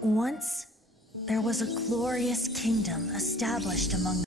Once, there was a glorious kingdom established among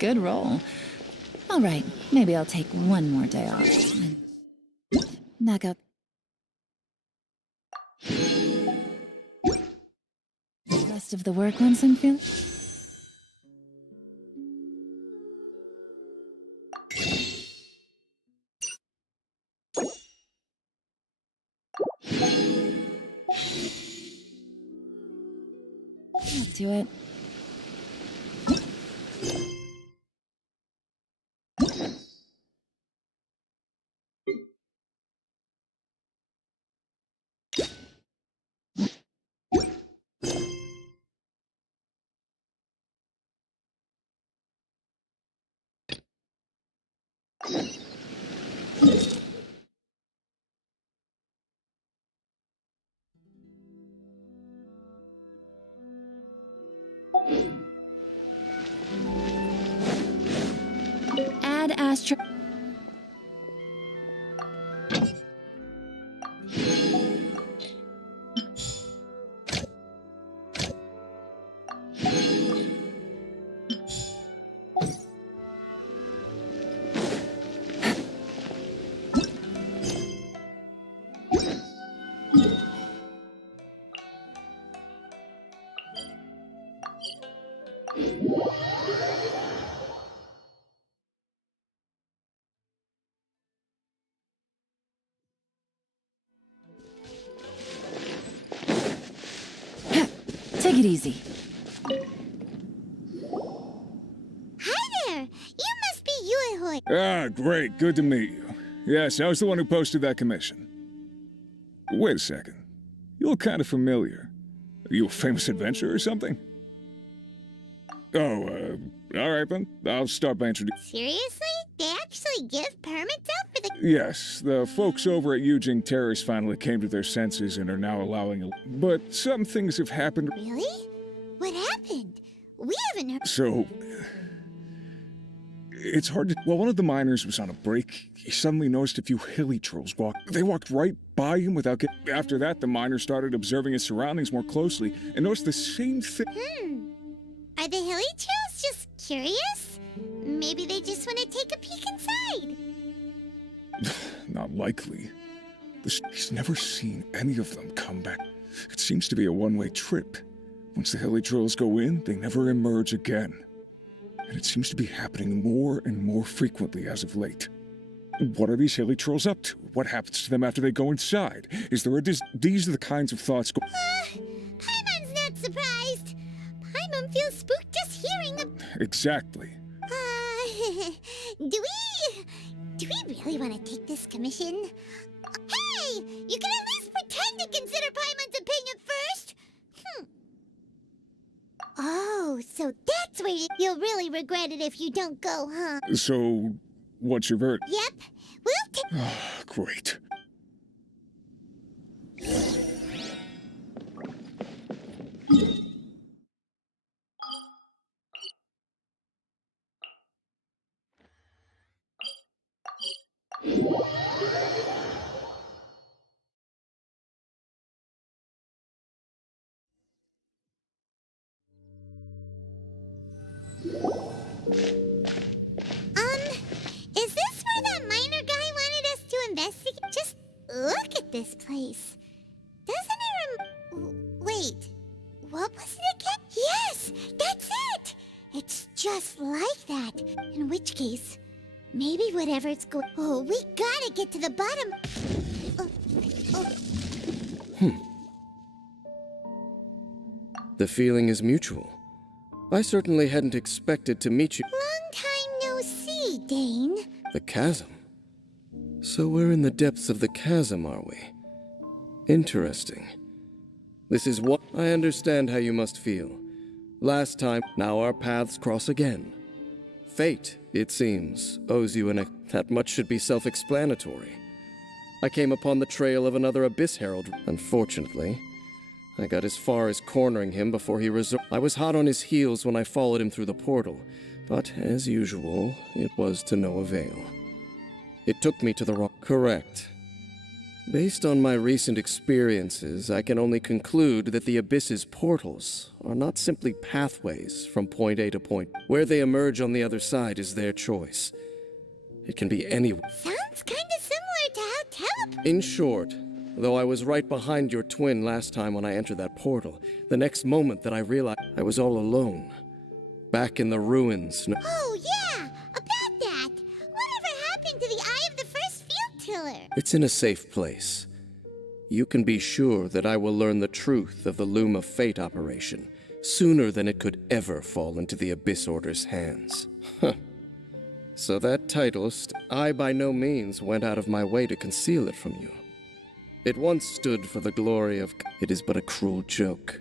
Good roll. All right, maybe I'll take one more day off and knock out the rest of the work once I'm feeling. I'll do it. Add Astro. Take it easy. Hi there! You must be Yuehoi. Ah, great. Good to meet you. Yes, I was the one who posted that commission. Wait a second. You look kind of familiar. Are you a famous adventurer or something? Oh, alright then. I'll start by introducing... Seriously? They actually give permits out for the... Yes, the folks over at Yujing Terrace finally came to their senses and are now allowing... But some things have happened... Really? What happened? We haven't heard... So... It's hard to... While one of the miners was on a break, he suddenly noticed a few hilly trolls walk. They walked right by him without getting... After that, the miner started observing his surroundings more closely and noticed the same thing... Are the hilly trolls just curious? Maybe they just want to take a peek inside. Not likely. He's never seen any of them come back. It seems to be a one-way trip. Once the hilly trolls go in, they never emerge again. And it seems to be happening more and more frequently as of late. What are these hilly trolls up to? What happens to them after they go inside? Is there a These are the kinds of thoughts Paimon's not surprised. Paimon feels spooked just hearing the... Exactly. Do we really want to take this commission? Hey! You can at least pretend to consider Paimon's opinion first! Oh, so that's where you'll really regret it if you don't go, huh? So, what's your verdict? Yep. We'll take... Great. this place. Doesn't it wait, what was it again? Yes, that's it! It's just like that. In which case, maybe whatever it's going... Oh, we gotta get to the bottom... The feeling is mutual. I certainly hadn't expected to meet you. Long time no see, Dane. The chasm? So we're in the depths of the chasm, are we? Interesting. This is what... I understand how you must feel. Last time, now our paths cross again. Fate, it seems, owes you that much should be self-explanatory. I came upon the trail of another Abyss Herald. Unfortunately, I got as far as cornering him before he I was hot on his heels when I followed him through the portal, but as usual, it was to no avail. It took me to the wrong... Correct. Based on my recent experiences, I can only conclude that the Abyss's portals are not simply pathways from point A to point. Where they emerge on the other side is their choice. It can be anywhere. Sounds kinda similar to how In short, though I was right behind your twin last time when I entered that portal, the next moment that I realized I was all alone. Back in the ruins. Oh, yeah! About that! Whatever happened to the Eye of the First Field Tiller? It's in a safe place. You can be sure that I will learn the truth of the Loom of Fate operation sooner than it could ever fall into the Abyss Order's hands. So that title, I by no means went out of my way to conceal it from you. It once stood for the glory of... It is but a cruel joke.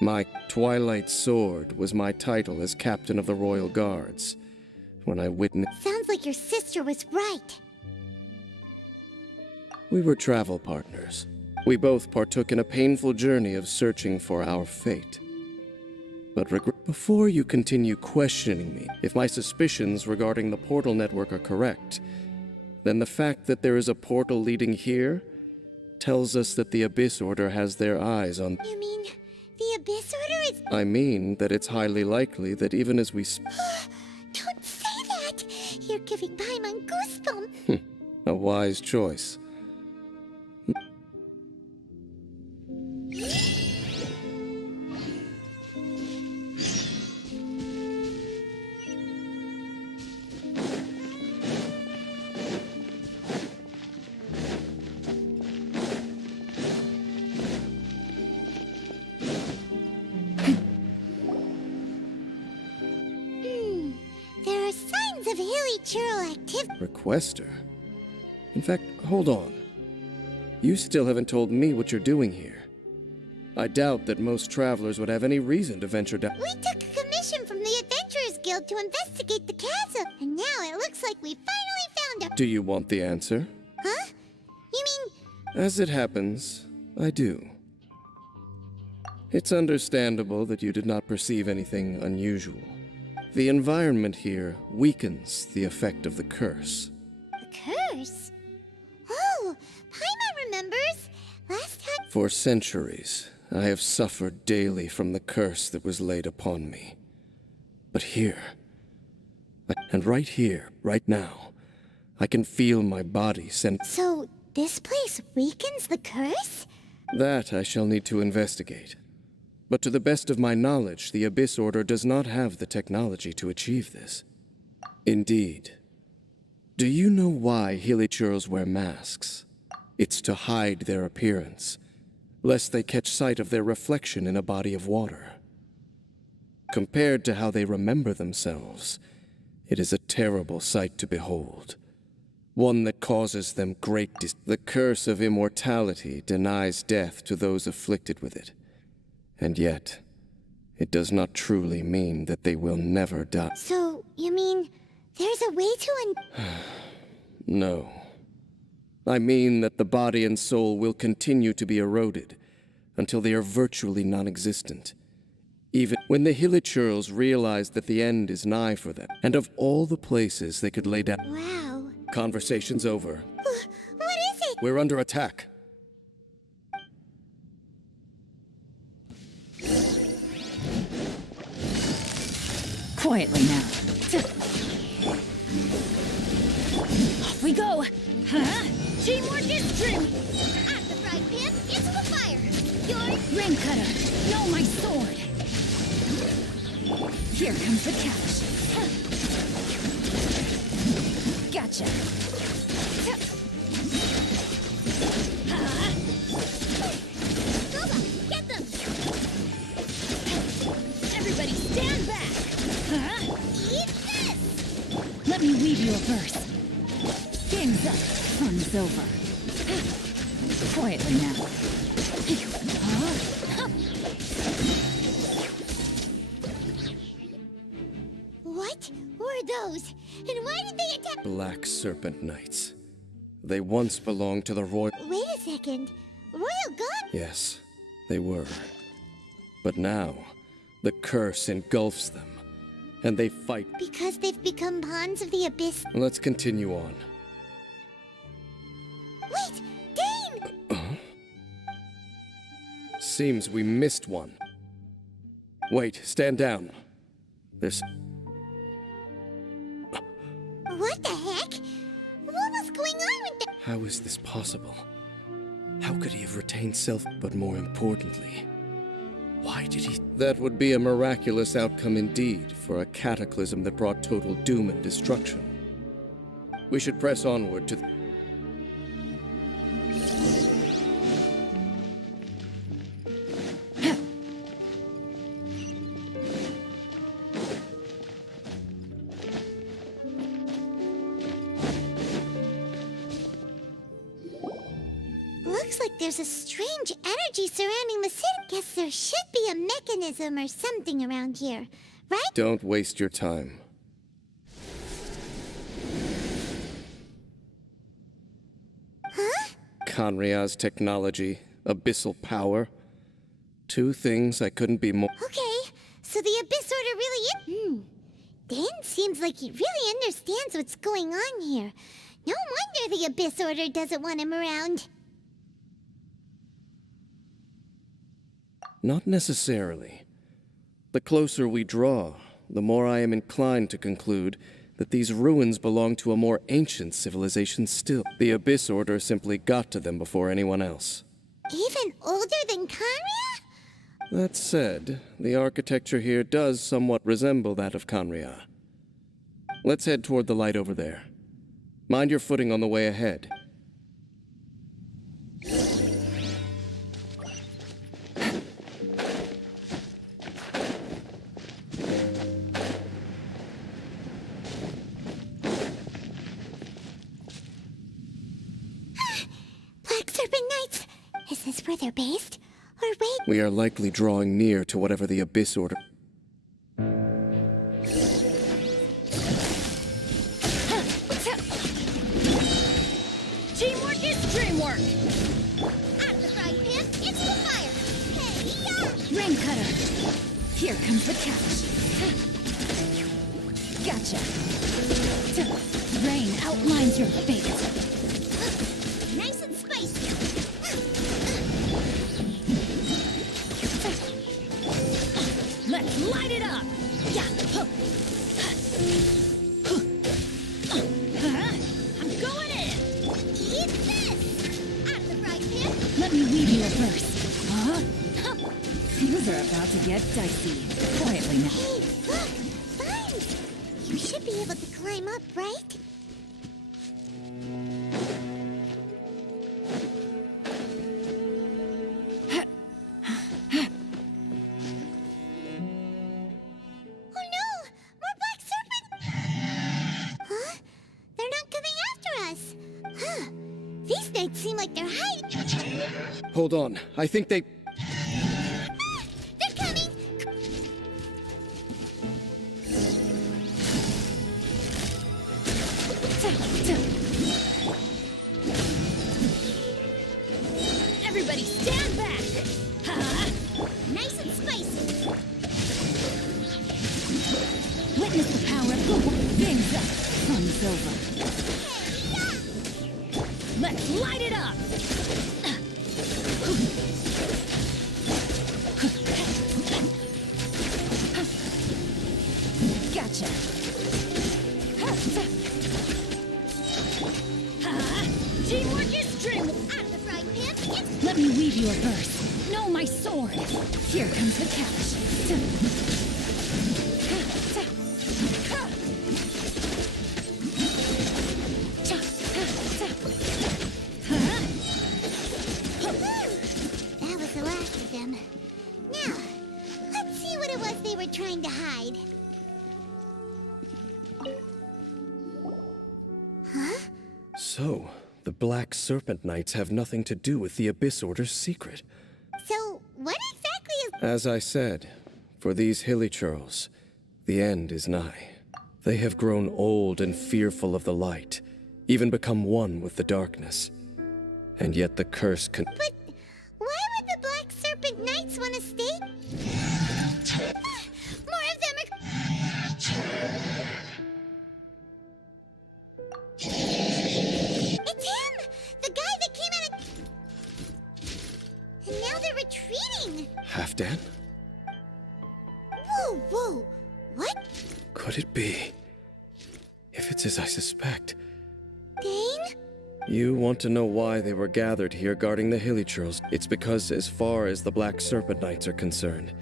My Twilight Sword was my title as captain of the Royal Guards. When I witnessed... Sounds like your sister was right. We were travel partners. We both partook in a painful journey of searching for our fate. But before you continue questioning me, if my suspicions regarding the portal network are correct, then the fact that there is a portal leading here tells us that the Abyss Order has their eyes on... You mean the Abyss Order is... I mean that it's highly likely that even as we... Don't say that! You're giving Paimon goosebumps. A wise choice. There are signs of hilly churl activity. Requester? In fact, hold on. You still haven't told me what you're doing here. I doubt that most travelers would have any reason to venture down. We took a commission from the Adventurers Guild to investigate the chasm, and now it looks like we finally found a... Do you want the answer? Huh? You mean... As it happens, I do. It's understandable that you did not perceive anything unusual. The environment here weakens the effect of the curse. A curse? Oh, Paimon remembers. Last time... For centuries, I have suffered daily from the curse that was laid upon me. But here, and right here, right now, I can feel my body send... So, this place weakens the curse? That I shall need to investigate. But to the best of my knowledge, the Abyss Order does not have the technology to achieve this. Indeed. Do you know why Hilichurls wear masks? It's to hide their appearance, lest they catch sight of their reflection in a body of water. Compared to how they remember themselves, it is a terrible sight to behold. One that causes them great The curse of immortality denies death to those afflicted with it. And yet, it does not truly mean that they will never die. So, you mean, there's a way to No. I mean that the body and soul will continue to be eroded until they are virtually non-existent. Even when the Hilichurls realize that the end is nigh for them, and of all the places they could lay down... Wow. Conversation's over. What is it? We're under attack. Quietly now. Off we go! Huh? Teamwork is dream. At the frying pan, into the fire. Yours. Rain cutter, no my sword. Here comes the catch. Gotcha. Boba, get them. Everybody stand back. Huh? Eat this. Let me weave you a verse. Game's up. Fun's over. Quietly now. Huh? What were those? And why did they attack? Black Serpent Knights. They once belonged to the royal. Wait a second. Royal God? Yes, they were. But now, the curse engulfs them, and they fight. Because they've become pawns of the abyss. Let's continue on. Wait! Dane! Seems we missed one. Wait, stand down. There's. What the heck? What was going on with the... How is this possible? How could he have retained self? But more importantly, why did he? That would be a miraculous outcome indeed for a cataclysm that brought total doom and destruction. We should press onward to. Looks like there's a strange energy surrounding the city. Guess there should be a mechanism or something around here, right? Don't waste your time. Huh? Kanria's technology, abyssal power. Two things I couldn't be more. Okay, so the Abyss Order really is... Dane seems like he really understands what's going on here. No wonder the Abyss Order doesn't want him around. Not necessarily. The closer we draw, the more I am inclined to conclude that these ruins belong to a more ancient civilization still. The Abyss Order simply got to them before anyone else. Even older than Kanria? That said, the architecture here does somewhat resemble that of Kanria. Let's head toward the light over there. Mind your footing on the way ahead. Black Serpent Knights! Is this where they're based? Or wait... We are likely drawing near to whatever the Abyss Order... Teamwork is dreamwork. At the frying pan, into the fire! Hey-ya! Rain cutter. Here comes the catch. Gotcha. Rain outlines your fate. Nice and spicy! Let's light it up. Yeah. I'm going in. Eat this! At the frying pan, Let me weave you a verse. Huh? Things are about to get dicey. Quietly now. hey, look! Vines! You should be able to climb up, right? Oh no! More black serpent! Huh? They're not coming after us! Huh? These knights seem like they're hiding. Hold on, I think they... Ah! They're coming! Everybody stand back. Huh? Nice and spicy! Witness the power of the Game's up. Fun's over. Let's light it up. Gotcha. Let me weave you a verse. Know my sword. Here comes the catch. That was the last of them. Now, let's see what it was they were trying to hide. Huh? So, the Black Serpent Knights have nothing to do with the Abyss Order's secret. So, what exactly is... As I said, for these hilly churls, the end is nigh. They have grown old and fearful of the light, even become one with the darkness. And yet the curse can... But why would the Black Serpent Knights want to stay? More of them are... It's him! The guy that came out of... And now they're retreating! Halfdan? Whoa, whoa! What? Could it be? If it's as I suspect... Dane? You want to know why they were gathered here guarding the hilly churls? It's because as far as the Black Serpent Knights are concerned,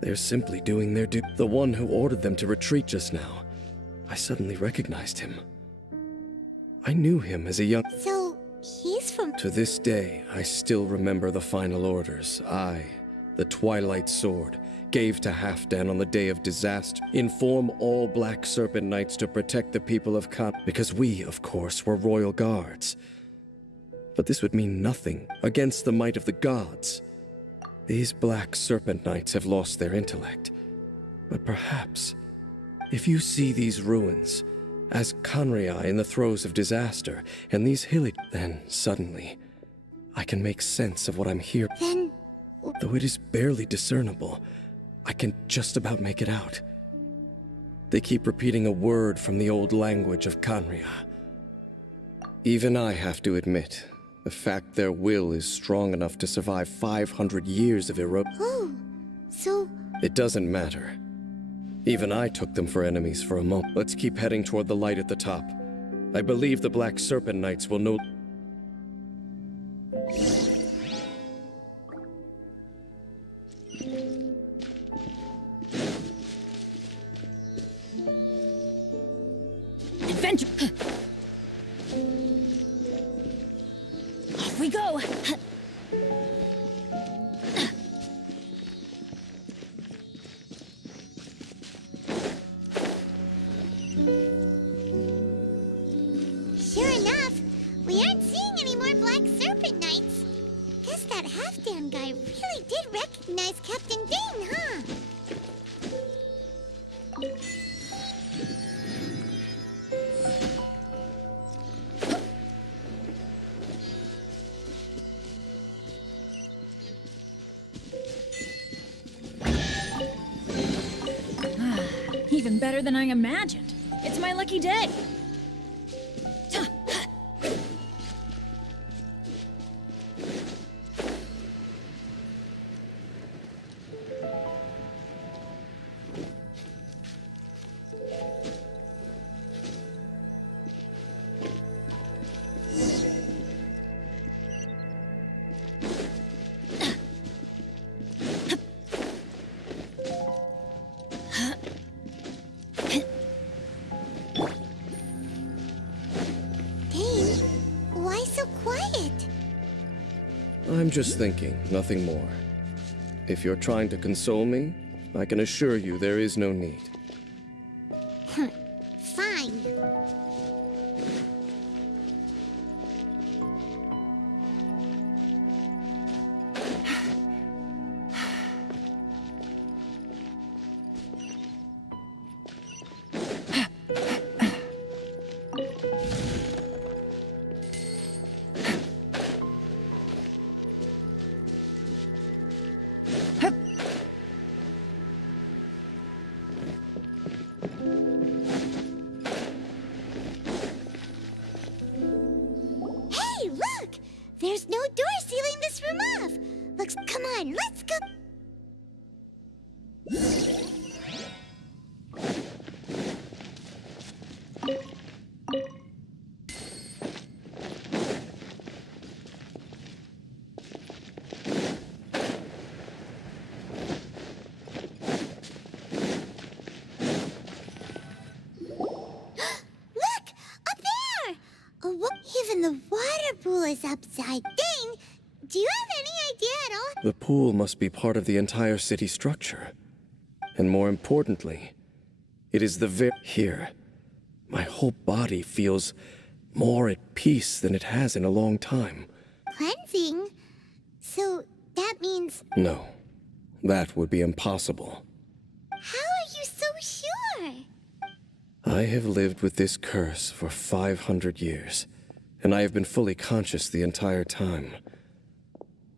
they're simply doing their duty. The one who ordered them to retreat just now, I suddenly recognized him. I knew him as a young... So, he's from... To this day, I still remember the final orders I, the Twilight Sword, gave to Halfdan on the day of disaster. Inform all Black Serpent Knights to protect the people of Khan, because we, of course, were royal guards. But this would mean nothing against the might of the gods. These Black Serpent Knights have lost their intellect. But perhaps, if you see these ruins as Khanria in the throes of disaster, and these hilly... Then, suddenly, I can make sense of what I'm here. Then... Though it is barely discernible, I can just about make it out. They keep repeating a word from the old language of Khanria. Even I have to admit, the fact their will is strong enough to survive 500 years of Oh, so... It doesn't matter. Even I took them for enemies for a moment. Let's keep heading toward the light at the top. I believe the Black Serpent Knights will know... Adventure! Off we go! Sure enough, we aren't seeing any more Black Serpent Knights. Guess that Halfdan guy really did recognize Captain Dane, huh? Even better than I imagined. It's my lucky day. Dane, why so quiet? I'm just thinking, nothing more. If you're trying to console me, I can assure you there is no need. Fine. Hey, look! There's no door sealing this room off. Looks, come on, let's go. Even the water pool is upside down. Do you have any idea at all? The pool must be part of the entire city structure. And more importantly, it is the here. My whole body feels more at peace than it has in a long time. Cleansing? So that means... No, that would be impossible. How are you so sure? I have lived with this curse for 500 years, and I have been fully conscious the entire time.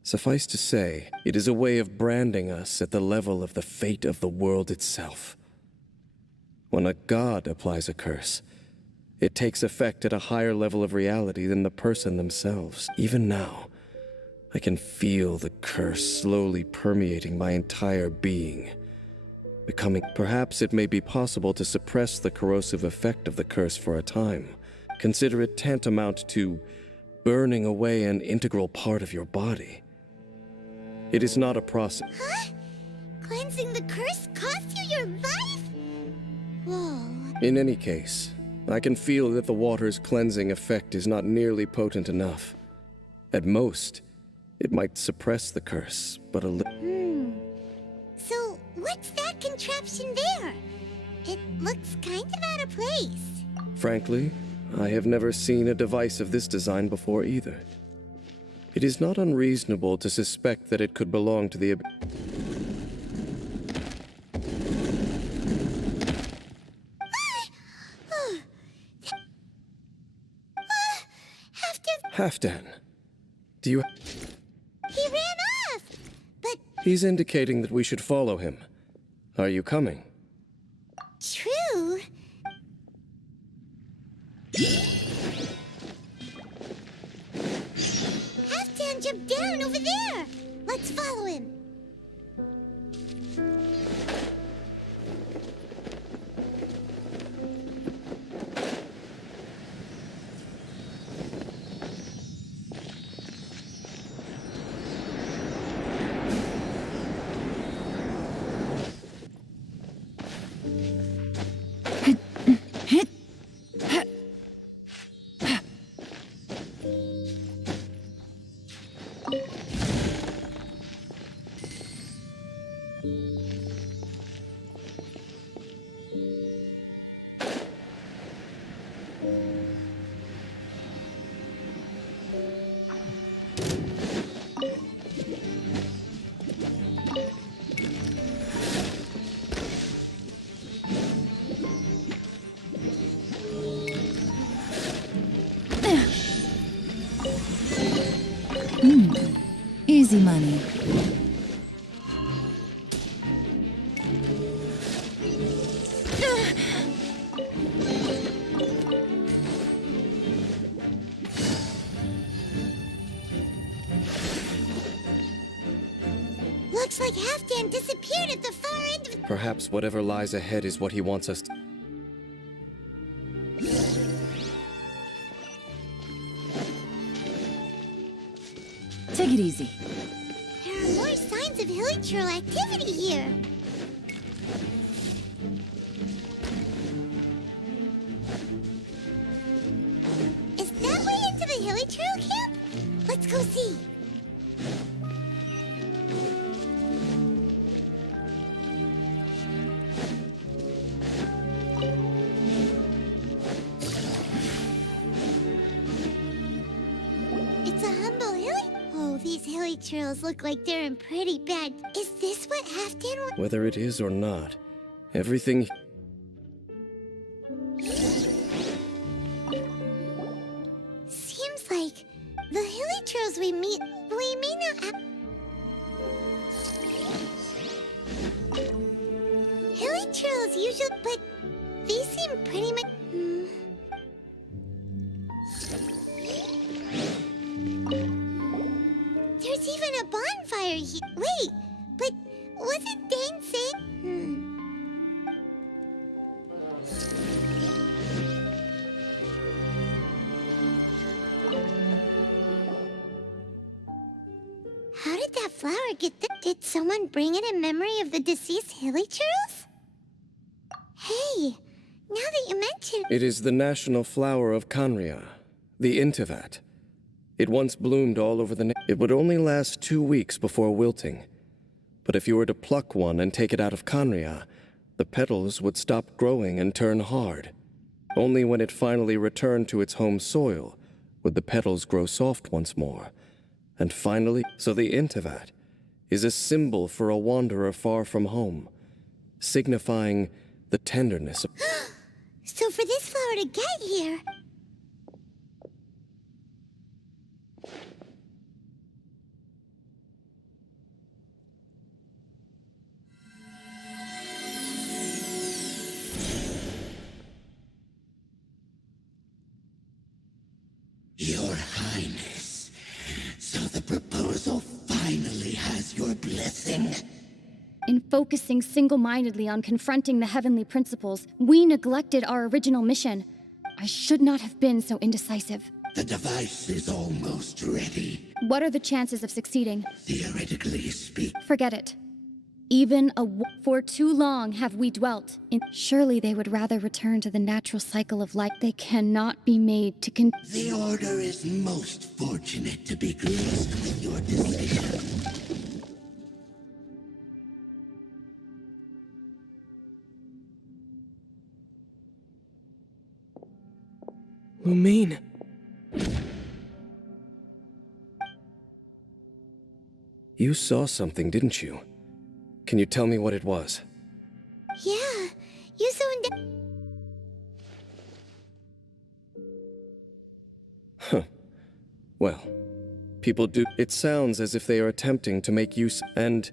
Suffice to say, it is a way of branding us at the level of the fate of the world itself. When a god applies a curse, it takes effect at a higher level of reality than the person themselves. Even now, I can feel the curse slowly permeating my entire being. Perhaps it may be possible to suppress the corrosive effect of the curse for a time. Consider it tantamount to burning away an integral part of your body. It is not a process. Huh? Cleansing the curse cost you your life? Whoa. In any case, I can feel that the water's cleansing effect is not nearly potent enough. At most, it might suppress the curse, but a little. So, what's that contraption there? It looks kind of out of place. Frankly, I have never seen a device of this design before either. It is not unreasonable to suspect that it could belong to the... Halfdan, do you... He ran off! But He's indicating that we should follow him. Are you coming? true. Halfdan jumped down over there. Let's follow him. Easy money. Looks like Halfdan disappeared at the far end of... Perhaps whatever lies ahead is what he wants us to... Take it easy. There are more signs of hilichurl activity here. Is that way into the hilichurl camp? Let's go see. It's a humble these hilichurls look like they're in pretty bad. Is this what Halfdan was? Whether it is or not, everything... Seems like the hilichurls we may not have... Hilichurls usually, but these seem pretty much... There's even a bonfire here. Wait, but wasn't Dane saying... How did that flower get there? Did someone bring it in memory of the deceased hilichurls? Hey, now that you mention... It is the national flower of Kanria, The Intivat. It once bloomed all over the It would only last 2 weeks before wilting. But if you were to pluck one and take it out of Kanria, the petals would stop growing and turn hard. Only when it finally returned to its home soil would the petals grow soft once more. And finally, so the Intivat is a symbol for a wanderer far from home, signifying the tenderness of... So for this flower to get here... Your Highness, so the proposal finally has your blessing? In focusing single-mindedly on confronting the heavenly principles, we neglected our original mission. I should not have been so indecisive. The device is almost ready. What are the chances of succeeding? Theoretically speaking. Forget it. Even for too long have we dwelt in... Surely they would rather return to the natural cycle of life. They cannot be made to The Order is most fortunate to be graced with your decision. Lumine. You saw something, didn't you? Can you tell me what it was? Yeah, you so Huh. Well, people do. It sounds as if they are attempting to make use. And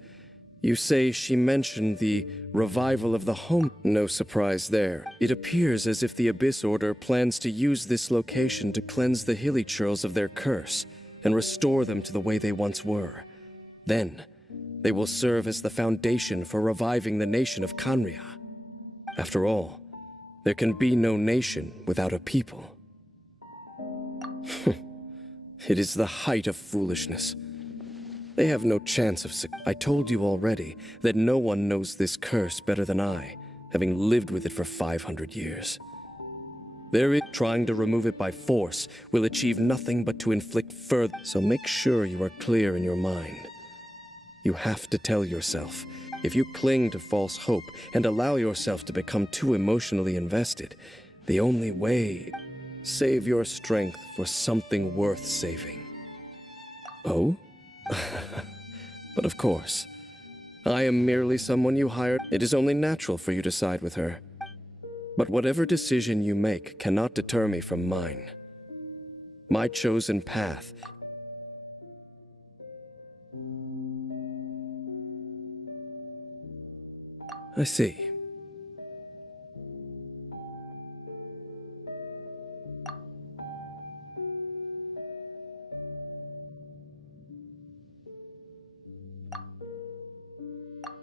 you say she mentioned the revival of the home. No surprise there. It appears as if the Abyss Order plans to use this location to cleanse the Hilichurls of their curse and restore them to the way they once were. Then, they will serve as the foundation for reviving the nation of Kanria. After all, there can be no nation without a people. It is the height of foolishness. They have no chance of I told you already that no one knows this curse better than I, having lived with it for 500 years. Trying to remove it by force will achieve nothing but to inflict further. So make sure you are clear in your mind. You have to tell yourself, if you cling to false hope and allow yourself to become too emotionally invested, the only way... Save your strength for something worth saving. Oh? But of course, I am merely someone you hired. It is only natural for you to side with her. But whatever decision you make cannot deter me from mine. My chosen path. I see.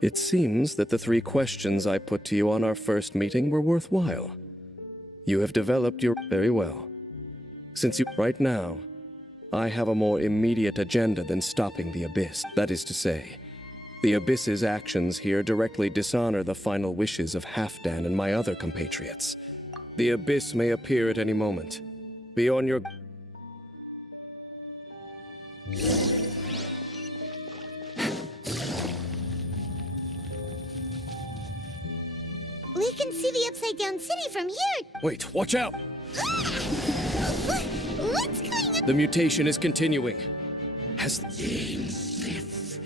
It seems that the 3 questions I put to you on our first meeting were worthwhile. You have developed your... Very well. Since you... Right now, I have a more immediate agenda than stopping the Abyss. That is to say, the Abyss's actions here directly dishonor the final wishes of Halfdan and my other compatriots. The Abyss may appear at any moment. Be on your... We can see the Upside Down City from here! Wait, watch out! What's going on? The mutation is continuing. Has... Dame Sif,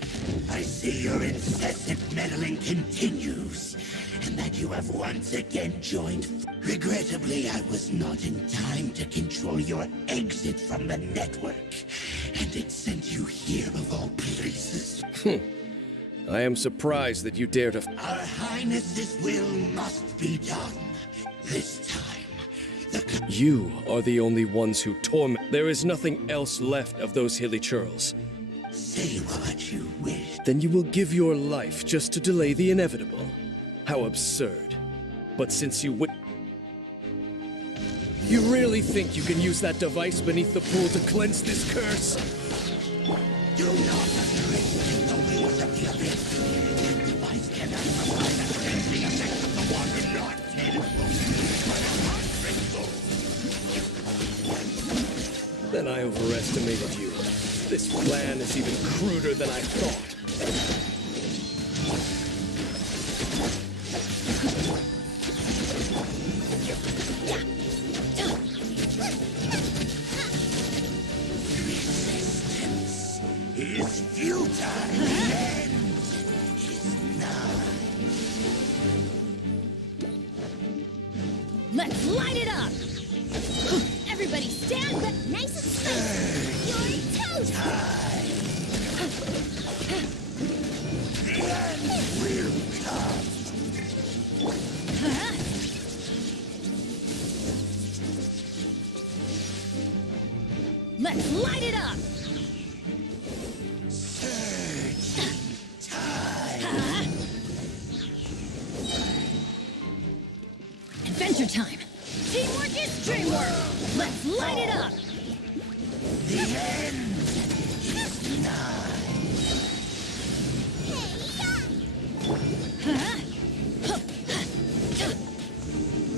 I see your incessant meddling continues, and that you have once again joined... Regrettably, I was not in time to control your exit from the network, and it sent you here of all places. I am surprised that you dare to... Our Highness's will must be done. This time, the... You are the only ones who torment... There is nothing else left of those Hilichurls. Say what you wish. Then you will give your life just to delay the inevitable. How absurd. But since you You really think you can use that device beneath the pool to cleanse this curse? Do not underestimate the ways of the Abyss. This device cannot provide the cleansing effect of the water not tenfold, but 100-fold. Then I overestimated you. This plan is even cruder than I thought. Resistance is futile. The end is nigh. Let's light it up! Everybody stand back nice and spicy! You're toast! The end will come. Let's light it up! Adventure time! Teamwork is dreamwork! Let's light it up! The end is nigh.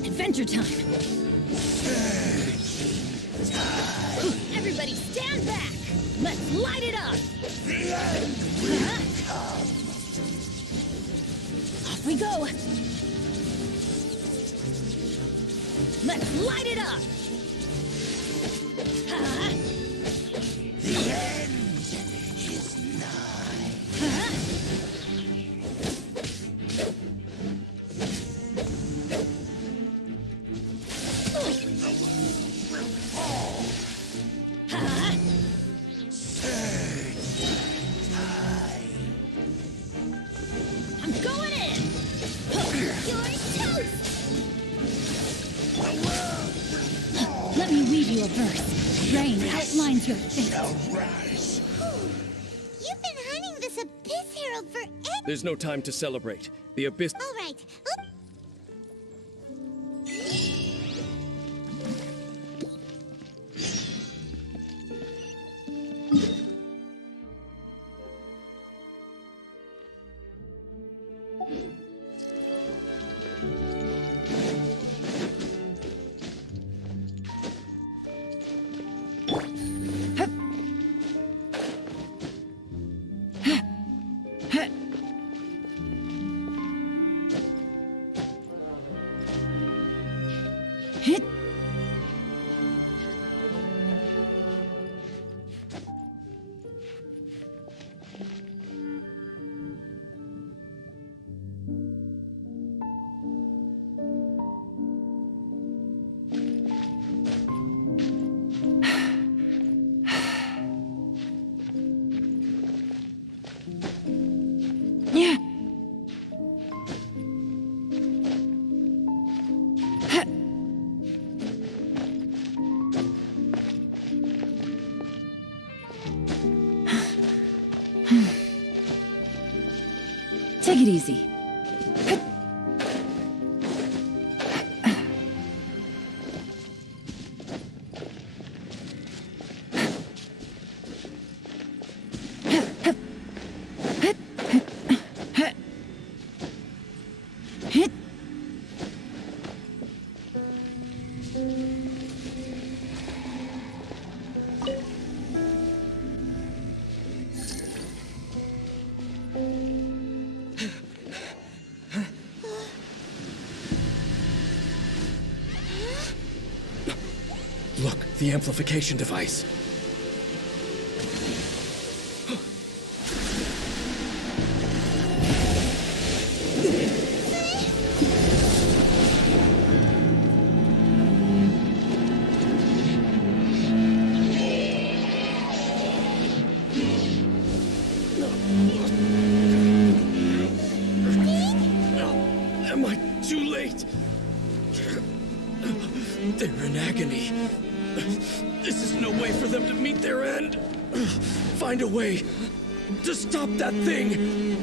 Adventure time! Everybody stand back! Let's light it up! The end will come. Off we go! Let's light it up! The end is nigh. The world will fall. I'm going in! You're toast! Let me read you a verse. Rain outlines your fate. Rise. You've been hunting this Abyss Herald for There's no time to celebrate. The Abyss... All right. Yeah. Take it easy. Look, the amplification device. Am I too late? They're in agony. This is no way for them to meet their end. Find a way to stop that thing.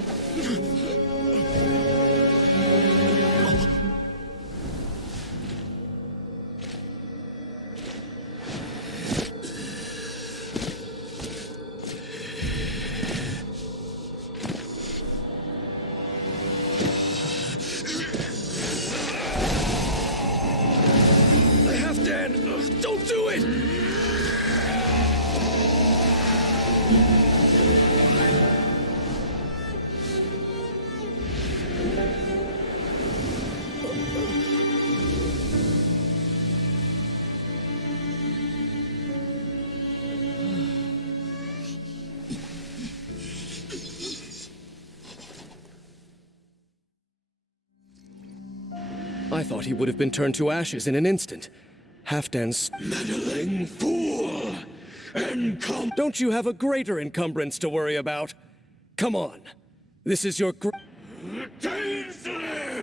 I have to end. Don't do it! thought he would have been turned to ashes in an instant. Halfdan's... Meddling fool! Don't you have a greater encumbrance to worry about? Come on. This is your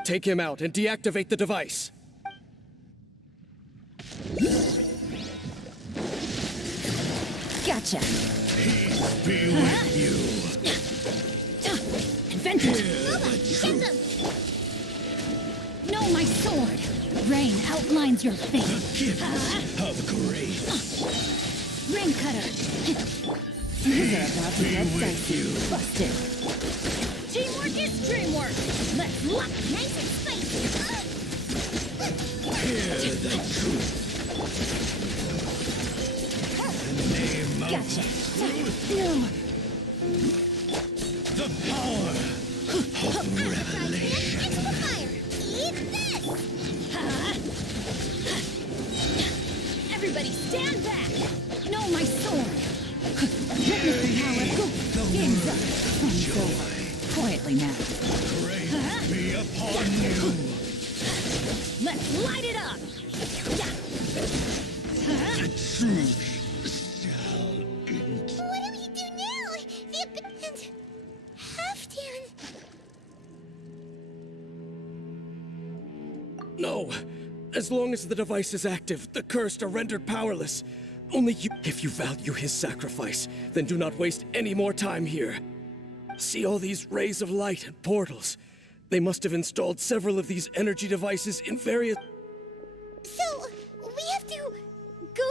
Take him out and deactivate the device. Gotcha. Peace be with you. Adventure. Get them! No, my sword. Rain outlines your fate. Gift of grace. Rain cutter. These are about to get dicey. Busted. Teamwork is dreamwork. Let's lock. Nice and spicy! Hear the truth. Name of Gotcha. No. the power of revelation. Extra fire! Eat this! Everybody stand back. No, my sword. Witness the power. Game's up. Fun's over. Quietly now. Grace be upon you. Let's light it up. The truth shall eat. What do we do now? The and Halfdan. No! As long as the device is active, the cursed are rendered powerless. Only you... If you value his sacrifice, then do not waste any more time here. See all these rays of light and portals? They must have installed several of these energy devices in various... So, we have to go...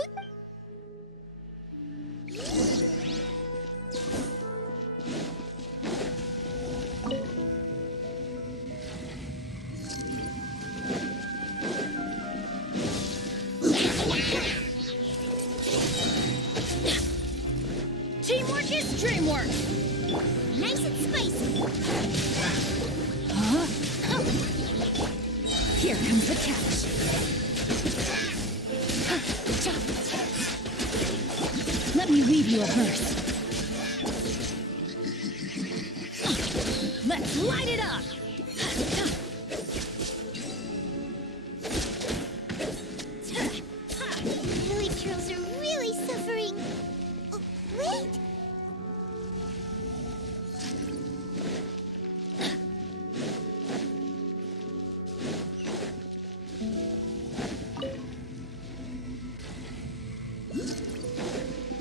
Teamwork is dreamwork. Nice and spicy! Here comes the catch. Let me weave you a verse. Let's light it up. Village girls are really suffering. Oh, wait!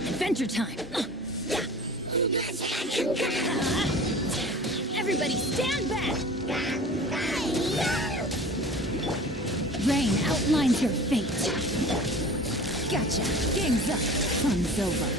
Adventure time. Everybody stand back. Rain outlines your fate. Gotcha. Game's up. Fun's over.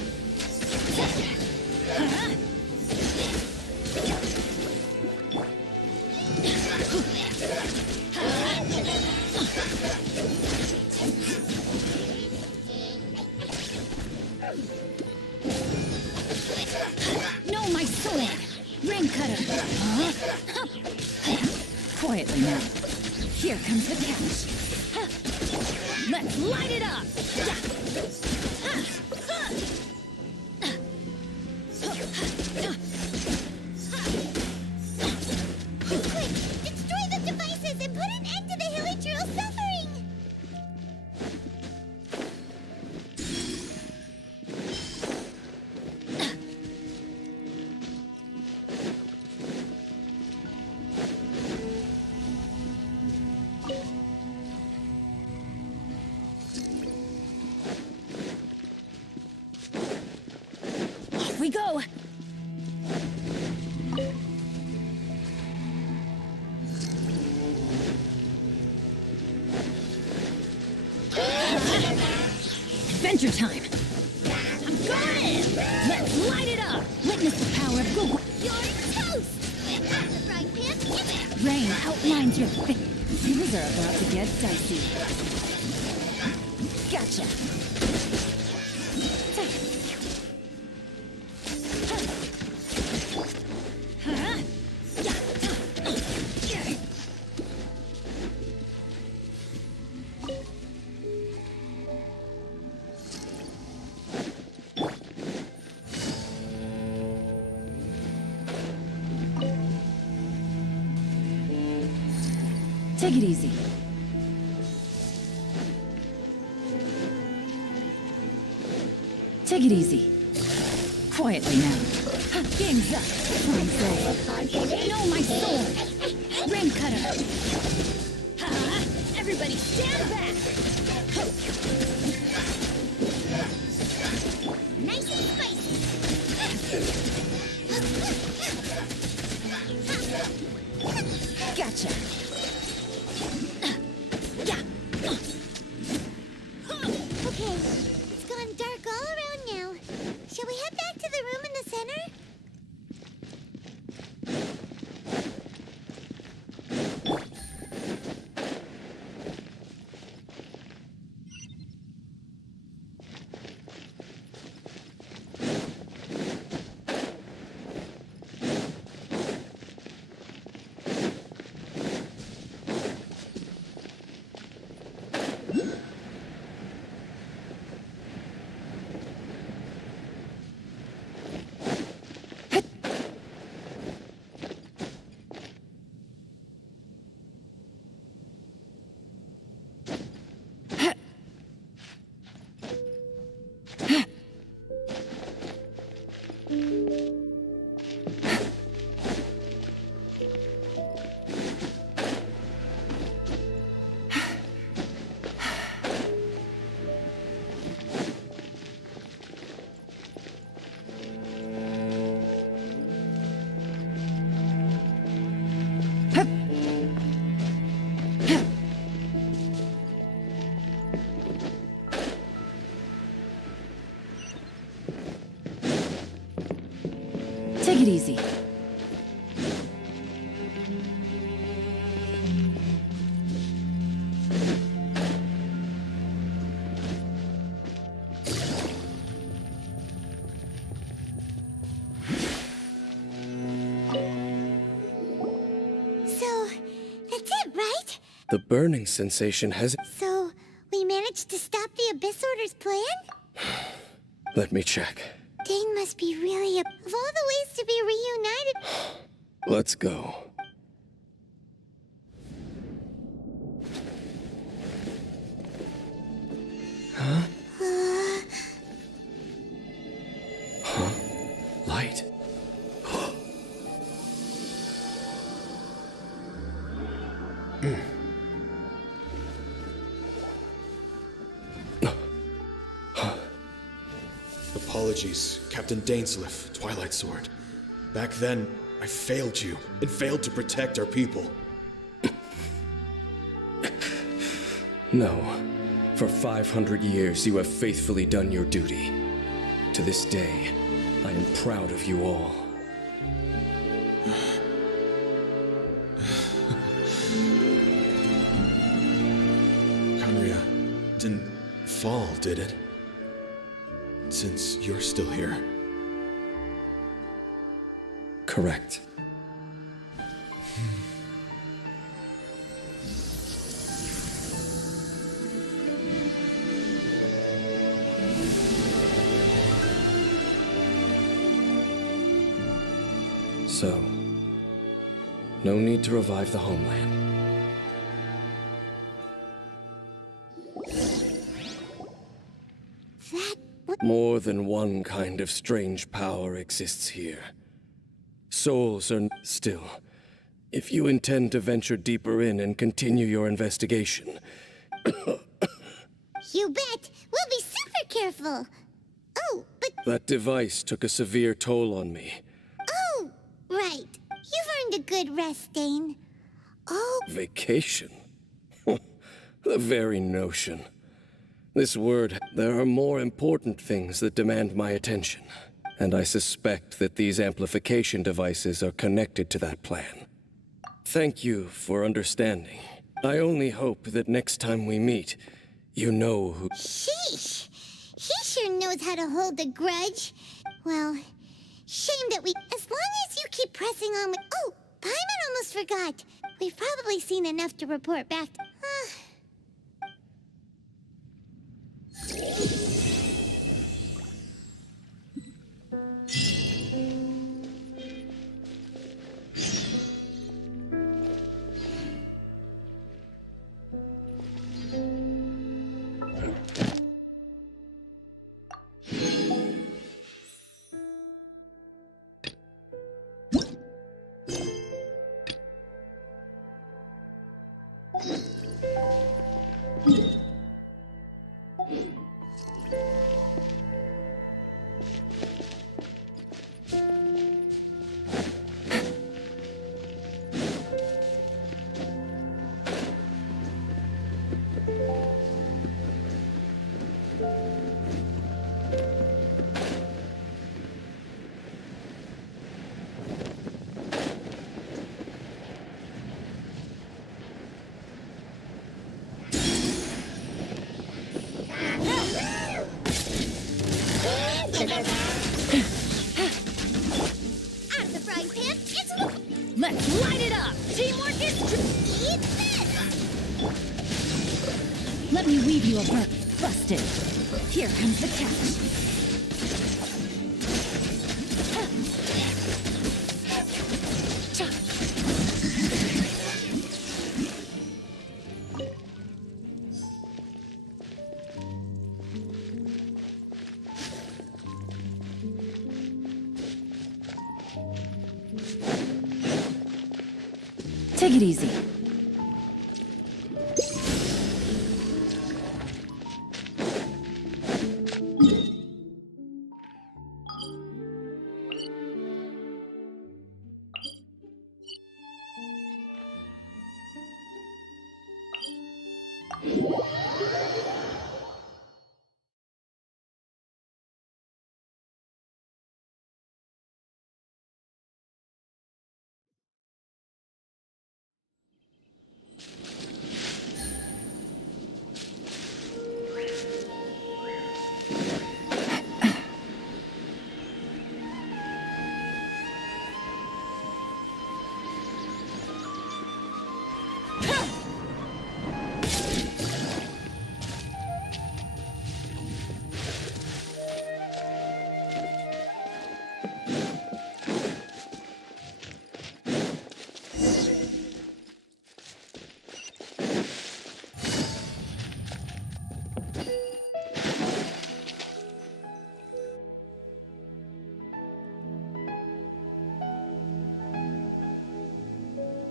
No, my sword! Rain cutter! Quietly now. Here comes the catch. Let's light it up! Quick! Destroy the devices and put an end to the village girls' suffering! Off we go! Adventure time! I'm going! Let's light it up! Witness the power of Google. You're toast! That's the frying pan! Rain outlines your fate. Things are about to get dicey. Gotcha. Take it easy. Take it easy. Quietly now. Game's up. Fine, say. No, my sword! Rain cutter! Ha! Everybody stand back! Nice and spicy. Gotcha! Okay, it's gone dark all around now. Shall we head back to the room in the center? Take it easy. So, that's it, right? The burning sensation has... So, we managed to stop the Abyss Order's plan? Let me check. Dane must be really of all the ways to be reunited. Let's go. Huh? Huh? Light. Apologies, Captain Dainsleif, Twilight Sword. Back then, I failed you, and failed to protect our people. No. For 500 years, you have faithfully done your duty. To this day, I am proud of you all. Conria didn't fall, did it? Since you're still here. Correct. So, no need to revive the homeland. More than one kind of strange power exists here. Souls are still. If you intend to venture deeper in and continue your investigation... You bet! We'll be super careful! Oh, but... That device took a severe toll on me. Oh, right. You've earned a good rest, Dane. Oh... Vacation? The very notion. This word, there are more important things that demand my attention. And I suspect that these amplification devices are connected to that plan. Thank you for understanding. I only hope that next time we meet, you know who... Sheesh! He sure knows how to hold a grudge. Well, shame that we... As long as you keep pressing on with... Oh, Paimon almost forgot. We've probably seen enough to report back. Out of the frying pan, it's Let's light it up! Teamwork is eat this! Let me weave you a bird. Busted. Here comes the catch. Take it easy.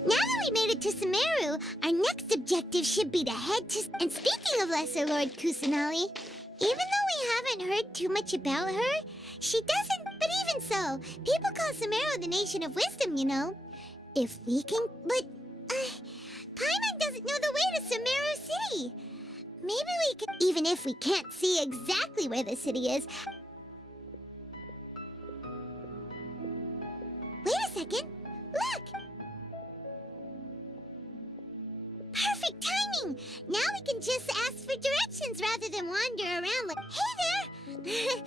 Now that we made it to Sumeru, our next objective should be to head to... And speaking of Lesser Lord Kusanali, even though we haven't heard too much about her, she doesn't... But even so, people call Sumeru the Nation of Wisdom, you know. If we can... But, Paimon doesn't know the way to Sumeru City. Maybe we could... Even if we can't see exactly where the city is... Wait a second. Look! Perfect timing! Now we can just ask for directions rather than wander around like, hey there!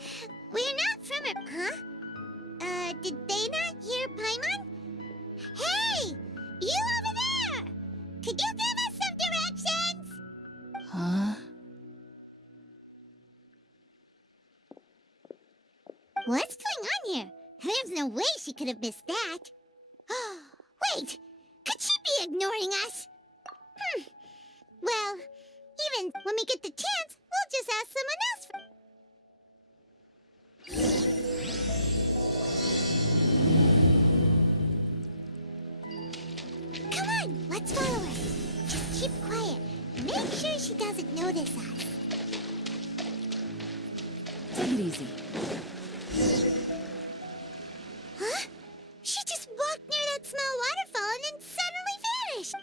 We're not from it, huh? Did they not hear Paimon? Hey! You over there! Could you give us some directions? Huh? What's going on here? There's no way she could have missed that. Wait! Could she be ignoring us? Well, even when we get the chance, we'll just ask someone else for... Come on, let's follow her. Just keep quiet and make sure she doesn't notice us. Take it easy. Huh? She just walked near that small waterfall and then suddenly vanished.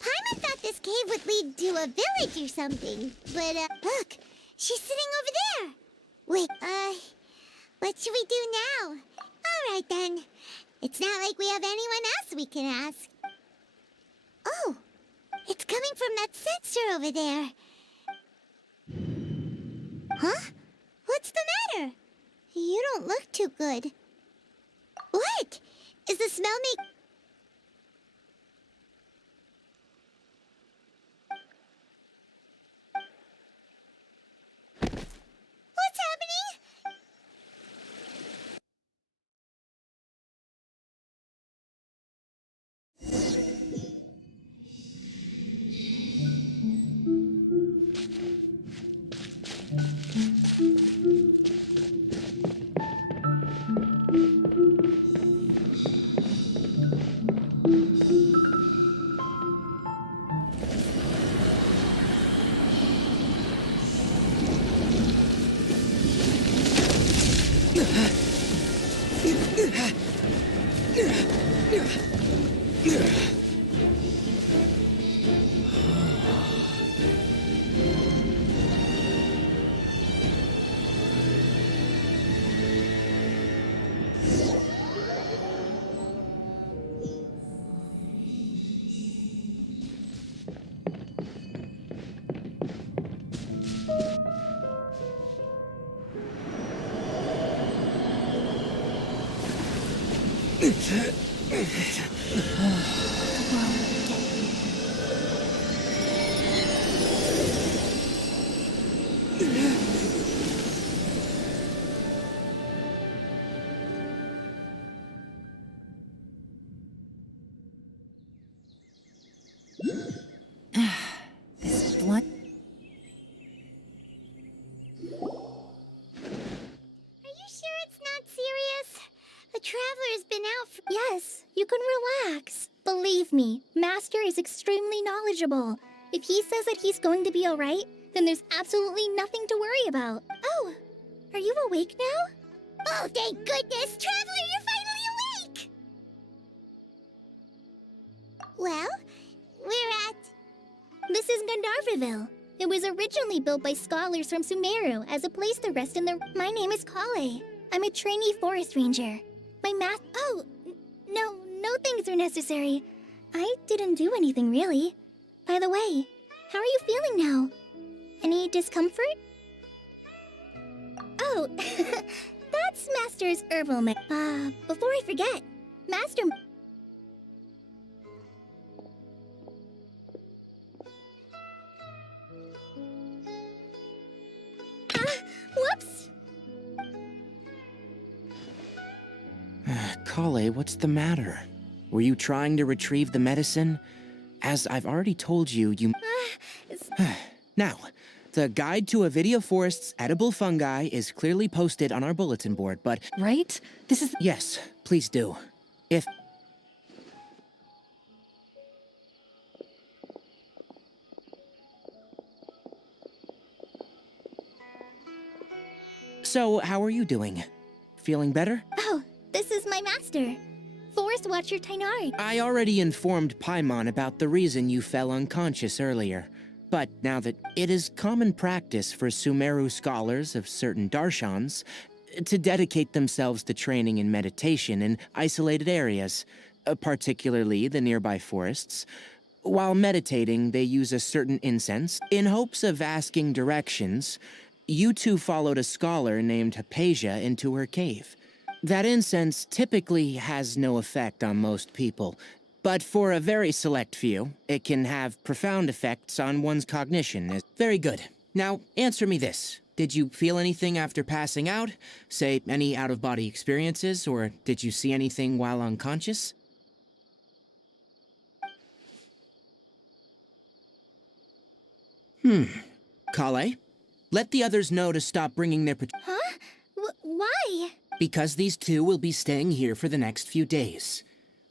Paimon thought this cave would lead to a village or something, but, look, she's sitting over there. Wait, what should we do now? All right, then. It's not like we have anyone else we can ask. Oh, it's coming from that sensor over there. Huh? What's the matter? You don't look too good. What? Is the smell make... What's happening? This blood. Are you sure it's not serious? The Traveler's been out for— Yes, you can relax. Believe me, Master is extremely knowledgeable. If he says that he's going to be alright, then there's absolutely nothing to worry about. Oh, are you awake now? Oh, thank goodness! Traveler, you're finally awake! Well, we're at— This is Gandharvaville. It was originally built by scholars from Sumeru as a place to rest in their— My name is Kale. I'm a trainee forest ranger. Oh, no things are necessary. I didn't do anything really. By the way, how are you feeling now? Any discomfort? Oh, that's Master's herbal before I forget, Master— Whoops! Kale, what's the matter? Were you trying to retrieve the medicine? As I've already told you, Now, the guide to Avidia Forest's edible fungi is clearly posted on our bulletin board, but— Right? This is. Yes, please do. If— So, how are you doing? Feeling better? Oh, this is my master, Forest Watcher Tainari. I already informed Paimon about the reason you fell unconscious earlier. But now that it is common practice for Sumeru scholars of certain darshans to dedicate themselves to training in meditation in isolated areas, particularly the nearby forests. While meditating, they use a certain incense in hopes of asking directions. You two followed a scholar named Hypatia into her cave. That incense typically has no effect on most people, but for a very select few, it can have profound effects on one's cognition. Very good. Now, answer me this. Did you feel anything after passing out? Say, any out-of-body experiences, or did you see anything while unconscious? Kale? Let the others know to stop bringing their Huh? Why? because these two will be staying here for the next few days.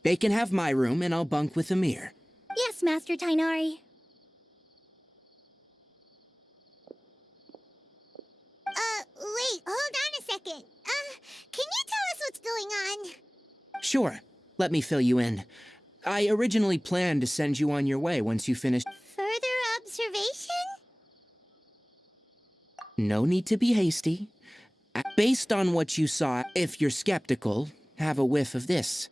They can have my room, and I'll bunk with Amir. Yes, Master Tainari. Wait, hold on a second. Can you tell us what's going on? Sure, let me fill you in. I originally planned to send you on your way once you finished. Further observation? No need to be hasty. Based on what you saw, if you're skeptical, have a whiff of this.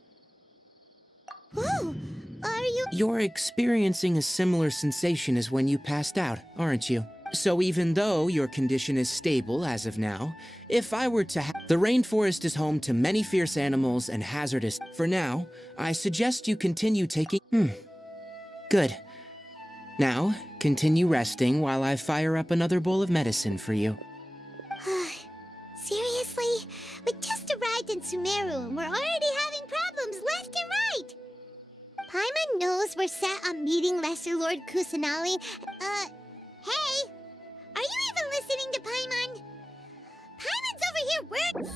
Ooh, are you— You're experiencing a similar sensation as when you passed out, aren't you? So even though your condition is stable as of now, if I were to the rainforest is home to many fierce animals and hazardous. For now, I suggest you continue taking— Good. Now, continue resting while I fire up another bowl of medicine for you. Seriously? We just arrived in Sumeru and we're already having problems left and right! Paimon knows we're set on meeting Lesser Lord Kusanali. Hey! Are you even listening to Paimon? Paimon's over here work—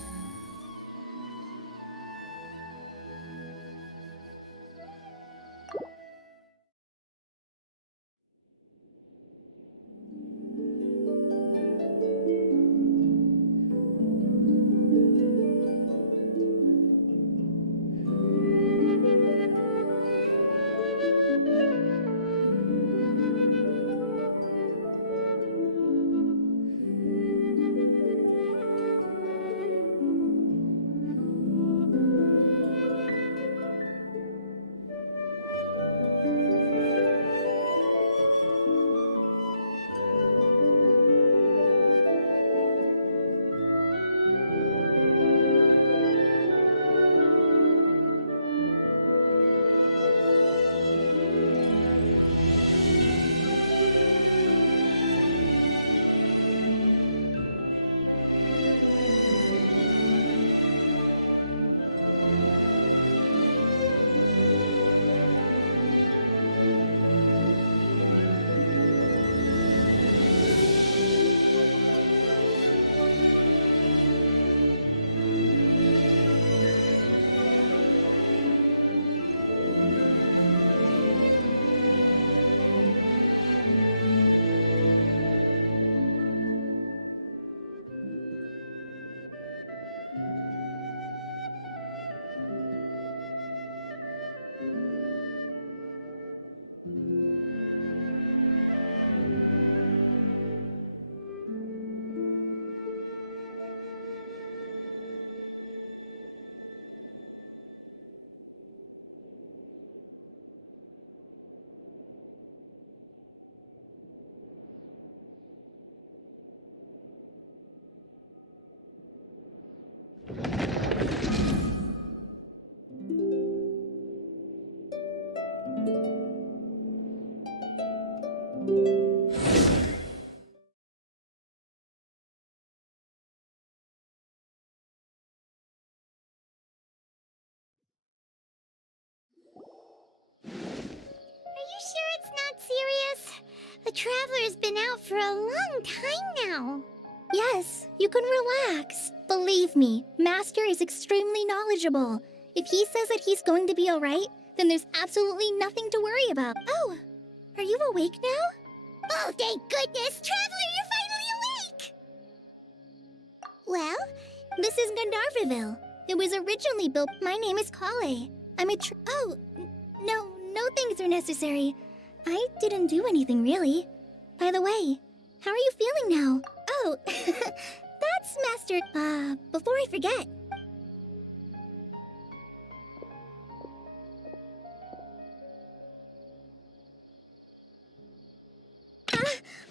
The Traveler's been out for a long time now. Yes, you can relax. Believe me, Master is extremely knowledgeable. If he says that he's going to be alright, then there's absolutely nothing to worry about. Oh, are you awake now? Oh, thank goodness! Traveler, you're finally awake! Well, This is Gandharville. It was originally built. My name is Kale. I'm a no things are necessary. I didn't do anything really. By the way, how are you feeling now? Oh, that's Master. Before I forget.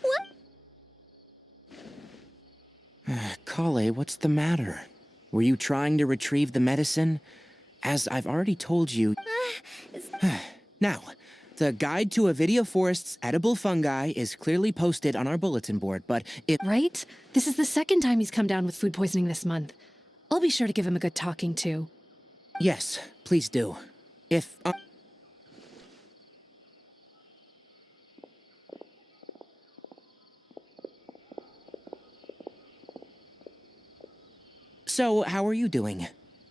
What? Kale, what's the matter? Were you trying to retrieve the medicine? As I've already told you... Now, the guide to Avidia Forest's edible fungi is clearly posted on our bulletin board, but it... Right? This is the second time he's come down with food poisoning this month. I'll be sure to give him a good talking to. Yes, please do. If... So, how are you doing?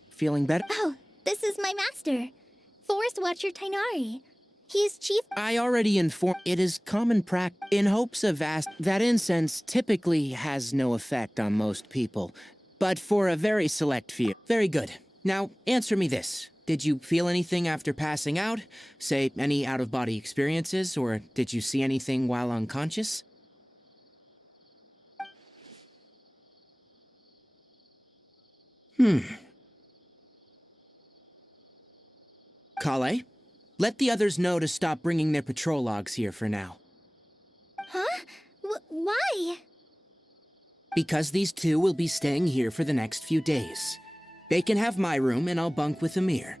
Feeling better? Oh, this is my master, Forest Watcher Tainari. He's chief. I already informed. It is common practice in hopes of that incense typically has no effect on most people, but for a very select few. Very good. Now, answer me this. Did you feel anything after passing out? Say, any out-of-body experiences, or did you see anything while unconscious? Kale, let the others know to stop bringing their patrol logs here for now. Huh? Why? Because these two will be staying here for the next few days. They can have my room and I'll bunk with Amir.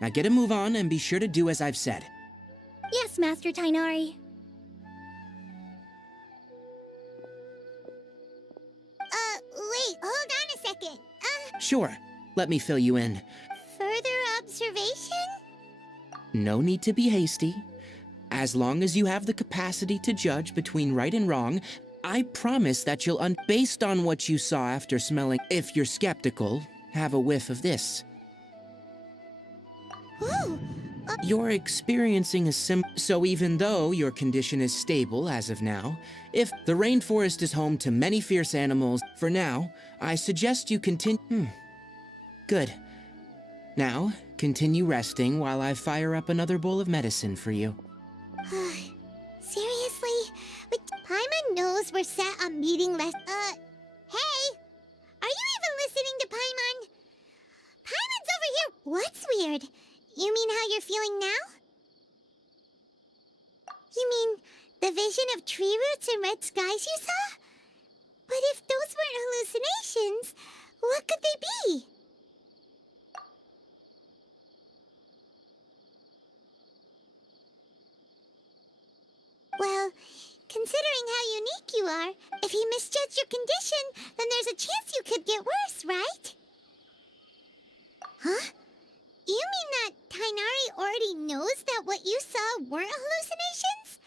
Now get a move on and be sure to do as I've said. Yes, Master Tainari. Wait, hold on a second. Sure, let me fill you in. Further observation? No need to be hasty. As long as you have the capacity to judge between right and wrong, I promise that you'll based on what you saw after smelling. If you're skeptical, have a whiff of this. Ooh, You're experiencing a so even though your condition is stable as of now, if the rainforest is home to many fierce animals, for now, I suggest you continue. Good. Now, continue resting while I fire up another bowl of medicine for you. seriously? But Paimon knows we're set on meeting less. Hey! Are you even listening to Paimon? Paimon's over here. What's weird? You mean how you're feeling now? You mean the vision of tree roots and red skies you saw? But if those weren't hallucinations, what could they be? Well, considering how unique you are, if he misjudged your condition, then there's a chance you could get worse, right? Huh? You mean that Tainari already knows that what you saw weren't hallucinations?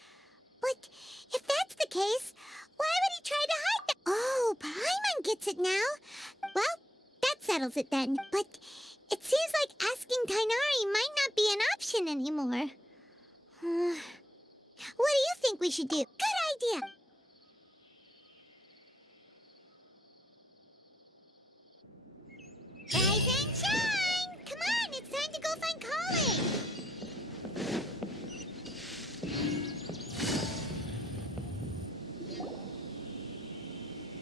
But if that's the case, why would he try to hide that? Oh, Paimon gets it now. Well, that settles it then. But it seems like asking Tainari might not be an option anymore. What do you think we should do? Good idea. Rise and shine! Come on, it's time to go find Colin.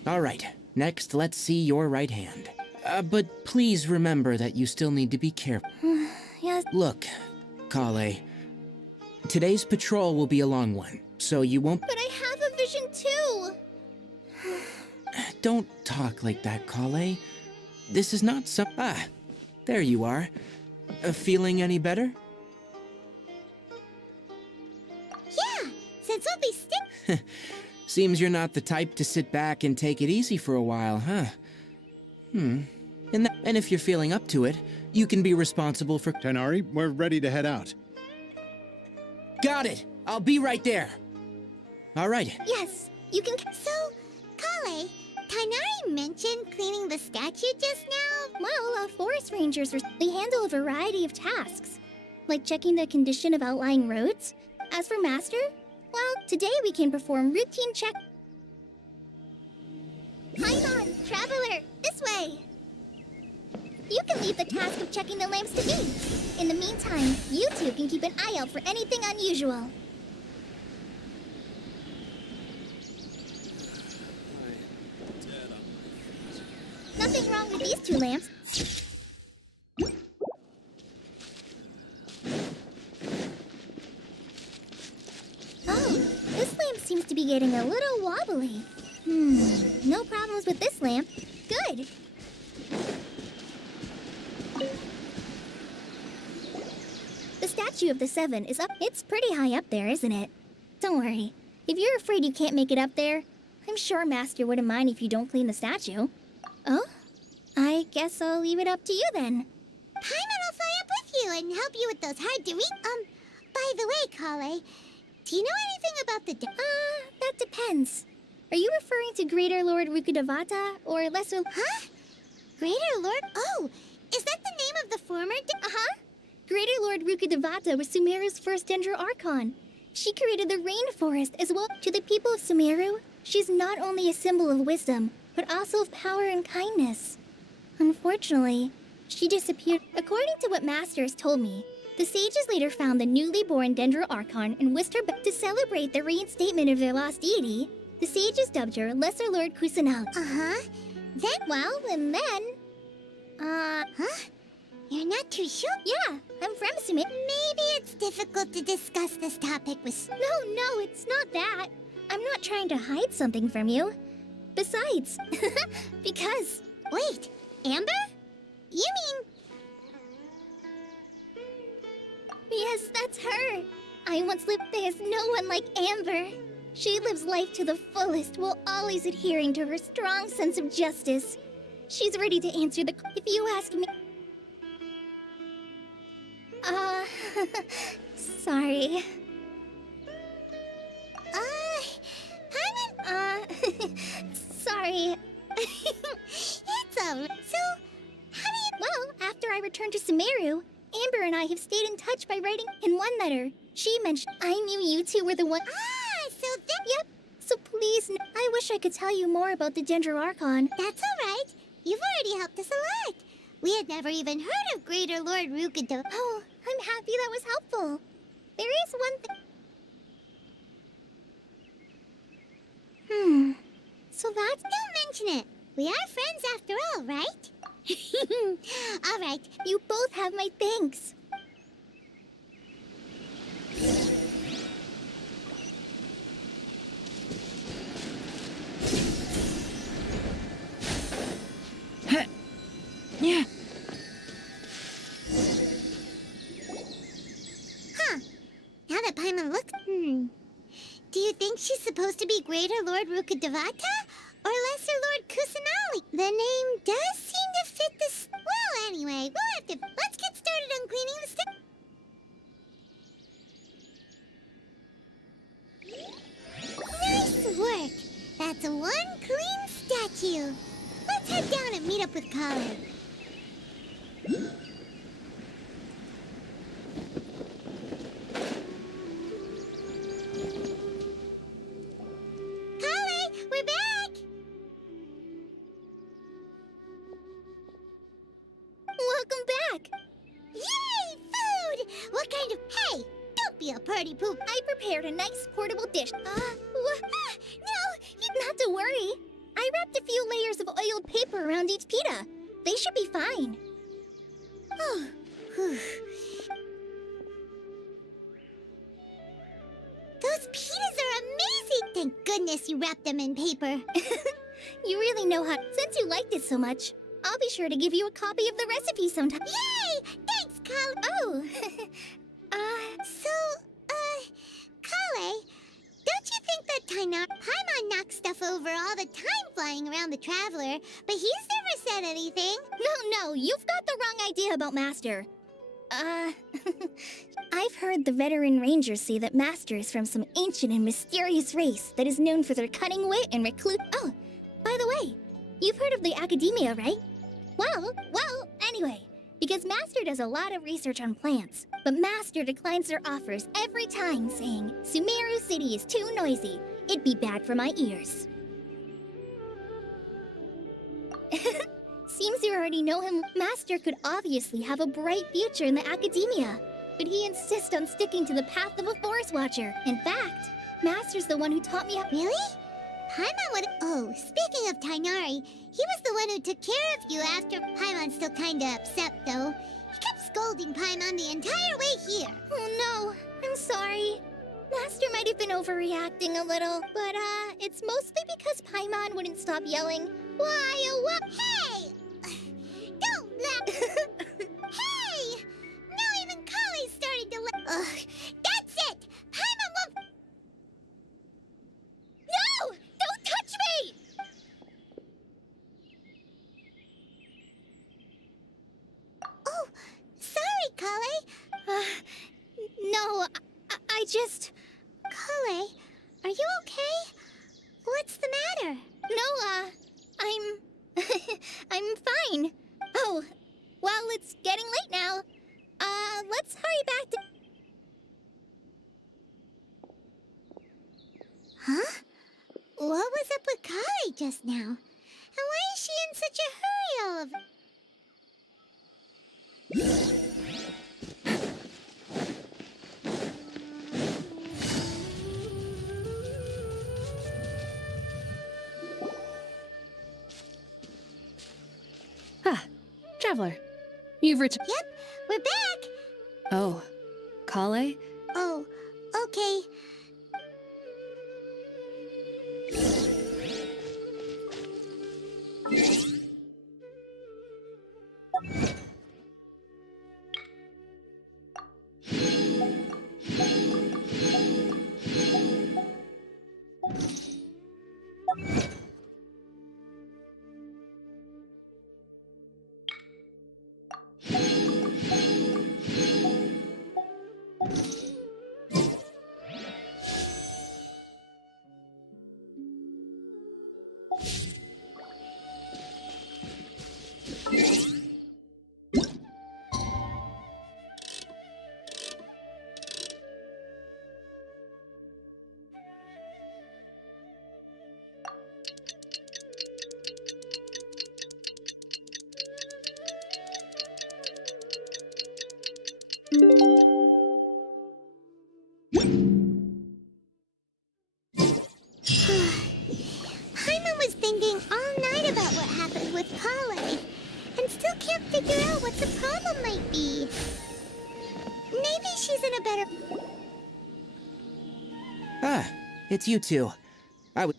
All right, next let's see your right hand. But please remember that you still need to be careful. Yes. Look, Kale, today's patrol will be a long one, so you won't... But I have a vision too. Don't talk like that, Kale. This is not some... Ah, there you are. Feeling any better? Yeah, since we'll be stick. Seems you're not the type to sit back and take it easy for a while, huh? And if you're feeling up to it, you can be responsible for... Tainari, we're ready to head out. Got it! I'll be right there! All right. Yes, you can. So, Kale, Tainari mentioned cleaning the statue just now? Well, forest rangers, they handle a variety of tasks, like checking the condition of outlying roads. As for Master, well, today we can perform routine check. Paimon, Traveler, this way! You can leave the task of checking the lamps to me. In the meantime, you two can keep an eye out for anything unusual. Nothing wrong with these two lamps. Oh, this lamp seems to be getting a little wobbly. No problems with this lamp. Good. The statue of the Seven is up. It's pretty high up there, isn't it? Don't worry. If you're afraid you can't make it up there, I'm sure Master wouldn't mind if you don't clean the statue. Oh? I guess I'll leave it up to you then. Paimon will fly up with you and help you with those hard-to-reach... by the way, Kale, do you know anything about the... That depends. Are you referring to Greater Lord Rukkhadevata or Lesser... Huh? Greater Lord... Oh, is that the name of the former... Uh-huh. Greater Lord Rukkhadevata was Sumeru's first Dendro Archon. She created the rainforest as well. To the people of Sumeru, she's not only a symbol of wisdom, but also of power and kindness. Unfortunately, she disappeared. According to what Master has told me, the sages later found the newly born Dendro Archon and whisked her back to celebrate the reinstatement of their lost deity. The sages dubbed her Lesser Lord Kusanali. Uh-huh. Then... Well, and then... Huh? You're not too sure? Yeah, I'm from Sumeru. Maybe it's difficult to discuss this topic with... No, it's not that. I'm not trying to hide something from you. Besides, because... Wait, Amber? You mean... Yes, that's her. I once lived. There's no one like Amber. She lives life to the fullest while always adhering to her strong sense of justice. She's ready to answer the... If you ask me... Sorry. Paimon? Sorry. It's alright. So, how do you... Well, after I returned to Sumeru, Amber and I have stayed in touch by writing in one letter. She mentioned I knew you two were the one... so that... Yep. So please, I wish I could tell you more about the Dendro Archon. That's alright. You've already helped us a lot. We had never even heard of Greater Lord Rukkhadevata. Oh, I'm happy that was helpful. There is one thing... So that's... Don't mention it. We are friends after all, right? Alright. You both have my thanks. Yeah. Huh. Now that Paimon looks... Do you think she's supposed to be Greater Lord Rukkhadevata? Or Lesser Lord Kusanali? The name does seem to fit this... Well, anyway, we'll have to... Let's get started on cleaning the Nice work! That's one clean statue. Let's head down and meet up with Kale. Kale, we're back! Welcome back. Yay, food! What kind of... Hey, don't be a party poop. I prepared a nice portable dish. No, Not to worry. I wrapped a few layers of oiled paper around each pita. They should be fine. Oh, whew. Those pitas are amazing! Thank goodness you wrapped them in paper. You really know how. Since you liked it so much, I'll be sure to give you a copy of the recipe sometime. Yay! Thanks, Kale. Oh, Kale, don't you think that Paimon knocks stuff over all the time flying around the Traveler, but he's never said anything? No, you've got the wrong idea about Master. I've heard the veteran rangers say that Master is from some ancient and mysterious race that is known for their cunning wit and recluse. Oh, by the way, you've heard of the Academia, right? Well, anyway, because Master does a lot of research on plants, but Master declines their offers every time, saying, Sumeru City is too noisy. It'd be bad for my ears. Seems you already know him. Master could obviously have a bright future in the Academia, but he insists on sticking to the path of a Forest Watcher. In fact, Master's the one who taught me how— Really? Paimon would— Oh, speaking of Tainari, he was the one who took care of you after— Paimon's still kinda upset, though. He kept scolding Paimon the entire way here. Oh no, I'm sorry. Master might have been overreacting a little, but it's mostly because Paimon wouldn't stop yelling, why, oh, what? Hey! Don't laugh! Hey! Now even Kali's starting to laugh. Ugh, that's it! Paimon won't— No! Don't touch me! Oh, sorry, Kale. No, I just— Kale, are you okay? What's the matter? No, I'm fine. Oh, well, it's getting late now. Let's hurry back to— Huh? What was up with Kale just now? And why is she in such a hurry all of— Ah, Traveler. You've returned. Yep, we're back! Oh, Kale? Oh, okay. Paimon was thinking all night about what happened with Kale, and still can't figure out what the problem might be. Maybe she's in a better— Ah, it's you two. Huh?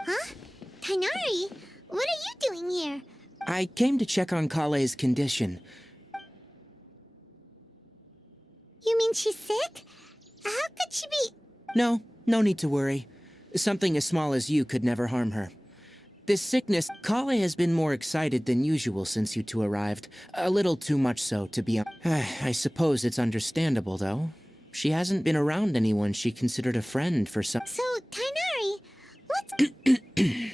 Tainari, what are you doing here? I came to check on Kale's condition. You mean she's sick? How could she be— No need to worry. Something as small as you could never harm her. This sickness, Kale has been more excited than usual since you two arrived. A little too much so, to be honest. I suppose it's understandable, though. She hasn't been around anyone she considered a friend for some— So, Tainari, what's—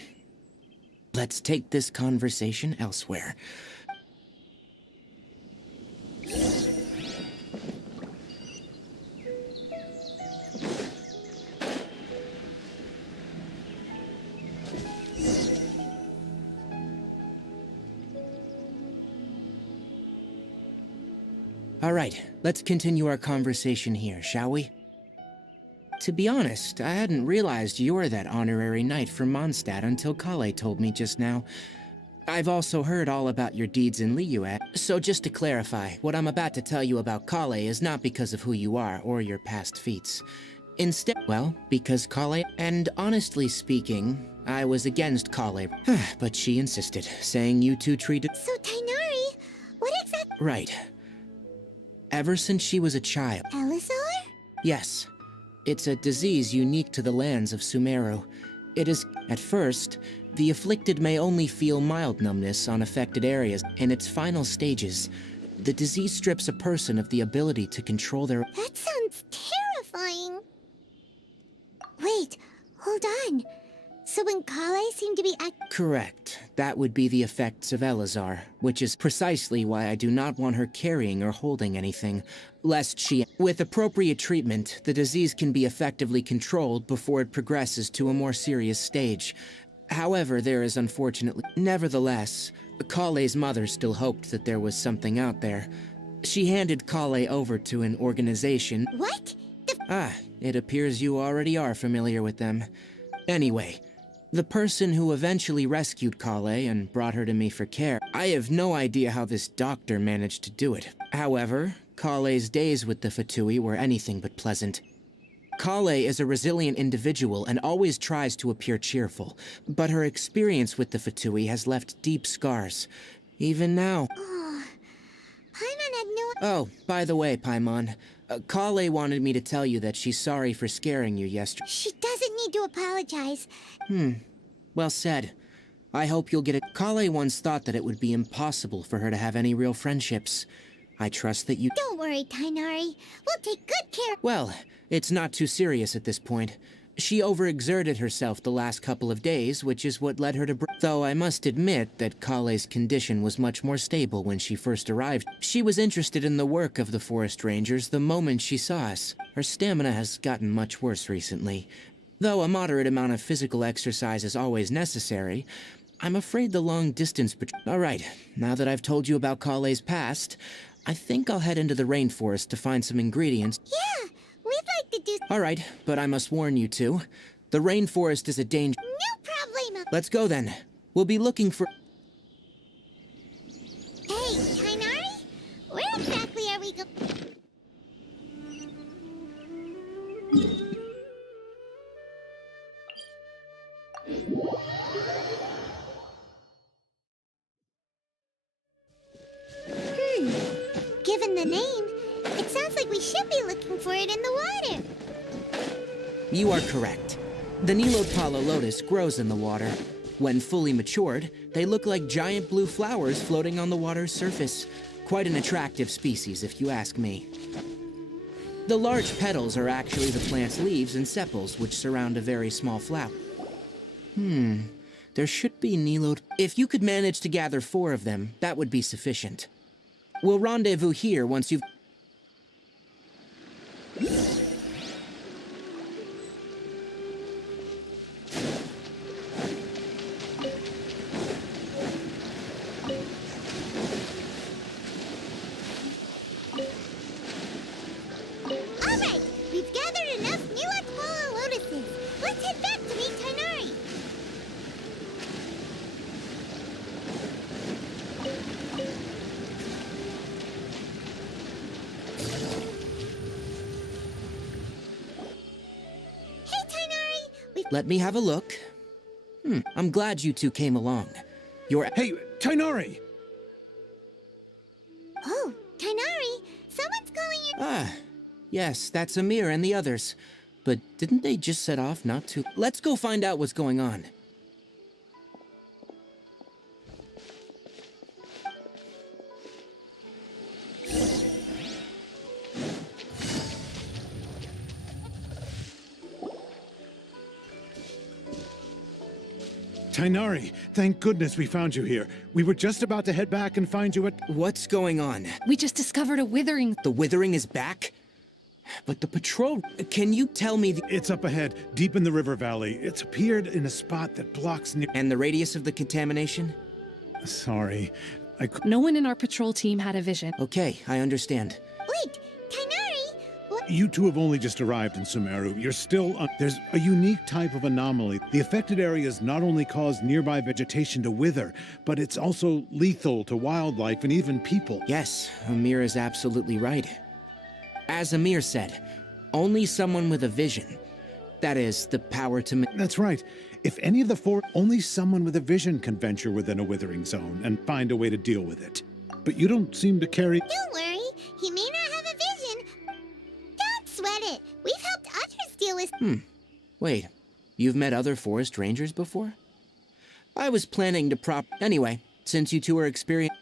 Let's take this conversation elsewhere. All right, let's continue our conversation here, shall we? To be honest, I hadn't realized you're that honorary knight from Mondstadt until Kale told me just now. I've also heard all about your deeds in Liyue, so just to clarify, what I'm about to tell you about Kale is not because of who you are or your past feats. Instead, well, because Kale, and honestly speaking, I was against Kale, but she insisted, saying you two treated— So, Tainari, what exactly— Right. Ever since she was a child— Elizar? Yes. It's a disease unique to the lands of Sumeru. It is— At first, the afflicted may only feel mild numbness on affected areas. In its final stages, The disease strips a person of the ability to control their... That sounds terrifying. Wait, hold on. So when Kale seemed to be Correct. That would be the effects of Elazar, which is precisely why I do not want her carrying or holding anything, lest she... With appropriate treatment, the disease can be effectively controlled before it progresses to a more serious stage. However, there is unfortunately... Nevertheless, Kale's mother still hoped that there was something out there. She handed Kale over to an organization... What? It appears you already are familiar with them. Anyway... The person who eventually rescued Kale and brought her to me for care. I have no idea how this doctor managed to do it. However, Kale's days with the Fatui were anything but pleasant. Kale is a resilient individual and always tries to appear cheerful, but her experience with the Fatui has left deep scars. Even now... Oh, Paimon had no... Oh, by the way, Paimon, Kale wanted me to tell you that she's sorry for scaring you yesterday. She doesn't need to apologize. Well said. I hope you'll get it. Kale once thought that it would be impossible for her to have any real friendships. I trust that you... Don't worry, Tainari. We'll take good care... Well, it's not too serious at this point. She overexerted herself the last couple of days, which is what led her to... Though I must admit that Kale's condition was much more stable when she first arrived. She was interested in the work of the forest rangers the moment she saw us. Her stamina has gotten much worse recently. Though a moderate amount of physical exercise is always necessary, I'm afraid the long distance... Alright, now that I've told you about Kale's past, I think I'll head into the rainforest to find some ingredients. Yeah, we'd like to do... Alright, but I must warn you two. The rainforest is a danger... No problema. Let's go then. We'll be looking for... Hey, Tainari? Where exactly are we Given the name, it sounds like we should be looking for it in the water. You are correct. The Nilotpala lotus grows in the water. When fully matured, they look like giant blue flowers floating on the water's surface. Quite an attractive species, if you ask me. The large petals are actually the plant's leaves and sepals, which surround a very small flower. There should be Nilot... If you could manage to gather 4 of them, that would be sufficient. We'll rendezvous here once you've... Alright, we've gathered enough Nilotpala lotuses. Let's head back to meet Tainari. Hey, Tainari! Let me have a look. I'm glad you two came along. You're... Hey, Tainari! Oh, Tainari! Someone's calling you... Yes, that's Amir and the others. But didn't they just set off not to... Let's go find out what's going on. Tainari, thank goodness we found you here. We were just about to head back and find you at... What's going on? We just discovered a withering. The withering is back? But the patrol... Can you tell me the... It's up ahead, deep in the river valley. It's appeared in a spot that blocks near... And the radius of the contamination? Sorry. No one in our patrol team had a vision. Okay, I understand. Wait, Tainari! What? You two have only just arrived in Sumeru. You're still... There's a unique type of anomaly. The affected areas not only cause nearby vegetation to wither, but it's also lethal to wildlife and even people. Yes, Amir is absolutely right. As Amir said, only someone with a vision. That is, the power to... That's right. If any of the 4, only someone with a vision can venture within a withering zone and find a way to deal with it. But you don't seem to carry... Don't worry, he may not have a vision. Don't sweat it. We've helped others deal with... Wait, you've met other forest rangers before? I was planning to Anyway, since you two are experienced...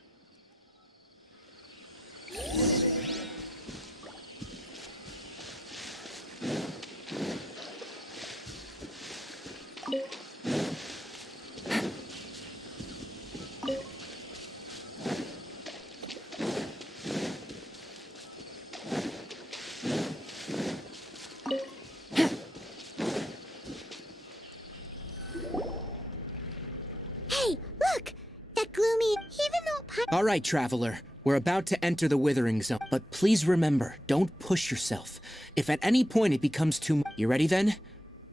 Hey, look! That gloomy... Even though All right, Traveler. We're about to enter the Withering Zone, but please remember, don't push yourself. If at any point it becomes too much... You ready then?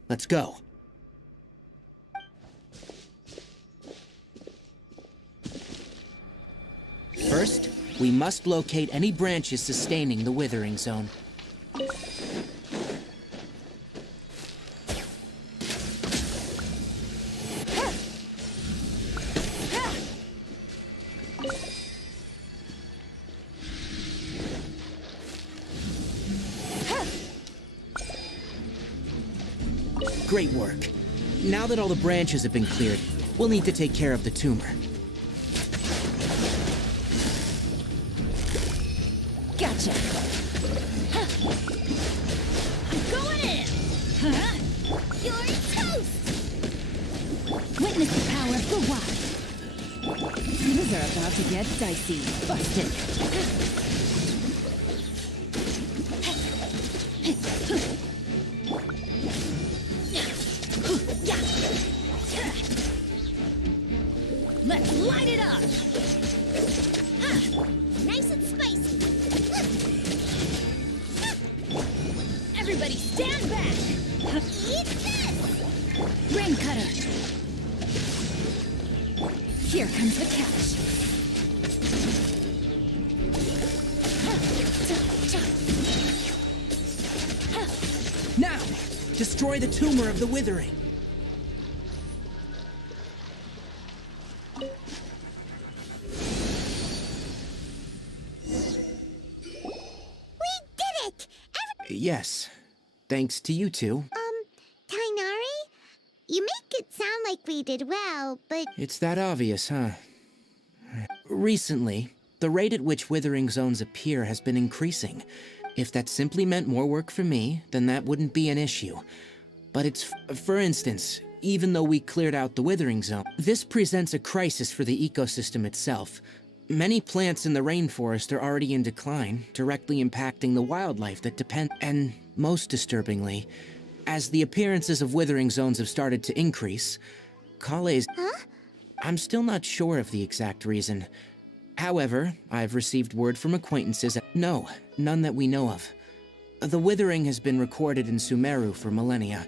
Let's go. First, we must locate any branches sustaining the Withering Zone. Great work. Now that all the branches have been cleared, we'll need to take care of the tumor. Gotcha. I'm going in. You're toast! Witness the power of the wild. Things are about to get dicey. Busted. Let's light it up! Nice and spicy! Everybody stand back! Eat this! Rain cutter! Here comes the catch. Now, destroy the tumor of the Withering. Yes, thanks to you two. Tainari? You make it sound like we did well, but... It's that obvious, huh? Recently, the rate at which Withering Zones appear has been increasing. If that simply meant more work for me, then that wouldn't be an issue. But it's... For instance, even though we cleared out the Withering Zone, this presents a crisis for the ecosystem itself. Many plants in the rainforest are already in decline, directly impacting the wildlife that depend. And most disturbingly, as the appearances of Withering Zones have started to increase, Kale's... Huh? I'm still not sure of the exact reason. However, I've received word from acquaintances... No, none that we know of. The Withering has been recorded in Sumeru for millennia.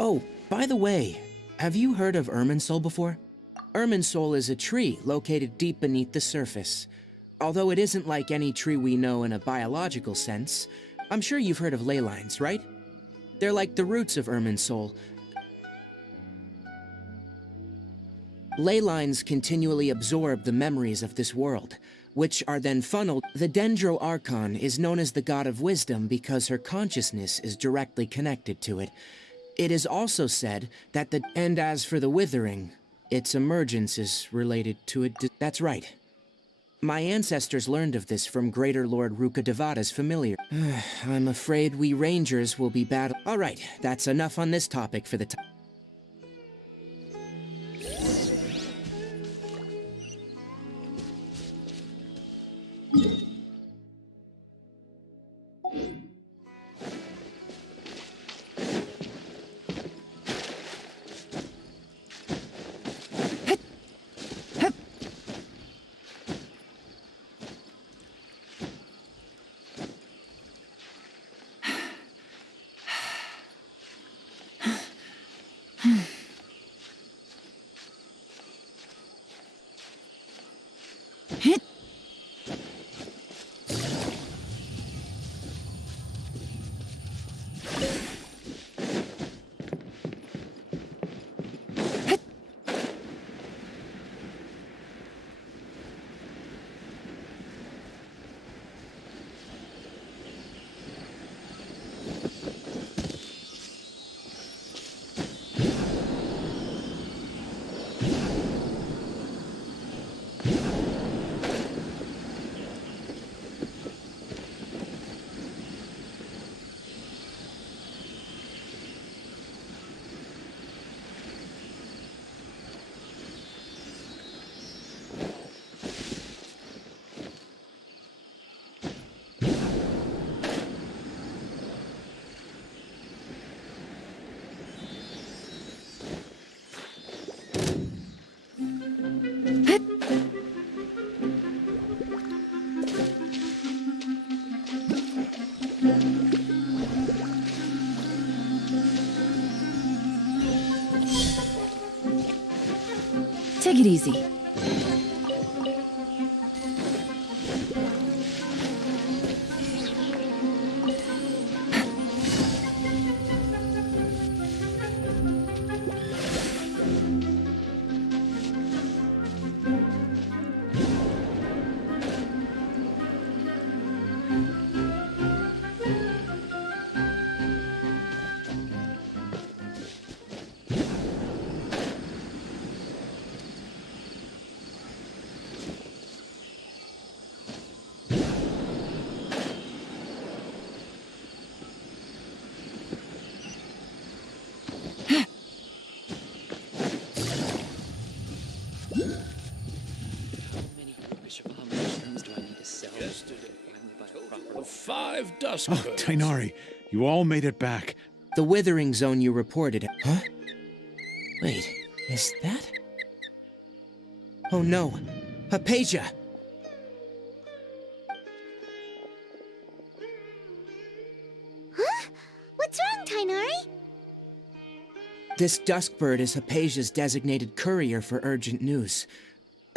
Oh, by the way, have you heard of Irminsul before? Irminsul is a tree located deep beneath the surface. Although it isn't like any tree we know in a biological sense, I'm sure you've heard of ley lines, right? They're like the roots of Irminsul. Ley lines continually absorb the memories of this world, which are then funneled. The Dendro Archon is known as the god of wisdom because her consciousness is directly connected to it. It is also said that the... And as for the Withering, its emergence is related to it. That's right. My ancestors learned of this from Greater Lord Rukadevada's familiar. I'm afraid we Rangers will be battle. All right, that's enough on this topic for the time. Take it easy. 5 dusk Oh, birds. Tainari, you all made it back. The withering zone you reported. Huh? Wait, is that? Oh no, Hypatia! Huh? What's wrong, Tainari? This duskbird is Hypatia's designated courier for urgent news.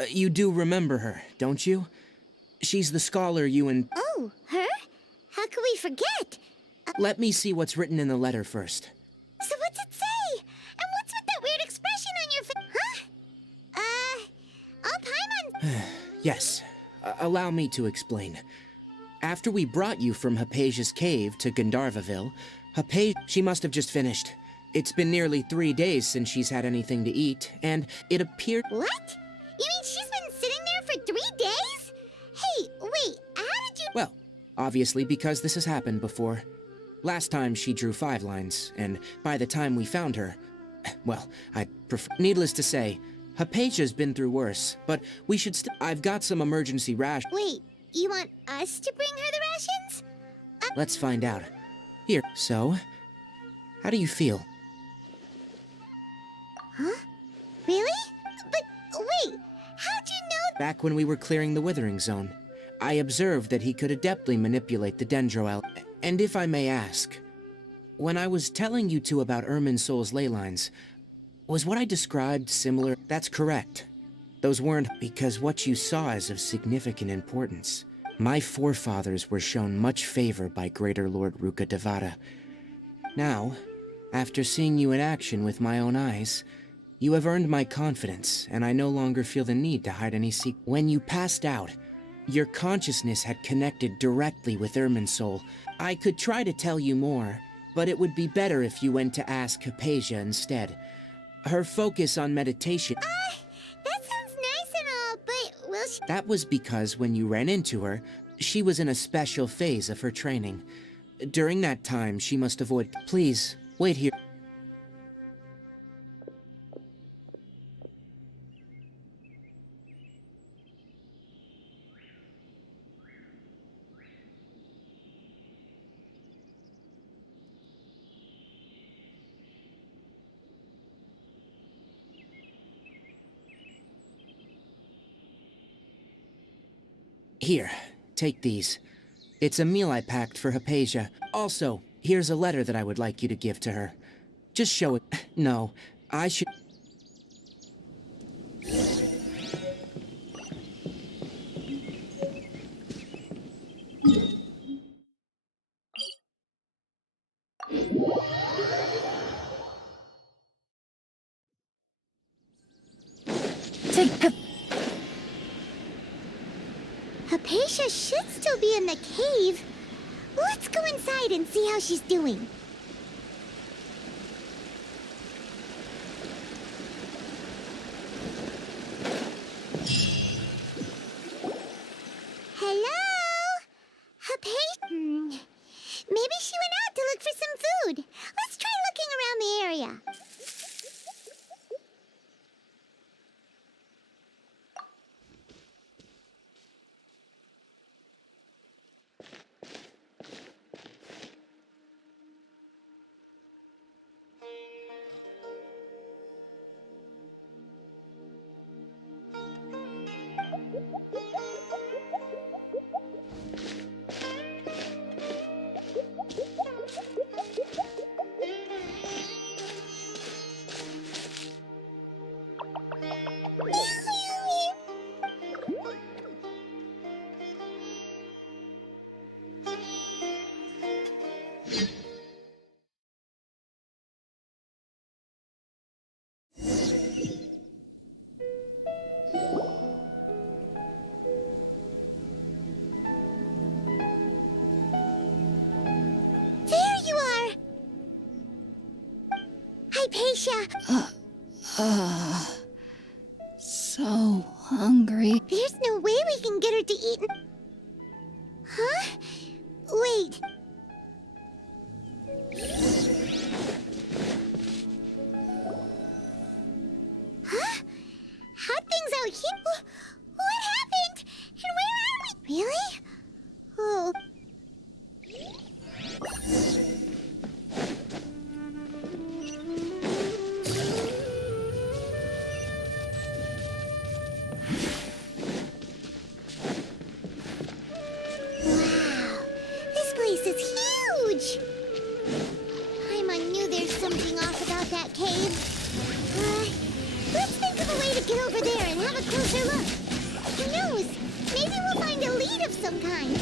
You do remember her, don't you? She's the scholar you and... Oh, her? How could we forget? Let me see what's written in the letter first. So what's it say? And what's with that weird expression on your face? Huh? Oh, Paimon. Yes, allow me to explain. After we brought you from Hypatia's cave to Gandharvaville, she must have just finished. It's been nearly 3 days since she's had anything to eat, and it appeared... What? You mean she's been sitting there for 3 days? Hey, wait, how did you... Well, obviously because this has happened before. Last time she drew 5 lines, and by the time we found her... Well, I prefer... Needless to say, Hypatia's been through worse, but we should I've got some emergency rations. Wait, you want us to bring her the rations? Let's find out. Here, so... How do you feel? Huh? Really? But wait, how'd you know? Back when we were clearing the Withering Zone, I observed that he could adeptly manipulate the Dendroel. And if I may ask, when I was telling you two about Irminsul's ley lines, was what I described similar? That's correct. Those weren't because what you saw is of significant importance. My forefathers were shown much favor by Greater Lord Rukkhadevata. Now, after seeing you in action with my own eyes, you have earned my confidence, and I no longer feel the need to hide any secret. When you passed out, your consciousness had connected directly with Irminsul. I could try to tell you more, but it would be better if you went to ask Hypatia instead. Her focus on meditation... That sounds nice and all, but will she... That was because when you ran into her, she was in a special phase of her training. During that time, she must avoid... Please, wait here. Here, take these. It's a meal I packed for Hypatia. Also, here's a letter that I would like you to give to her. Just show it. No, I should... Hypatia should still be in the cave. Let's go inside and see how she's doing. Hello? Hypatia? Maybe she went out to look for some food. Let's try looking around the area. Alicia! So hungry. There's no way we can get her to eat. Huh? Wait. Huh? How'd things out here? What happened? And where are we? Really? Oh. Wow. This place is huge. Paimon knew there's something off about that cave. Let's think of a way to get over there and have a closer look. Who knows? Maybe we'll find a lead of some kind.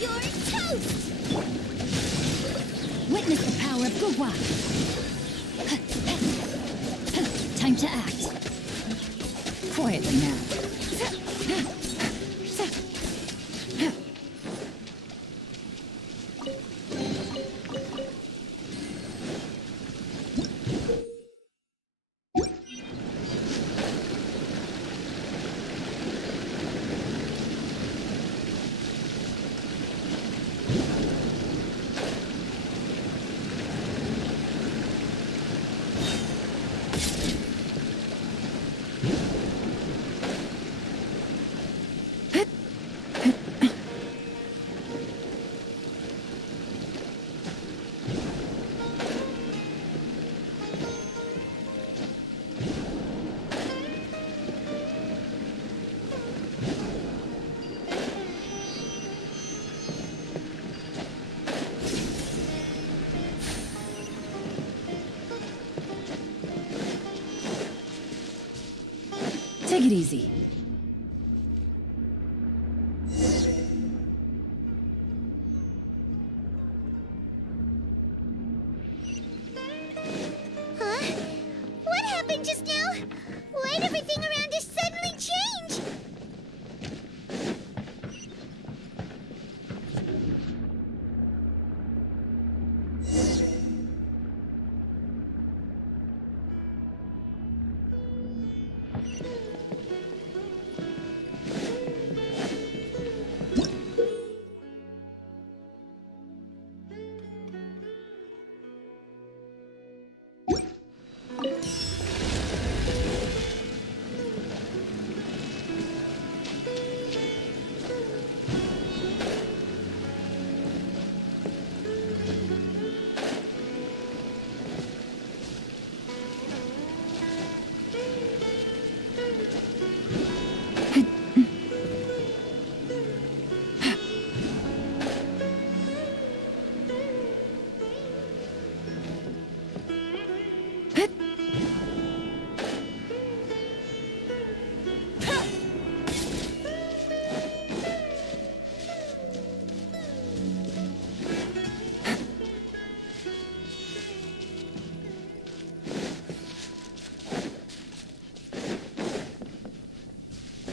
You're toast! Witness the power of Gugwa. Time to act. Quietly now. Take it easy. Huh? What happened just now? Why'd everything around us suddenly change?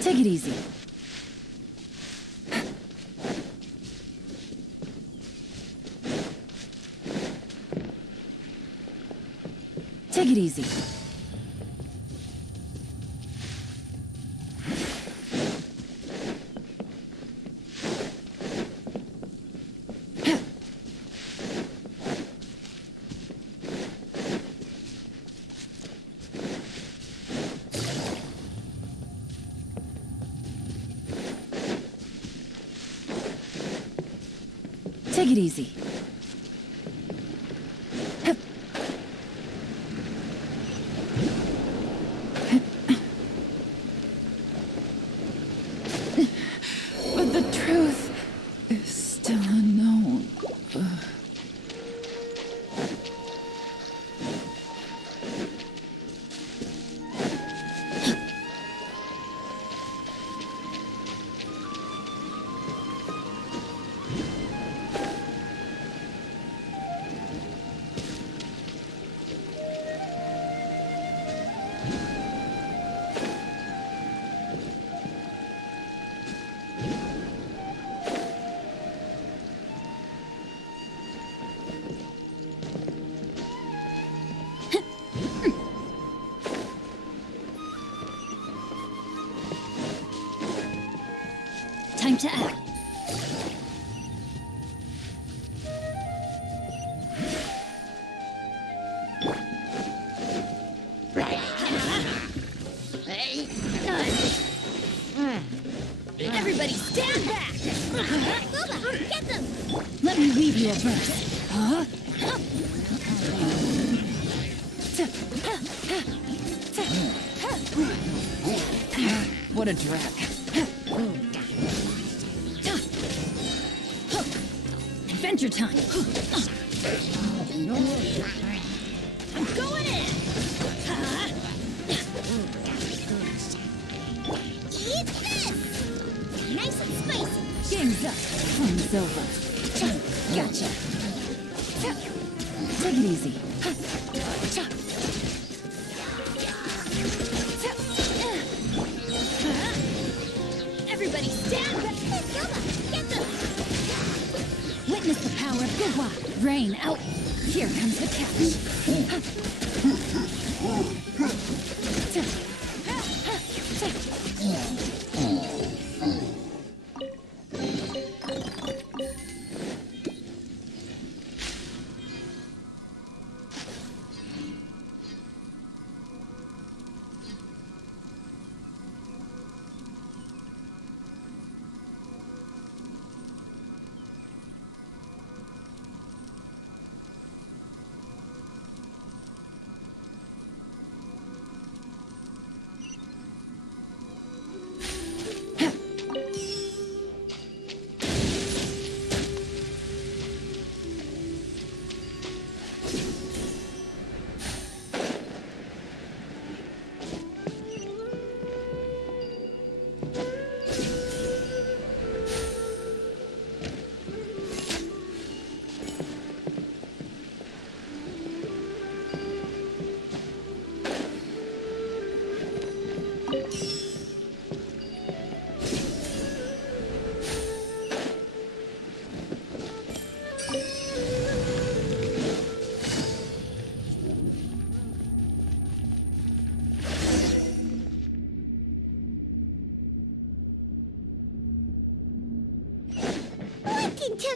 Take it easy. Take it easy. Take it easy. But the truth is still unknown. to act. Everybody stand back! Boba, get them! Let me weave you a verse. Huh? What a drag. Adventure time! I'm going in! Eat this! Nice and spicy! Game's up. Flame's over. Gotcha. Take it easy. Everybody stand back! Boba, get them! Witness the power of Gugwa. Rain out. Here comes the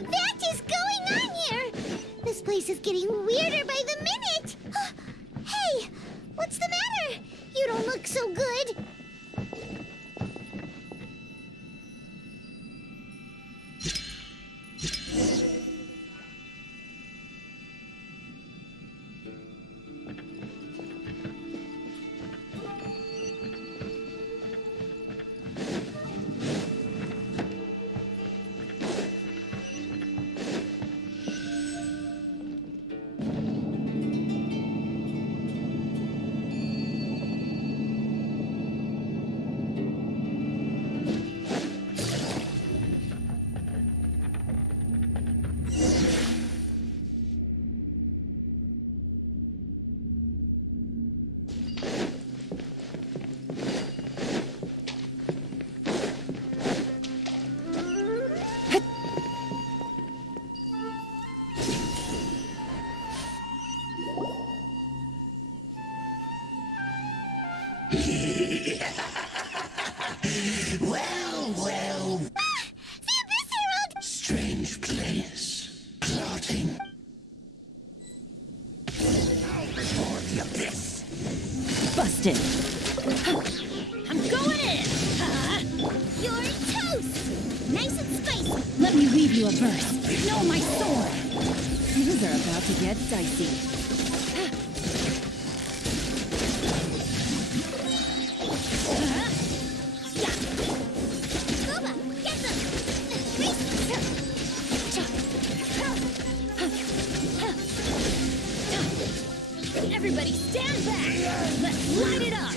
What is going on here? This place is getting weirder by the minute! Hey, what's the matter? You don't look so good. Well. The Abyss Herald! Strange place. Plotting. For the Abyss. busted. I'm going in! You're toast! Nice and spicy! Let me weave you a verse. No, my sword! Things are about to get dicey. Everybody stand back! Let's light it up!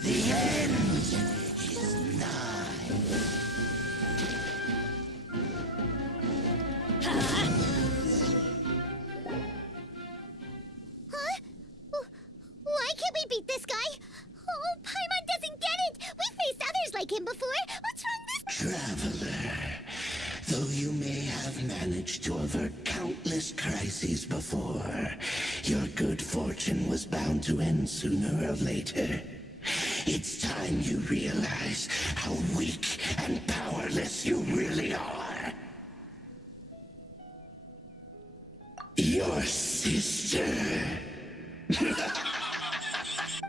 The end is nigh. Huh? Why can't we beat this guy? Oh, Paimon doesn't get it! We've faced others like him before! What's wrong this— Traveler, though you may have managed to avert countless crises before, your good fortune misfortune was bound to end sooner or later. It's time you realize how weak and powerless you really are. Your sister.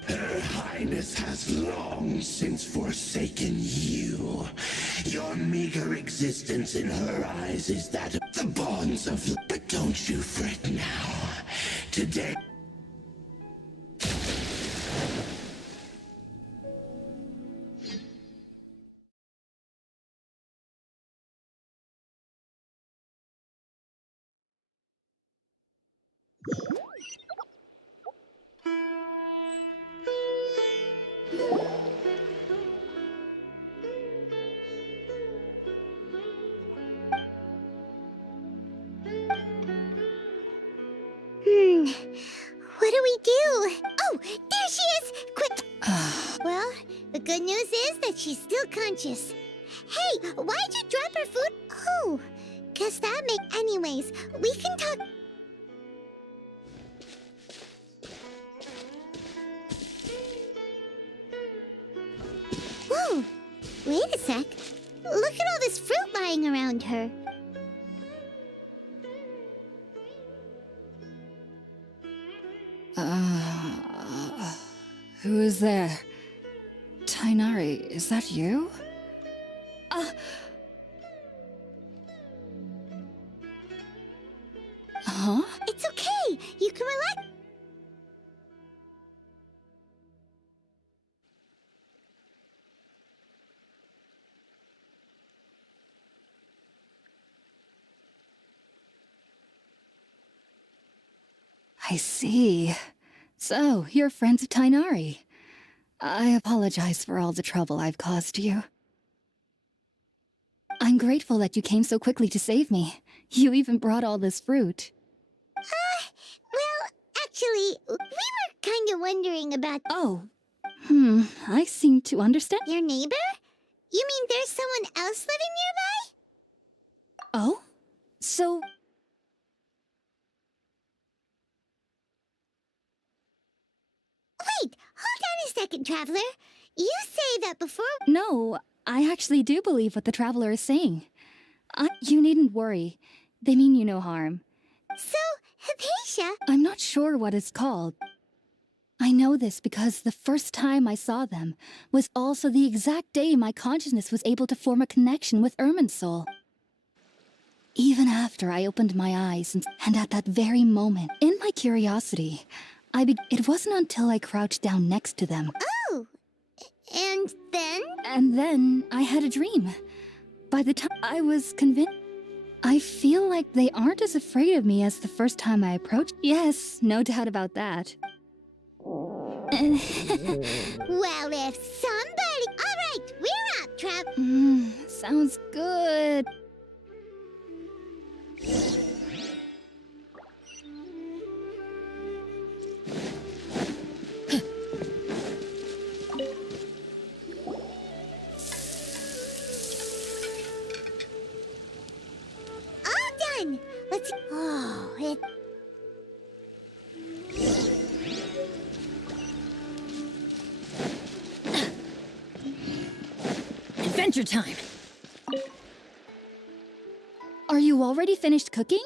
Her Highness has long since forsaken you. Your meager existence in her eyes is that of the bonds of... But don't you fret now. Today... What do we do? Oh, there she is! Quick! Well, the good news is that she's still conscious. Hey, why'd you drop her food? Oh, guess that make... Anyways, we can talk... Whoa, wait a sec. Look at all this fruit lying around her. Who is there? Tainari, is that you? Huh? It's okay. You can relax. I see. So, you're friends of Tainari. I apologize for all the trouble I've caused you. I'm grateful that you came so quickly to save me. You even brought all this fruit. Well, actually, we were kind of wondering about... Oh. I seem to understand. Your neighbor? You mean there's someone else living nearby? Oh? So... Wait, hold on a second, Traveler. You say that before... No, I actually do believe what the Traveler is saying. You needn't worry. They mean you no harm. So, Hypatia... I'm not sure what it's called. I know this because the first time I saw them was also the exact day my consciousness was able to form a connection with Irminsul. Even after I opened my eyes and at that very moment, in my curiosity, it wasn't until I crouched down next to them. Oh! And then? And then I had a dream. By the time I was convinced... I feel like they aren't as afraid of me as the first time I approached. Yes, no doubt about that. Well, if somebody... Alright, we're up, Trav... Sounds good. All done! Let's... Oh, it... Adventure time! Are you already finished cooking?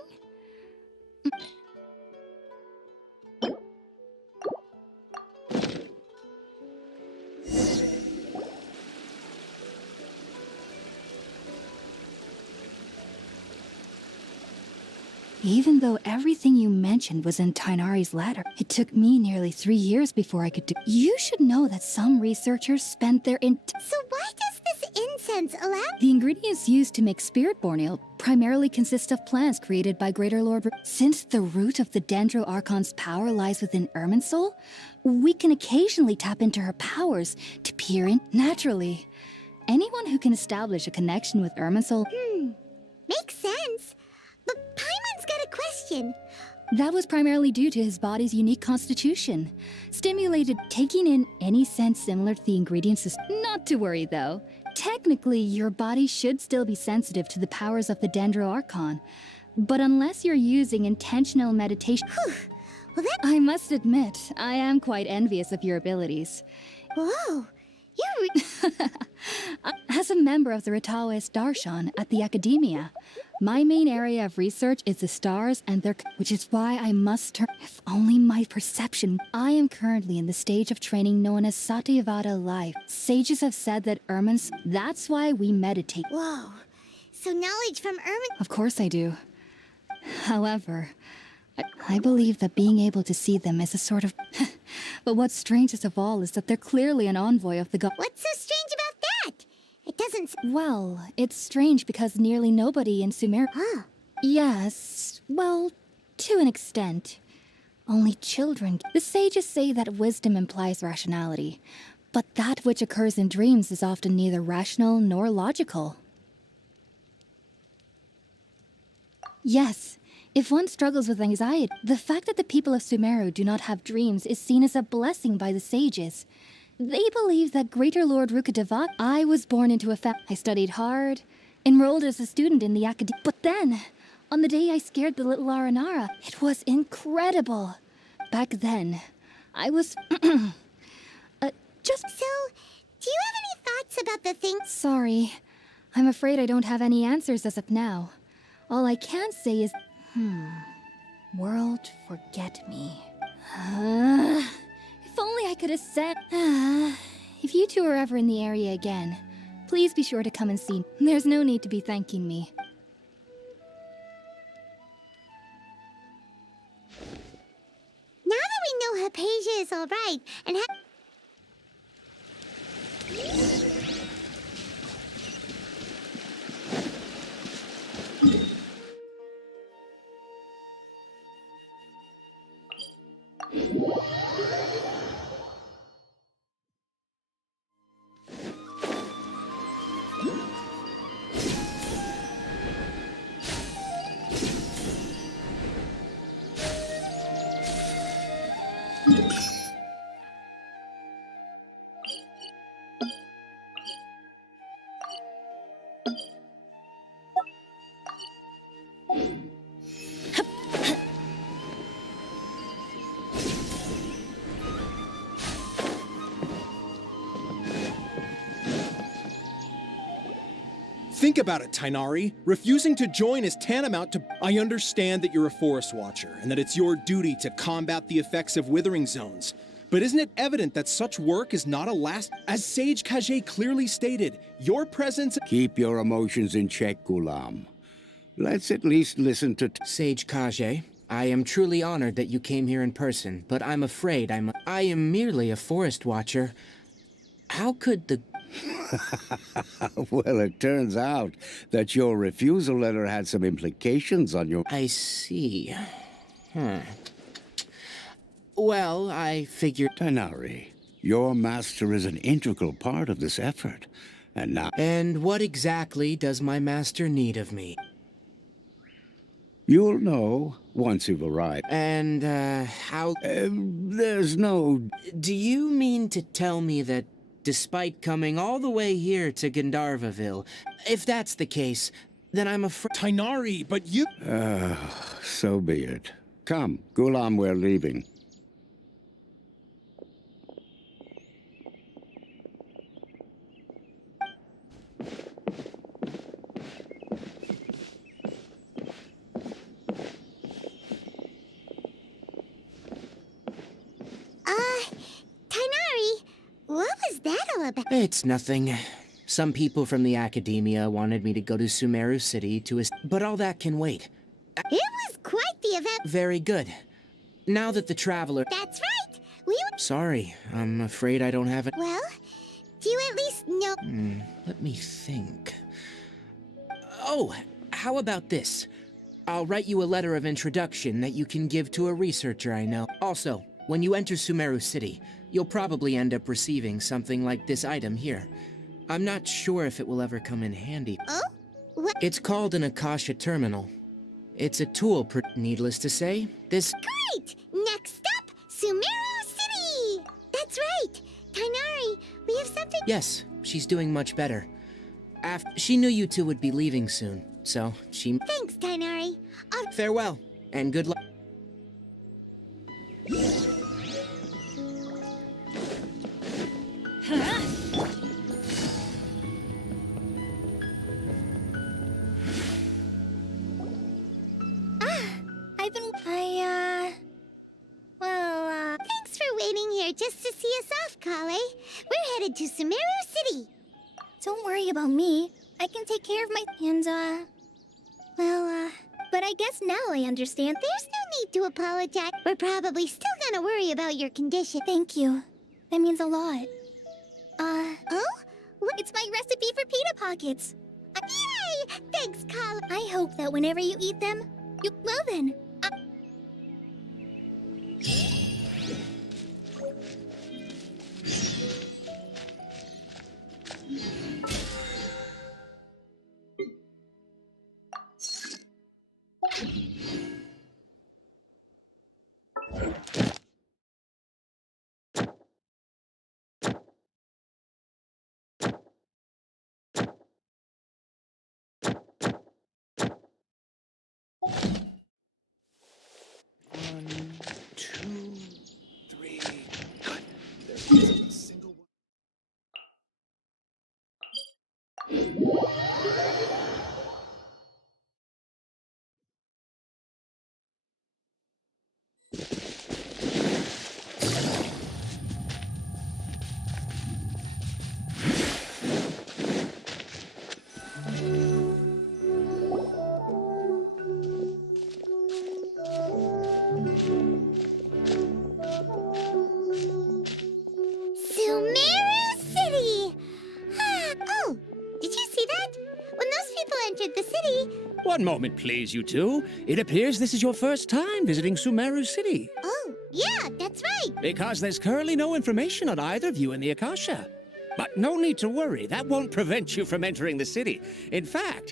Even though everything you mentioned was in Tainari's letter, it took me nearly 3 years before I could do... You should know that some researchers spent their So why does this incense allow... The ingredients used to make spirit borneal primarily consist of plants created by Greater Lord... Since the root of the Dendro Archon's power lies within Irminsul, we can occasionally tap into her powers to peer in naturally. Anyone who can establish a connection with Irminsul... Makes sense. But Paimon's got a question. That was primarily due to his body's unique constitution. Stimulated taking in any sense similar to the ingredients is... Not to worry, though. Technically, your body should still be sensitive to the powers of the Dendro Archon. But unless you're using intentional meditation... Whew. Well, that. I must admit, I am quite envious of your abilities. Whoa! As a member of the Ritaoist Darshan at the Academia, my main area of research is the stars and their... which is why I must turn... If only my perception... I am currently in the stage of training known as Satyavada life. Sages have said that Ermin's... That's why we meditate. Whoa. So knowledge from Ermin... Of course I do. However, I believe that being able to see them is a sort of... But what's strangest of all is that they're clearly an envoy of the god... What's so strange about that? It doesn't... Well, it's strange because nearly nobody in Sumer... Huh. Yes, well, to an extent. Only children... The sages say that wisdom implies rationality, but that which occurs in dreams is often neither rational nor logical. Yes, if one struggles with anxiety, the fact that the people of Sumeru do not have dreams is seen as a blessing by the sages. They believe that Greater Lord Rukkhadevata... I was born into a I studied hard, enrolled as a student in the academy. But then, on the day I scared the little Aranara, it was incredible. Back then, I was... just... So, do you have any thoughts about the thing? Sorry. I'm afraid I don't have any answers as of now. All I can say is... World, forget me. If only I could have said... If you two are ever in the area again, please be sure to come and see. There's no need to be thanking me. Now that we know Hypatia is alright, and Think about it, Tainari. Refusing to join is tantamount to... I understand that you're a forest watcher, and that it's your duty to combat the effects of withering zones. But isn't it evident that such work is not a last... As Sage Kage clearly stated, your presence... Keep your emotions in check, Ghulam. Let's at least listen to... Sage Kage, I am truly honored that you came here in person, but I'm afraid I am merely a forest watcher. How could the... Well, it turns out that your refusal letter had some implications on your... I see. Well, I figured... Tainari, your master is an integral part of this effort, and now... And what exactly does my master need of me? You'll know once you've arrived. And, how... There's no... Do you mean to tell me that despite coming all the way here to Gandharvaville, if that's the case, then I'm afraid... Tainari, but you... So be it. Come, Ghulam, we're leaving. Tainari, what was that all about? It's nothing. Some people from the Academia wanted me to go to Sumeru City but all that can wait. It was quite the event. Very good. Now that the traveler... That's right! Sorry, I'm afraid I don't have it. Well, do you at least know... Let me think. Oh, how about this? I'll write you a letter of introduction that you can give to a researcher I know. Also, when you enter Sumeru City, you'll probably end up receiving something like this item here. I'm not sure if it will ever come in handy. Oh? What? It's called an Akasha Terminal. It's a tool, needless to say. This... Great! Next up, Sumeru City! That's right! Tainari, we have something... Yes, she's doing much better. She knew you two would be leaving soon, so she... Thanks, Tainari. Farewell, and good luck. just to see us off, Kale. We're headed to Sumeru City. Don't worry about me. I can take care of my... And, but I guess now I understand. There's no need to apologize. We're probably still gonna worry about your condition. Thank you. That means a lot. Oh? It's my recipe for pita pockets. Yay! Thanks, Kale. I hope that whenever you eat them, you... Well then, Sumeru City! Oh, did you see that? When those people entered the city... One moment, please, you two. It appears this is your first time visiting Sumeru City. Oh, yeah, that's right. Because there's currently no information on either of you in the Akasha. But no need to worry, that won't prevent you from entering the city. In fact,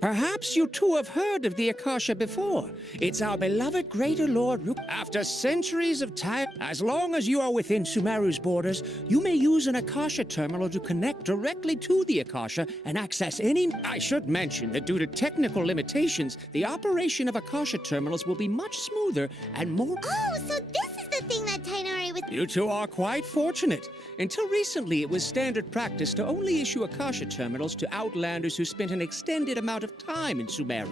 perhaps you two have heard of the Akasha before. It's our beloved Greater Lord Rook. After centuries of time, as long as you are within Sumeru's borders, you may use an Akasha terminal to connect directly to the Akasha and access any... I should mention that due to technical limitations, the operation of Akasha terminals will be much smoother and more... Oh, so this is the thing that Tainari was... You two are quite fortunate. Until recently, it was standard practice to only issue Akasha terminals to outlanders who spent an extended amount of time in Sumeru.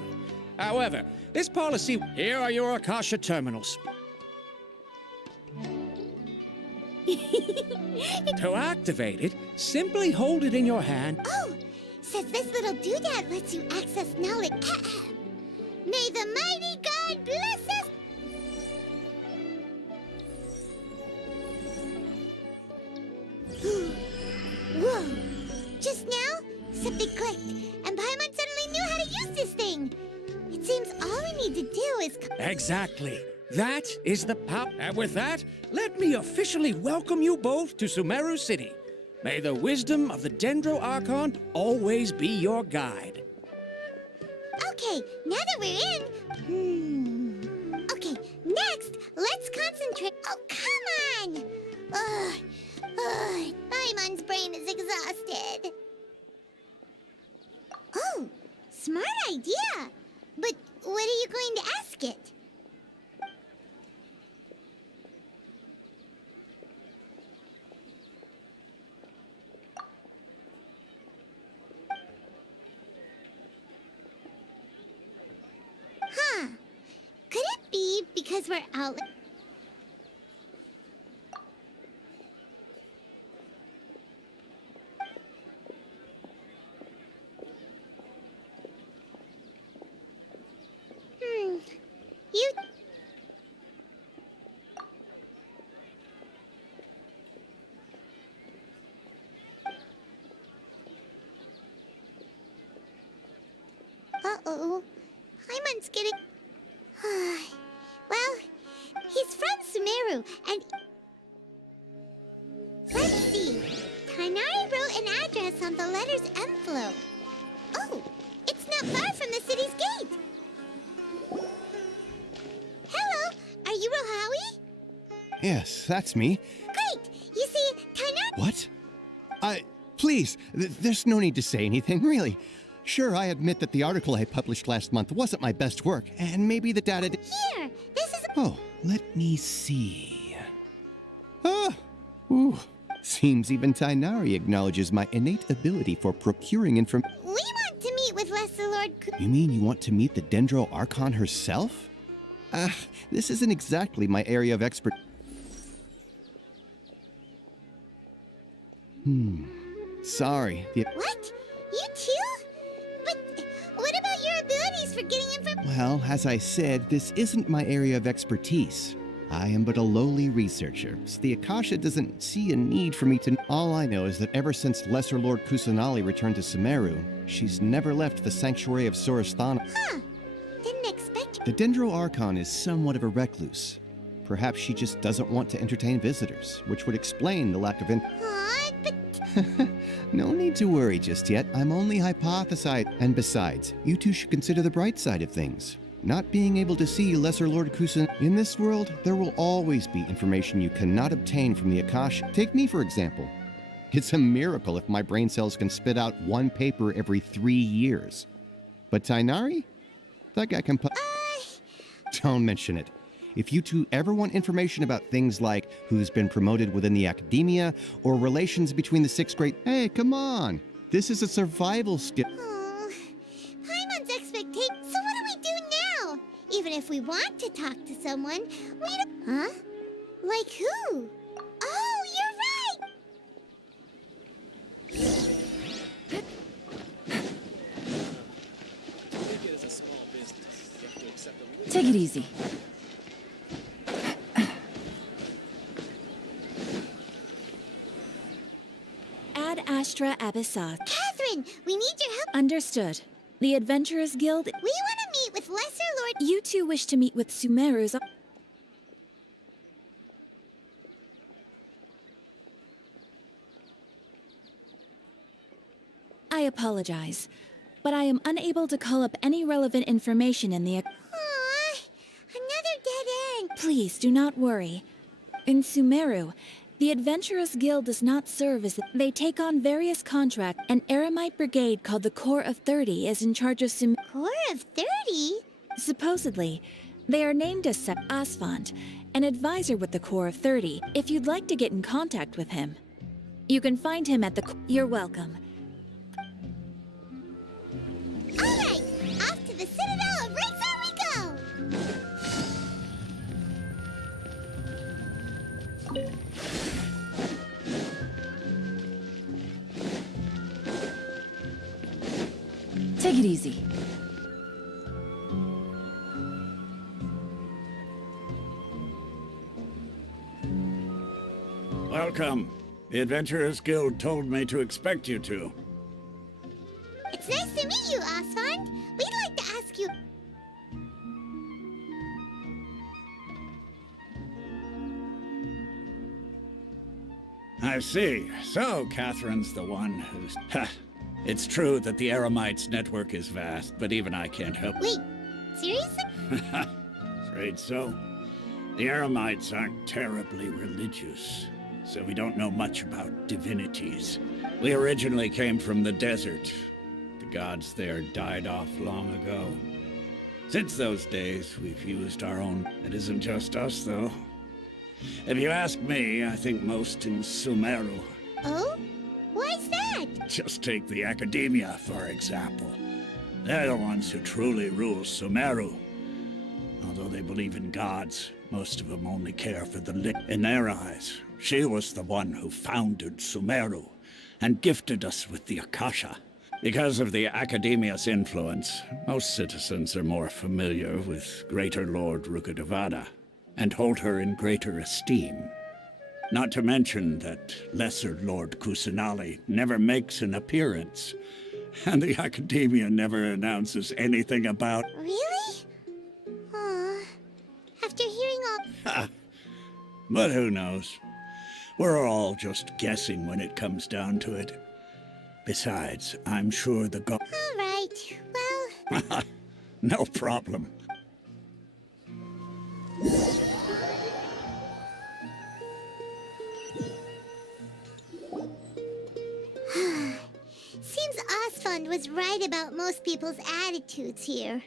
However, this policy... Here are your Akasha terminals. To activate it, simply hold it in your hand. Oh, says this little doodad lets you access knowledge. May the mighty God bless us! Whoa! Just now, something clicked, and Paimon suddenly knew how to use this thing! It seems all we need to do is... Exactly. That is the power. And with that, let me officially welcome you both to Sumeru City. May the wisdom of the Dendro Archon always be your guide. Okay, now that we're in... Okay, next, let's concentrate... Oh, come on! Paimon's brain is exhausted. Oh, smart idea! But what are you going to ask it? Huh. Could it be because we're out... You... Uh-oh. Paimon's getting... Well, he's from Sumeru, and... Let's see. Tainari wrote an address on the letter's envelope. Oh, it's not far from the city's gate. Hello, are you Rohawi? Yes, that's me. Great! You see, Tainari... What? Please, there's no need to say anything, really. Sure, I admit that the article I published last month wasn't my best work, and maybe the data... Here, this is... Oh, let me see. Ah! Ooh. Seems even Tainari acknowledges my innate ability for procuring information. We want to meet with Lesser Lord... You mean you want to meet the Dendro Archon herself? This isn't exactly my area of expertise. Sorry. What? You too? But what about your abilities for getting information? Well, as I said, this isn't my area of expertise. I am but a lowly researcher, so the Akasha doesn't see a need for me to... All I know is that ever since Lesser Lord Kusanali returned to Sumeru, she's never left the sanctuary of Sorasthana. Huh. Didn't expect... The Dendro Archon is somewhat of a recluse. Perhaps she just doesn't want to entertain visitors, which would explain the lack of but... No need to worry just yet. I'm only hypothesizing. And besides, you two should consider the bright side of things. Not being able to see Lesser Lord Kusan... In this world, there will always be information you cannot obtain from the Akasha. Take me, for example. It's a miracle if my brain cells can spit out one paper every 3 years. But Tainari? That guy can Don't mention it. If you two ever want information about things like who's been promoted within the academia or relations between the 6th grade... Hey, come on! This is a survival skill. Oh, Paimon's expectation. So what do we do now? Even if we want to talk to someone, we don't... Huh? Like who? Oh, you're right! Take it easy. Ad Astra Abyssos. Catherine, we need your help. Understood. The Adventurers Guild... We want to meet with Lesser Lord... You two wish to meet with Sumeru's... I apologize, but I am unable to call up any relevant information in the... Aww, another dead end. Please do not worry. In Sumeru, the Adventurers Guild does not serve as... They take on various contracts. An Eremite brigade called the Corps of 30 is in charge of Corps of 30? Supposedly. They are named as Asfand, an advisor with the Corps of 30, if you'd like to get in contact with him. You can find him at the... You're welcome. Alright, off to the Citadel of Razor we go! Take it easy. Welcome. The Adventurers Guild told me to expect you two. It's nice to meet you, Asfand. We'd like to ask you... I see. So, Catherine's the one who's... Ha! It's true that the Eremites' network is vast, but even I can't help... Wait, seriously? Afraid so. The Eremites aren't terribly religious, so we don't know much about divinities. We originally came from the desert. The gods there died off long ago. Since those days, we've used our own... It isn't just us, though. If you ask me, I think most in Sumeru. Oh? Why's that? Just take the Academia, for example. They're the ones who truly rule Sumeru. Although they believe in gods, most of them only care for the lit. In their eyes, she was the one who founded Sumeru and gifted us with the Akasha. Because of the Academia's influence, most citizens are more familiar with Greater Lord Rukkhadevada and hold her in greater esteem. Not to mention that Lesser Lord Kusanali never makes an appearance, and the Academia never announces anything about... Really? Aw. After hearing all... But who knows? We're all just guessing when it comes down to it. Besides, I'm sure the go... All right, well... No problem. Seems Asfand was right about most people's attitudes here.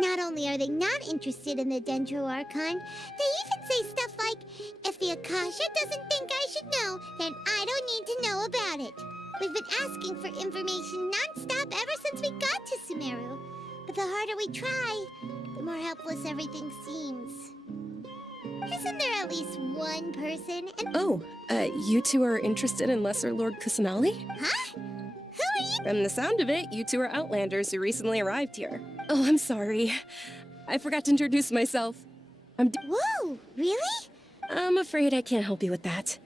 Not only are they not interested in the Dendro Archon, they even say stuff like, if the Akasha doesn't think I should know, then I don't need to know about it. We've been asking for information non-stop ever since we got to Sumeru. But the harder we try, the more helpless everything seems. Isn't there at least one person? And Oh, you two are interested in Lesser Lord Kusanali? huh? Who are you? From the sound of it, you two are Outlanders who recently arrived here. Oh, I'm sorry. I forgot to introduce myself. Whoa, really? I'm afraid I can't help you with that.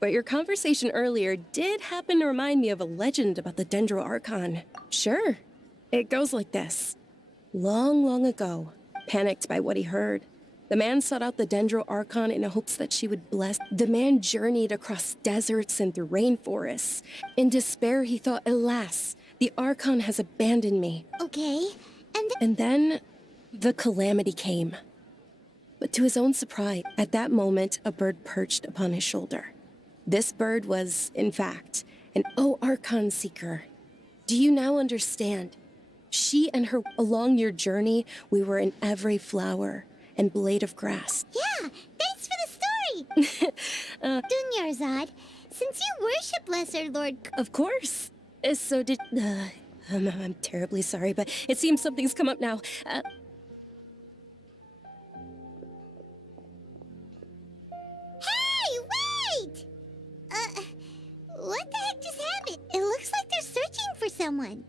But your conversation earlier did happen to remind me of a legend about the Dendro Archon. Sure. It goes like this. Long, long ago, panicked by what he heard, the man sought out the Dendro Archon in hopes that she would bless. The man journeyed across deserts and through rainforests. In despair, he thought, alas, the Archon has abandoned me. Okay, And then, the calamity came. But to his own surprise, at that moment, a bird perched upon his shoulder. This bird was, in fact, an Archon seeker. Do you now understand? She and her, along your journey, we were in every flower and blade of grass. Yeah, thanks for the story! Dunyarzad, since you worship Lesser Lord... Of course. So did... I'm terribly sorry, but it seems something's come up now. Hey, wait! What the heck just happened? It looks like they're searching for someone.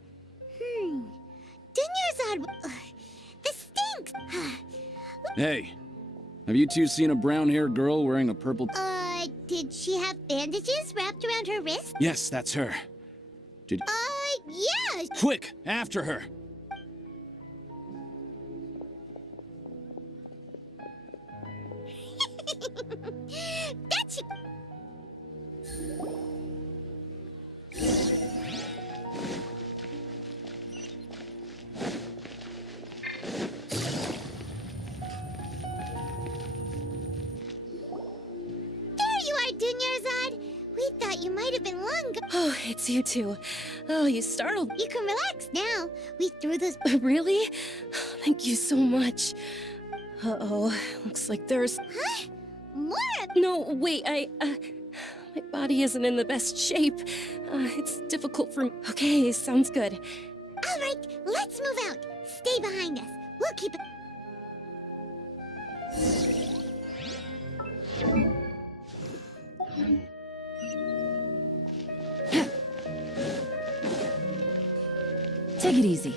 Dunyarzad... This stinks! Hey, have you two seen a brown-haired girl wearing a purple... Did she have bandages wrapped around her wrist? Yes, that's her. Did... Yeah! Quick, after her! That's... Dunyarzad! We thought you might have been long gone. Oh, it's you two. Oh, you startled. You can relax now. We threw those... Really? Thank you so much. Uh-oh, looks like there's... Huh? More? No, wait, my body isn't in the best shape. It's difficult for... Okay, sounds good. All right, let's move out. Stay behind us. We'll keep it... Take it easy.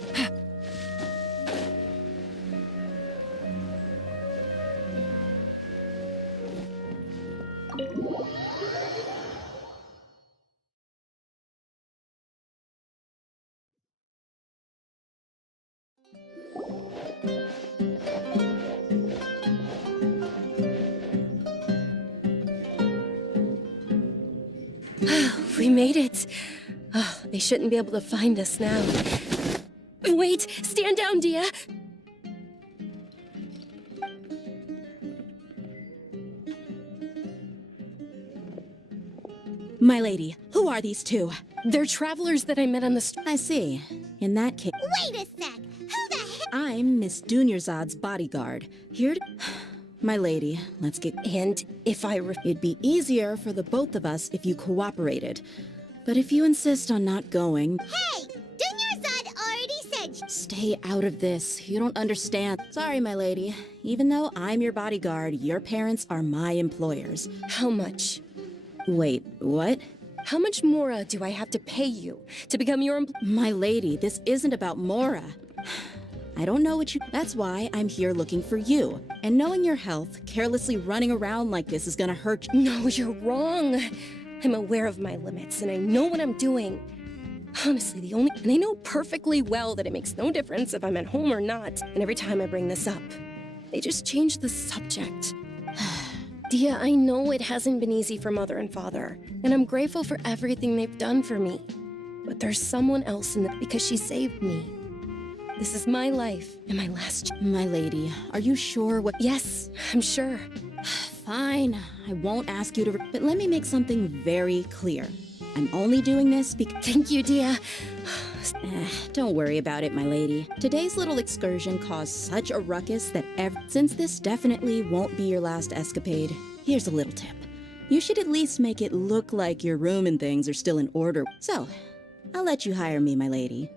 We made it. Oh, they shouldn't be able to find us now. Wait! Stand down, Dia! My lady, who are these two? They're travelers that I met on the street. I see. In that case... Wait a sec! Who the heck... I'm Miss Dunyarzad's bodyguard. Here to... My lady, let's get... And if I... It'd be easier for the both of us if you cooperated. But if you insist on not going... Hey! Dunyarzad already said... Stay out of this. You don't understand. Sorry, my lady. Even though I'm your bodyguard, your parents are my employers. How much? Wait, what? How much more do I have to pay you to become your My lady, this isn't about Mora. I don't know what you... That's why I'm here looking for you. And knowing your health, carelessly running around like this is gonna hurt you. No, you're wrong. I'm aware of my limits, and I know what I'm doing. Honestly, and I know perfectly well that it makes no difference if I'm at home or not. And every time I bring this up, they just change the subject. Dia, I know it hasn't been easy for Mother and Father, and I'm grateful for everything they've done for me. But there's someone else in it because she saved me. This is my life and my last... My lady, are you sure what... Yes, I'm sure. Fine, I won't ask you to... But let me make something very clear. I'm only doing this because... Thank you, Dia. Don't worry about it, my lady. Today's little excursion caused such a ruckus that since this definitely won't be your last escapade, here's a little tip. You should at least make it look like your room and things are still in order. So, I'll let you hire me, my lady.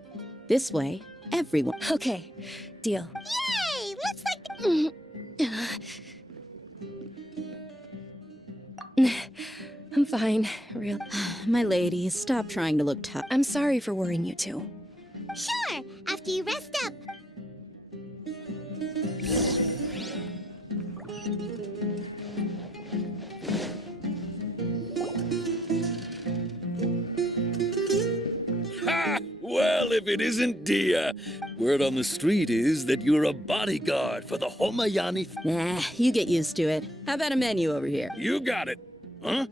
This way, everyone... Okay, deal. Yay! Looks like... I'm fine, real. My lady, stop trying to look tough. I'm sorry for worrying you two. Sure, after you rest up. Ha! Well, if it isn't Dia. Word on the street is that you're a bodyguard for the Homayani. Nah, you get used to it. How about a menu over here? You got it. Huh?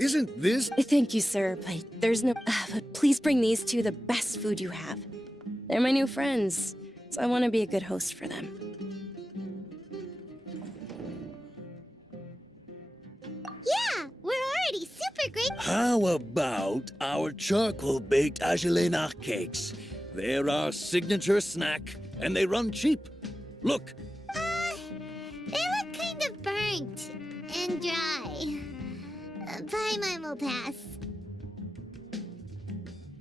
Isn't this... Thank you, sir, but there's no... but please bring these two the best food you have. They're my new friends, so I want to be a good host for them. Yeah, we're already super great. How about our charcoal-baked agelenach cakes? They're our signature snack, and they run cheap. Look. They look kind of burnt and dry. Paimon will pass.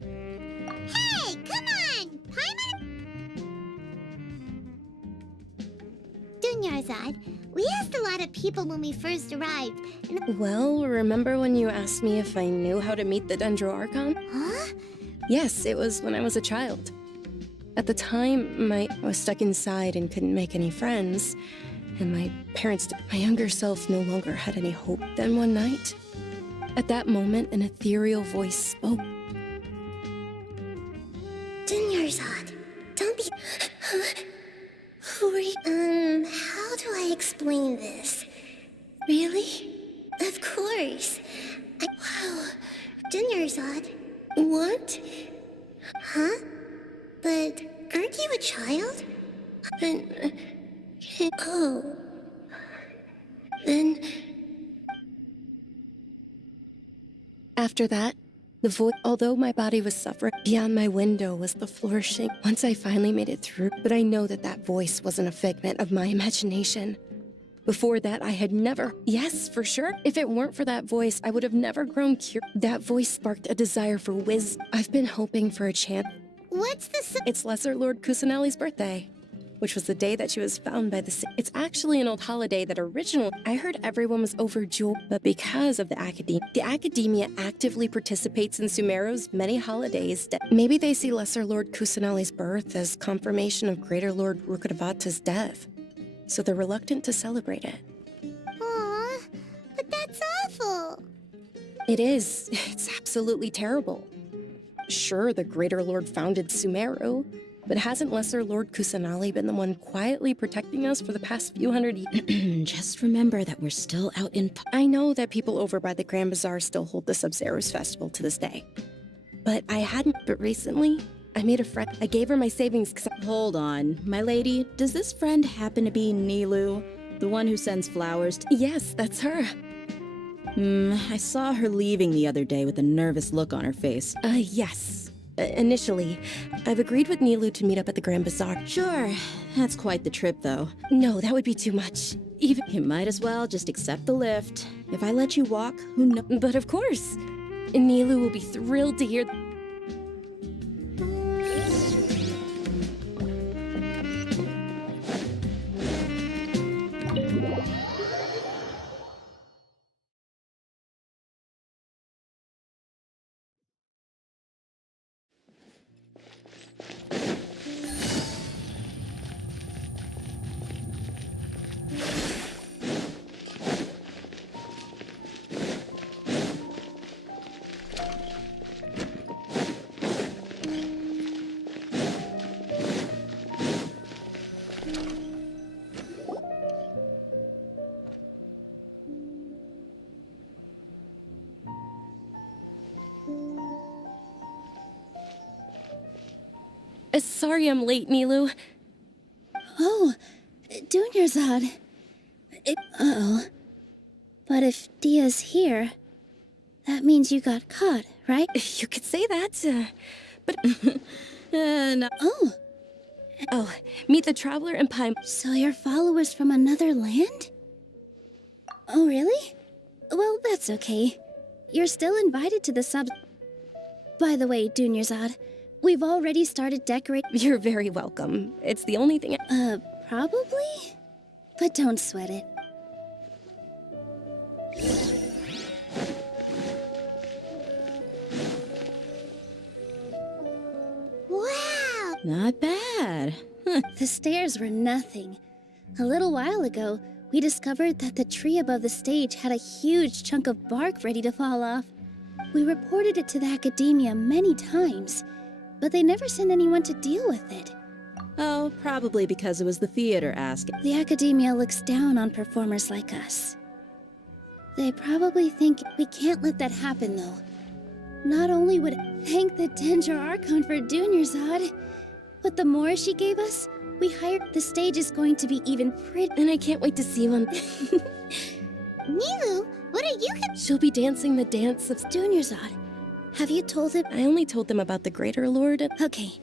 Hey, come on! Paimon! Dunyarzad, we asked a lot of people when we first arrived, and... Well, remember when you asked me if I knew how to meet the Dendroarchon? Huh? Yes, it was when I was a child. At the time, I was stuck inside and couldn't make any friends, and my younger self no longer had any hope. Then one night, at that moment, an ethereal voice spoke. Dunyarzad, don't be... Who are you? How do I explain this? Really? Of course. Wow. Dunyarzad. What? Huh? But aren't you a child? Then... oh. Then... After that, the voice, although my body was suffering, beyond my window was the flourishing. Once I finally made it through, but I know that that voice wasn't a figment of my imagination. Before that, I had never... Yes, for sure. If it weren't for that voice, I would have never grown cured. That voice sparked a desire for wisdom. I've been hoping for a chance. What's the... It's Lesser Lord Kusanali's birthday, which was the day that she was found by the... It's actually an old holiday that originally... I heard everyone was overjoyed, but because of the academia actively participates in Sumeru's many holidays. Maybe they see Lesser Lord Kusanali's birth as confirmation of Greater Lord Rukkhadevata's death, so they're reluctant to celebrate it. Aw, but that's awful. It is. It's absolutely terrible. Sure, the Greater Lord founded Sumeru, but hasn't Lesser Lord Kusanali been the one quietly protecting us for the past few hundred years? Just remember that we're still out in... I know that people over by the Grand Bazaar still hold the Sub-Zero's festival to this day. But I hadn't... But recently, I made a friend. I gave her my savings because... Hold on. My lady, does this friend happen to be Nilu? The one who sends flowers to... Yes, that's her. I saw her leaving the other day with a nervous look on her face. Yes. Initially, I've agreed with Nilu to meet up at the Grand Bazaar. Sure. That's quite the trip, though. No, that would be too much. Even... You might as well just accept the lift. If I let you walk, who knows? But of course. Nilu will be thrilled to hear... Sorry I'm late, Nilu. Oh, Dunyarzad. Uh-oh. But if Dia's here, that means you got caught, right? You could say that, but... no. Oh. Oh, meet the Traveler and Paimon. So you're followers from another land? Oh, really? Well, that's okay. You're still invited to the sub... By the way, Dunyarzad, we've already started decorating... You're very welcome. It's the only thing probably? But don't sweat it. Not bad. The stairs were nothing. A little while ago, we discovered that the tree above the stage had a huge chunk of bark ready to fall off. We reported it to the academia many times, but they never sent anyone to deal with it. Oh, probably because it was the theater asking. The academia looks down on performers like us. They probably think we can't let that happen, though. Not only would it thank the Danger Archon for Dunyarzad, but the more she gave us, we hired. The stage is going to be even pretty. And I can't wait to see one. Nilu, what are you? She'll be dancing the dance of Dunyarzad. Have you told him? I only told them about the Greater Lord. Okay.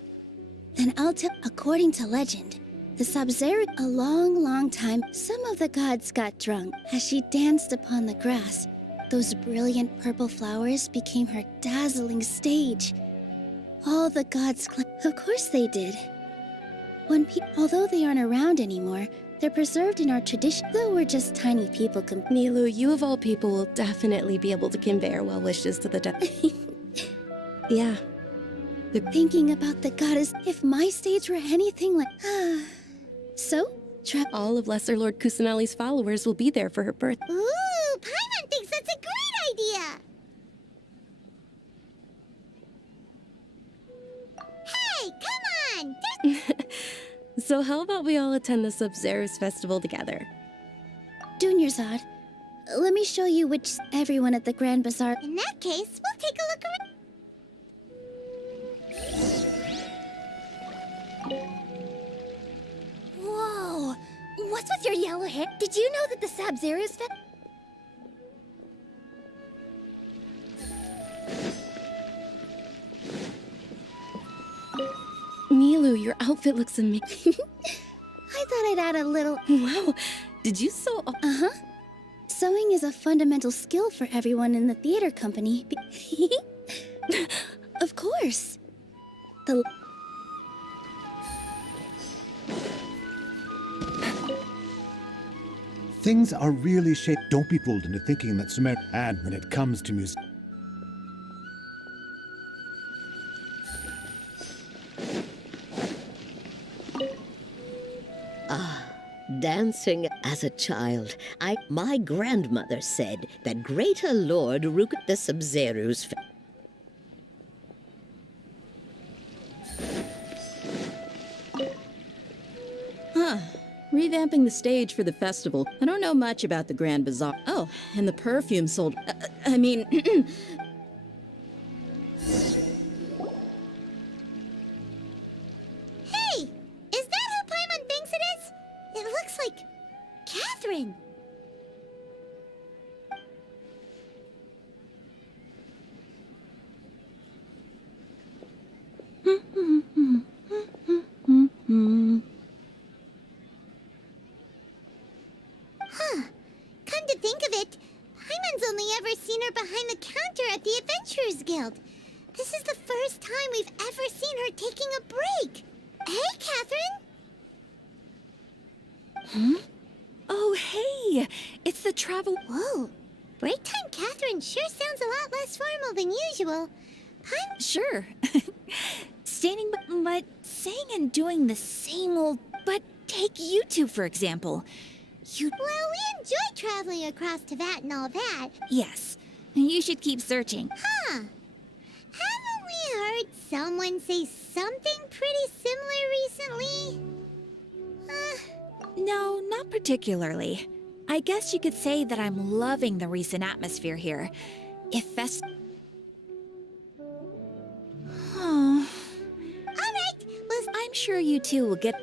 Then I'll tell. According to legend, the Sub-Zero, a long time, some of the gods got drunk. As she danced upon the grass, those brilliant purple flowers became her dazzling stage. All the gods Of course they did. Although they aren't around anymore, they're preserved in our tradition. Though we're just tiny people. Nilu, you of all people will definitely be able to convey our well wishes to the dead. Yeah. Thinking about the goddess, if my stage were anything like... So? All of Lesser Lord Kusanali's followers will be there for her birth. Ooh, Paimon thinks that's a great idea! Hey, come on! So how about we all attend the Sub-Zero's festival together? Dunyarzad, let me show you which everyone at the Grand Bazaar... In that case, we'll take a look around. Whoa! What's with your yellow hair? Did you know that the Sub-Zero's Nilu, your outfit looks amazing. I thought I'd add a little... Wow, did you sew... Uh-huh. Sewing is a fundamental skill for everyone in the theater company. Of course. Things are really shaped. Don't be fooled into thinking that Sumer. And when it comes to music. Dancing as a child, my grandmother said that Greater Lord Ruk the Sub-Zero's Revamping the stage for the festival. I don't know much about the Grand Bazaar. Oh, and the perfume sold. I mean... Hey! Is that who Paimon thinks it is? It looks like... Catherine! Huh. Come to think of it, Paimon's only ever seen her behind the counter at the Adventurers Guild. This is the first time we've ever seen her taking a break. Hey, Catherine! Hmm? Oh, hey! It's the travel... Whoa. Break time Catherine sure sounds a lot less formal than usual. Sure. Standing but saying and doing the same old... But take you two, for example. Well, we enjoy traveling across Teyvat and all that. Yes. You should keep searching. Huh. Haven't we heard someone say something pretty similar recently? No, not particularly. I guess you could say that I'm loving the recent atmosphere here. If Oh. Alright, well... I'm sure you two will get...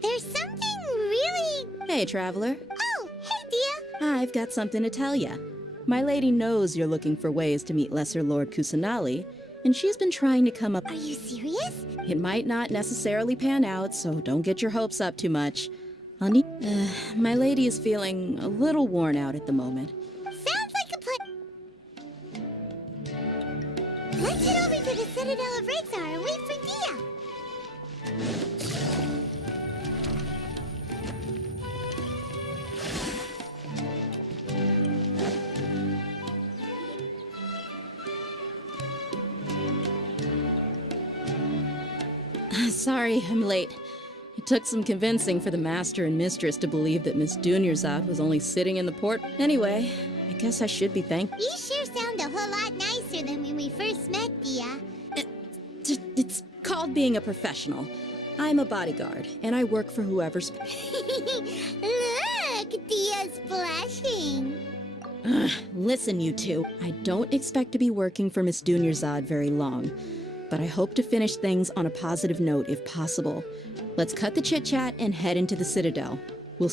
There's something really... Hey, traveler. Oh, hey, Dia. I've got something to tell ya. My lady knows you're looking for ways to meet Lesser Lord Kusanali, and she's been trying to come up... Are you serious? It might not necessarily pan out, so don't get your hopes up too much. My lady is feeling a little worn out at the moment. Sounds like a plan. Let's head over to the Citadel of Razar and wait for Dia. Sorry, I'm late. It took some convincing for the master and mistress to believe that Miss Dunyarzad was only sitting in the port. Anyway, I guess I should be thankful. You sure sound a whole lot nicer than when we first met, Dia. It's called being a professional. I'm a bodyguard, and I work for whoever's... Look, Dia's blushing. Listen, you two. I don't expect to be working for Miss Dunyarzad very long, but I hope to finish things on a positive note if possible. Let's cut the chit-chat and head into the Citadel. We'll...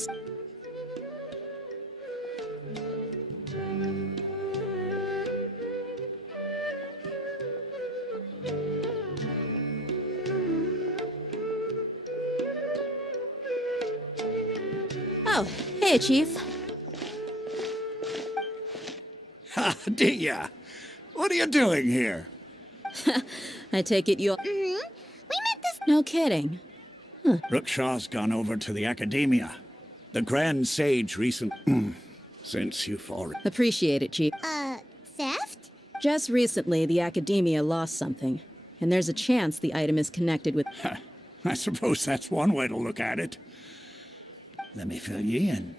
Oh, hey, Chief. Ha, Dia! What are you doing here? I take it you... We met this... No kidding. Rookshaw's gone over to the Academia. The Grand Sage recently... Since you've already... Appreciate it, Chief. Theft? Just recently, the Academia lost something, and there's a chance the item is connected with... I suppose that's one way to look at it. Let me fill you in.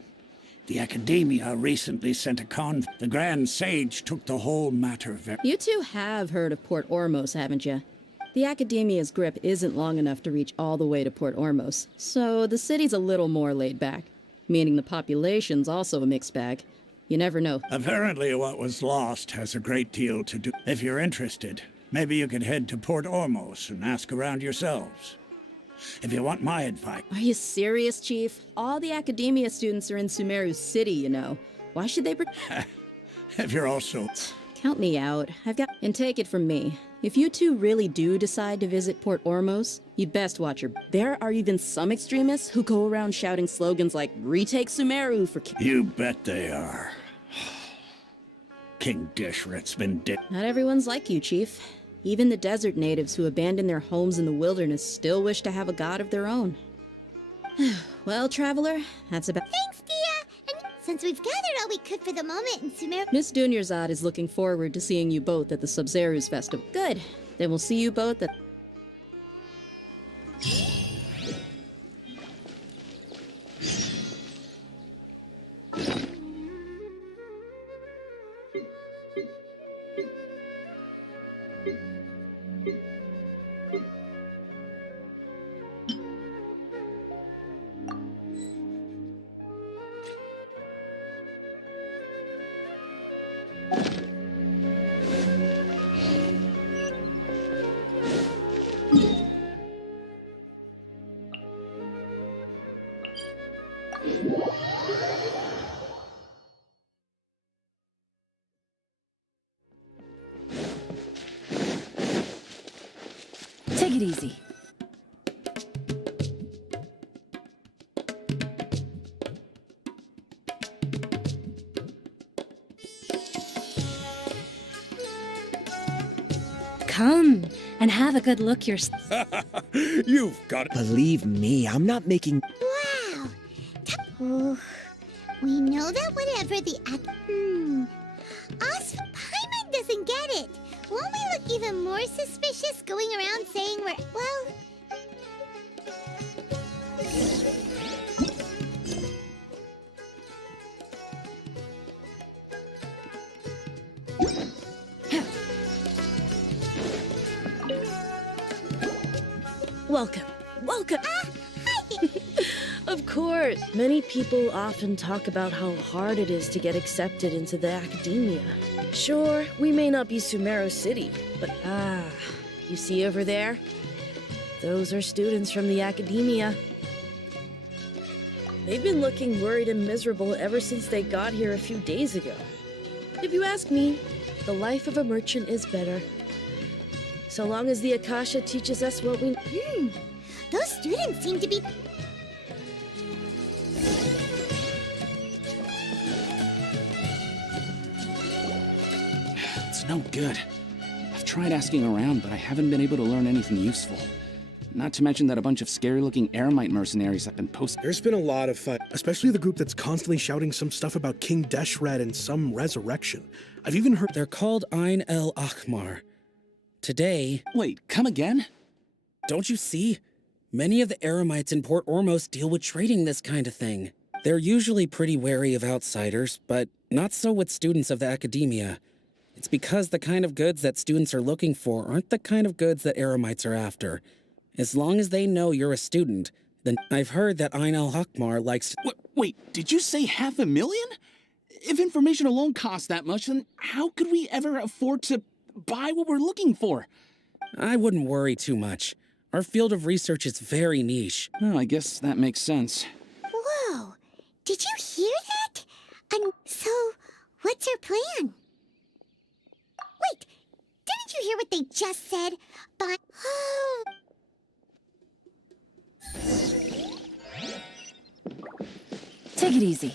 The Academia recently sent a The Grand Sage took the whole matter very... You two have heard of Port Ormos, haven't you? The Academia's grip isn't long enough to reach all the way to Port Ormos, so the city's a little more laid back, meaning the population's also a mixed bag. You never know. Apparently what was lost has a great deal to do... If you're interested, maybe you could head to Port Ormos and ask around yourselves. If you want my advice... Are you serious, Chief? All the Academia students are in Sumeru City, you know. Why should they... If you're also... Count me out. I've got... And take it from me. If you two really do decide to visit Port Ormos, you'd best watch your... There are even some extremists who go around shouting slogans like, "Retake Sumeru" for... You bet they are. King Dishret's been dead. Not everyone's like you, Chief. Even the desert natives who abandon their homes in the wilderness still wish to have a god of their own. Well, Traveler, that's about... Thanks, Dia! And since we've gathered all we could for the moment in Sumeru... Miss Dunyarzad is looking forward to seeing you both at the Sub-Zerus Festival. Good. Then we'll see you both at... Take it easy. Come and have a good look yourself. You've got it. Believe me, I'm not making... Wow! Ooh, we know that whatever the Paimon doesn't get it. Won't we look even more suspicious going around saying we're... Well... Welcome. Welcome. Of course. Many people often talk about how hard it is to get accepted into the Academia. Sure, we may not be Sumeru City, but you see over there? Those are students from the Academia. They've been looking worried and miserable ever since they got here a few days ago. If you ask me, the life of a merchant is better. So long as the Akasha teaches us what we... Those students seem to be... It's no good. I've tried asking around, but I haven't been able to learn anything useful. Not to mention that a bunch of scary-looking Eremite mercenaries have been posted. There's been a lot of fight, especially the group that's constantly shouting some stuff about King Deshret and some resurrection. I've even heard... They're called Ain el Akhmar. Today... Wait, come again? Don't you see? Many of the Eremites in Port Ormos deal with trading this kind of thing. They're usually pretty wary of outsiders, but not so with students of the academia. It's because the kind of goods that students are looking for aren't the kind of goods that Eremites are after. As long as they know you're a student, then I've heard that Ain al-Hakmar likes to— Wait, did you say 500,000? If information alone costs that much, then how could we ever afford to buy what we're looking for? I wouldn't worry too much. Our field of research is very niche. Oh, I guess that makes sense. Whoa! Did you hear that? So, what's our plan? Wait! Didn't you hear what they just said? But, oh... Take it easy.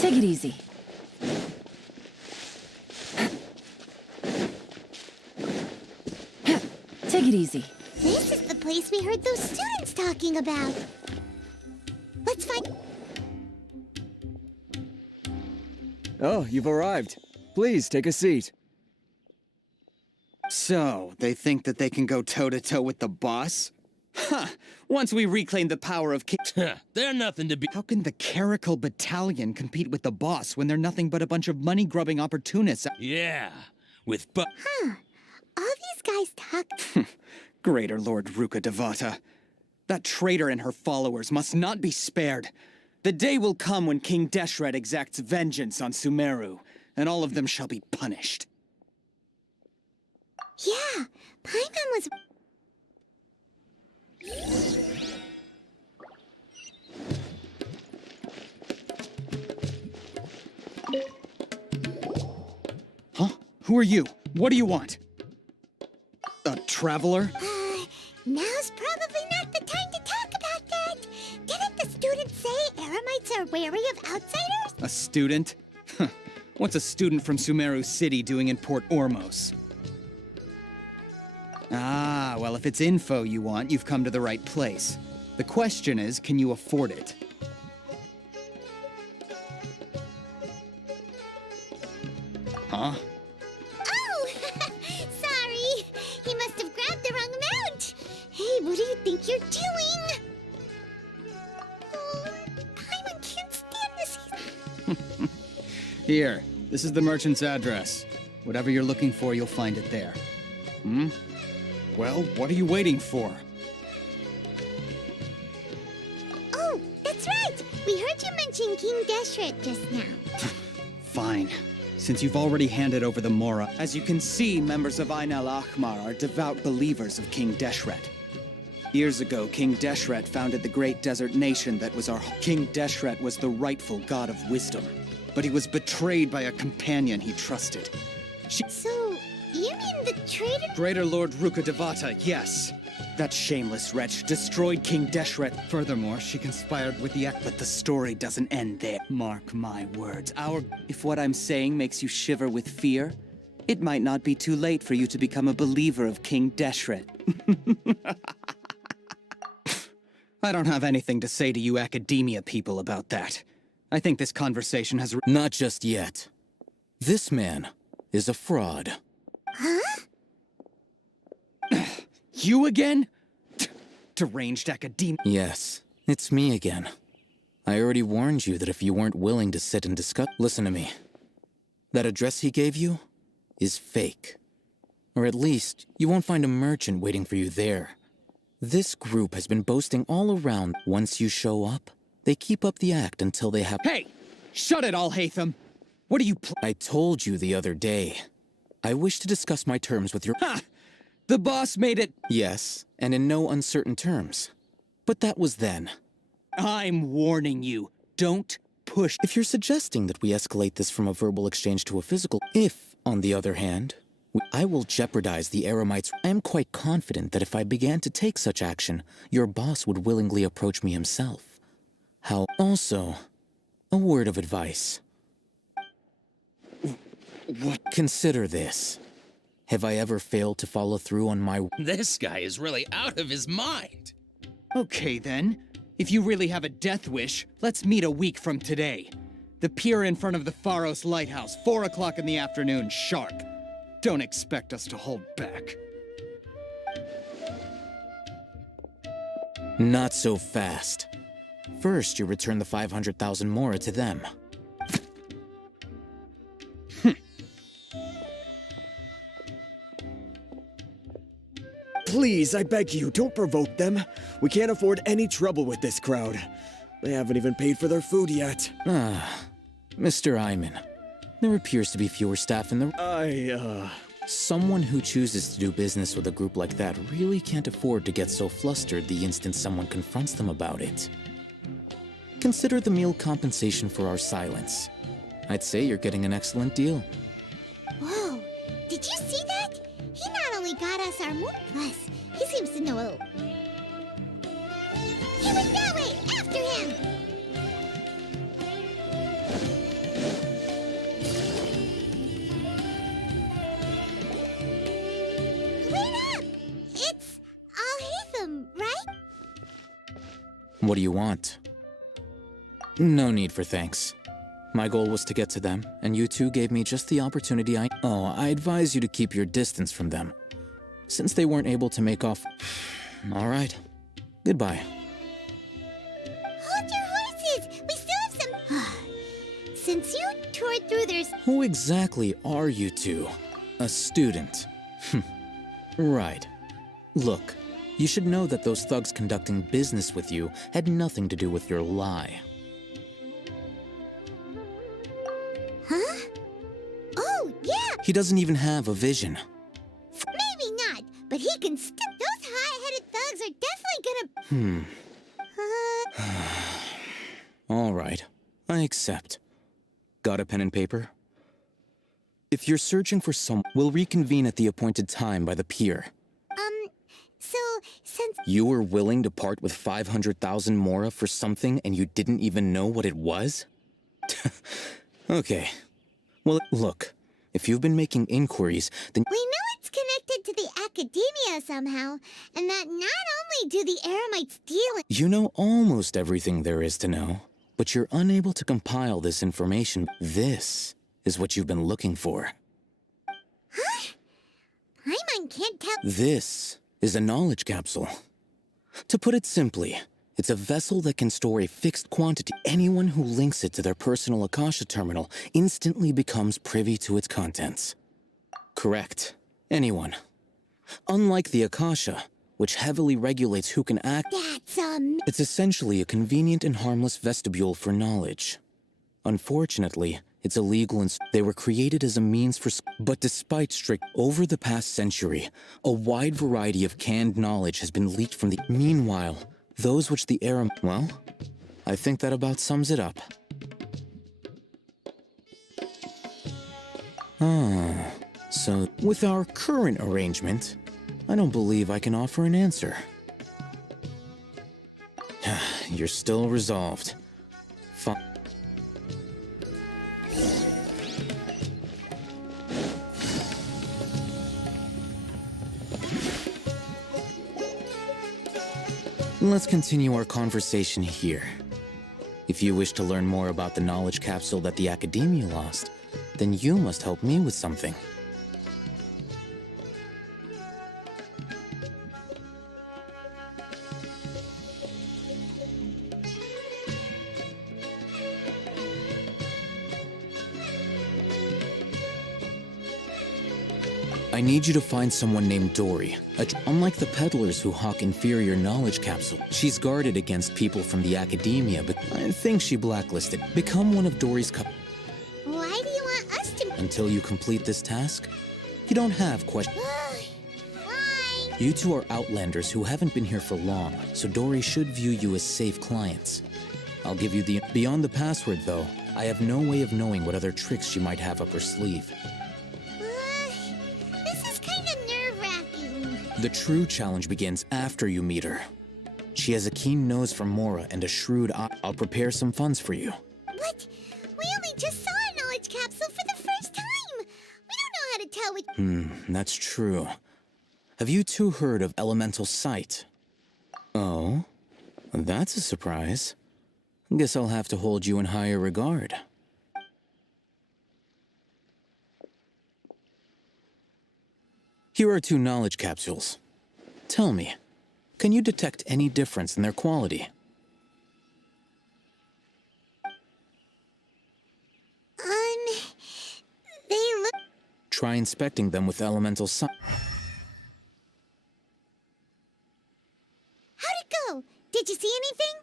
Take it easy. Take it easy. This is the place we heard those students talking about. Let's find... Oh, you've arrived. Please, take a seat. So, they think that they can go toe-to-toe with the boss? Huh! Once we reclaim the power of They're nothing to be— How can the Caracal Battalion compete with the boss when they're nothing but a bunch of money-grubbing opportunists? Yeah, with Huh. All these guys talk... Greater Lord Ruka Devata. That traitor and her followers must not be spared. The day will come when King Deshret exacts vengeance on Sumeru, and all of them shall be punished. Yeah, Paimon was... Huh? Who are you? What do you want? A traveler? Now's probably not the time to talk about that. Didn't the students say Eremites are wary of outsiders? A student? Huh. What's a student from Sumeru City doing in Port Ormos? Ah, well, if it's info you want, you've come to the right place. The question is, can you afford it? Huh? Oh! Sorry! He must have grabbed the wrong amount! Hey, what do you think you're doing? Oh, Paimon can't stand this. Here, this is the merchant's address. Whatever you're looking for, you'll find it there. Hmm? Well, what are you waiting for? Oh, that's right! We heard you mention King Deshret just now. Fine. Since you've already handed over the Mora, as you can see, members of Ain al-Ahmar are devout believers of King Deshret. Years ago, King Deshret founded the great desert nation that was our... King Deshret was the rightful god of wisdom, but he was betrayed by a companion he trusted. So, you mean the traitor? Greater Lord Ruka Devata, yes. That shameless wretch destroyed King Deshret. Furthermore, she conspired with the But the story doesn't end there. Mark my words. If what I'm saying makes you shiver with fear, it might not be too late for you to become a believer of King Deshret. I don't have anything to say to you academia people about that. I think this conversation has... Not just yet. This man is a fraud. Huh? You again? Deranged academia. Yes, it's me again. I already warned you that if you weren't willing to sit and discuss... Listen to me. That address he gave you is fake. Or at least, you won't find a merchant waiting for you there. This group has been boasting all around. Once you show up, they keep up the act until they have... Hey! Shut it, Al-Haytham! What are you I told you the other day. I wish to discuss my terms with your... Ha! The boss made it... Yes, and in no uncertain terms. But that was then. I'm warning you. Don't push... If you're suggesting that we escalate this from a verbal exchange to a physical... If, on the other hand, I will jeopardize the Eremites... I am quite confident that if I began to take such action, your boss would willingly approach me himself. How... Also, a word of advice. What? Consider this. Have I ever failed to follow through on my... This guy is really out of his mind. Okay, then. If you really have a death wish, let's meet a week from today. The pier in front of the Pharos Lighthouse, 4 o'clock in the afternoon, sharp. Don't expect us to hold back. Not so fast. First, you return the 500,000 mora to them. Please, I beg you, don't provoke them. We can't afford any trouble with this crowd. They haven't even paid for their food yet. Ah, Mr. Iman. There appears to be fewer staff in the... Someone who chooses to do business with a group like that really can't afford to get so flustered the instant someone confronts them about it. Consider the meal compensation for our silence. I'd say you're getting an excellent deal. Whoa, did you see that? He not only got us our moon plus, he seems to know a... He went that way! After him! Wait up! It's Al-Haytham, right? What do you want? No need for thanks. My goal was to get to them, and you two gave me just the opportunity I advise you to keep your distance from them, since they weren't able to make off... All right. Goodbye. Hold your horses! We still have some... Since you tore through their... Who exactly are you two? A student. Right. Look, you should know that those thugs conducting business with you had nothing to do with your lie. Huh? Oh, yeah! He doesn't even have a vision. Maybe not, but he can still... Those high-headed thugs are definitely gonna... All right. I accept. Got a pen and paper? If you're searching for some, we'll reconvene at the appointed time by the pier. So, since... You were willing to part with 500,000 mora for something and you didn't even know what it was? Okay. Well, look, if you've been making inquiries, then... We know it's connected to the academia somehow, and that not only do the Eremites deal in... You know almost everything there is to know, but you're unable to compile this information. This is what you've been looking for. Huh? Paimon can't tell... This is a knowledge capsule. To put it simply, it's a vessel that can store a fixed quantity. Anyone who links it to their personal Akasha terminal instantly becomes privy to its contents. Correct. Anyone. Unlike the Akasha, which heavily regulates who can act... It's essentially a convenient and harmless vestibule for knowledge. Unfortunately, it's illegal and they were created as a means for... But despite strict... Over the past century, a wide variety of canned knowledge has been leaked from the... Meanwhile, those which the Erem... Well, I think that about sums it up. So with our current arrangement, I don't believe I can offer an answer. You're still resolved. Fine. Let's continue our conversation here. If you wish to learn more about the knowledge capsule that the Academia lost, then you must help me with something. I need you to find someone named Dory. Unlike the peddlers who hawk inferior knowledge capsule, she's guarded against people from the Academia, but I think she blacklisted. Become one of Dory's Why do you want us to... Until you complete this task, you don't have questions. You two are outlanders who haven't been here for long, so Dory should view you as safe clients. I'll give you the... Beyond the password, though, I have no way of knowing what other tricks she might have up her sleeve. The true challenge begins after you meet her. She has a keen nose for Mora and a shrewd eye. I'll prepare some funds for you. But we only just saw a knowledge capsule for the first time. We don't know how to tell which... That's true. Have you two heard of elemental sight? Oh? That's a surprise. Guess I'll have to hold you in higher regard. Here are 2 knowledge capsules. Tell me, can you detect any difference in their quality? They look... Try inspecting them with elemental science. How'd it go? Did you see anything?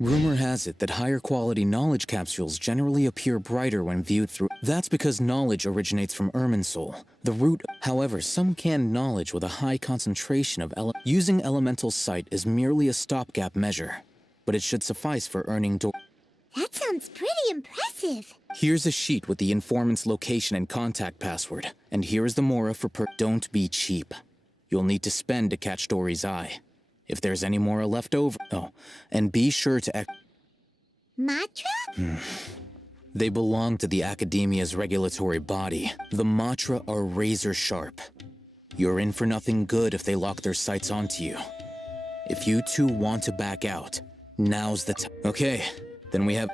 Rumor has it that higher quality knowledge capsules generally appear brighter when viewed through. That's because knowledge originates from Irminsul, the root. However, some canned knowledge with a high concentration of using elemental sight is merely a stopgap measure, but it should suffice for earning That sounds pretty impressive. Here's a sheet with the informant's location and contact password, and here is the Mora for Don't be cheap. You'll need to spend to catch Dory's eye. If there's any Mora left over. Oh, and be sure to Matra? They belong to the Academia's regulatory body. The Matra are razor sharp. You're in for nothing good if they lock their sights onto you. If you 2 want to back out, now's the time. Okay, then we have...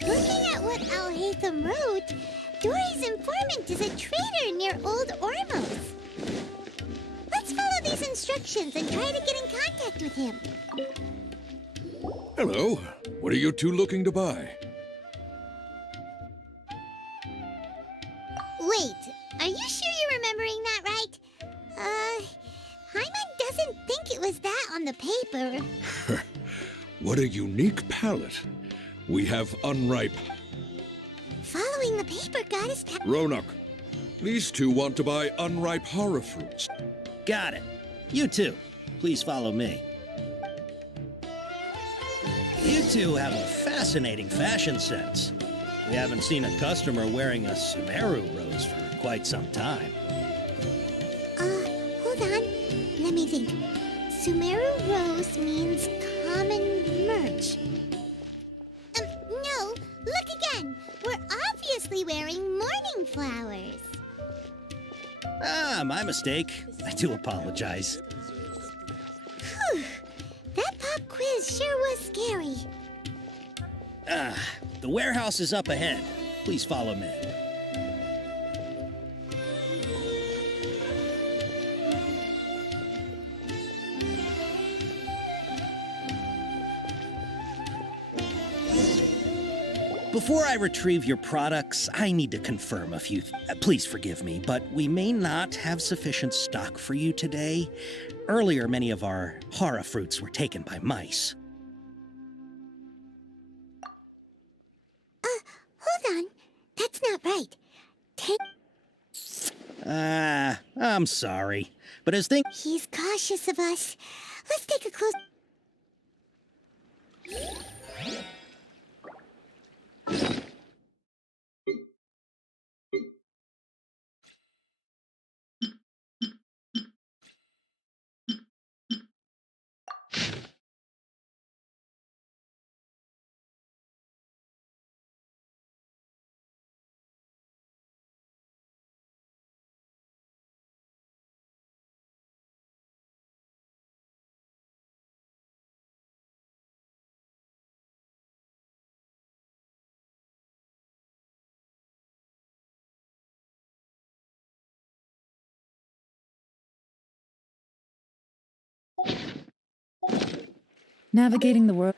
Looking at what Al-Haytham wrote, Dory's informant is a traitor near Old Ormos. Let's follow these instructions and try to get in contact with him. Hello. What are you 2 looking to buy? Wait, are you sure you're remembering that right? Hyman doesn't think it was that on the paper. What a unique palette. We have unripe. Following the paper got us... Roanoke, these 2 want to buy unripe horror fruits. Got it. You 2, please follow me. You 2 have a fascinating fashion sense. We haven't seen a customer wearing a Sumeru rose for quite some time. Hold on. Let me think. Sumeru rose means common merch. No, look again. We're obviously wearing morning flowers. Ah, my mistake. I do apologize. Whew. That pop quiz sure was scary. The warehouse is up ahead. Please follow me. Before I retrieve your products, I need to confirm a few please forgive me, but we may not have sufficient stock for you today. Earlier, many of our hara fruits were taken by mice. Hold on. That's not right. I'm sorry, but as things... He's cautious of us. Let's take a close... Navigating the world.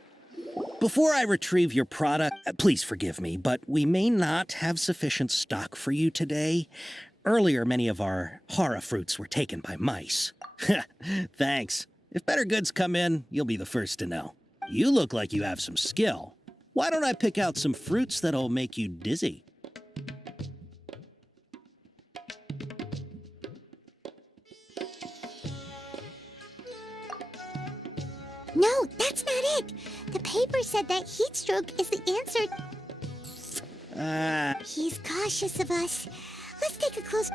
Before I retrieve your product, please forgive me, but we may not have sufficient stock for you today. Earlier, many of our hara fruits were taken by mice. Thanks. If better goods come in, you'll be the first to know. You look like you have some skill. Why don't I pick out some fruits that'll make you dizzy? No, that's not it. The paper said that heat stroke is the answer. He's cautious of us. Let's take a close...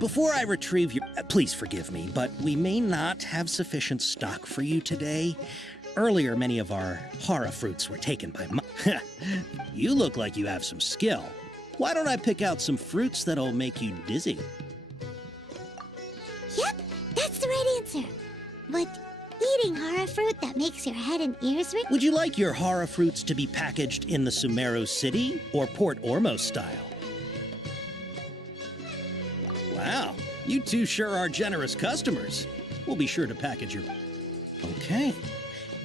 Before I retrieve your... please forgive me, but we may not have sufficient stock for you today. Earlier, many of our hara fruits were taken by... You look like you have some skill. Why don't I pick out some fruits that'll make you dizzy? Yep, that's the right answer. But eating horror fruit that makes your head and ears ring? Would you like your horror fruits to be packaged in the Sumeru City or Port Ormos style? Wow, you two sure are generous customers. We'll be sure to package your... Okay.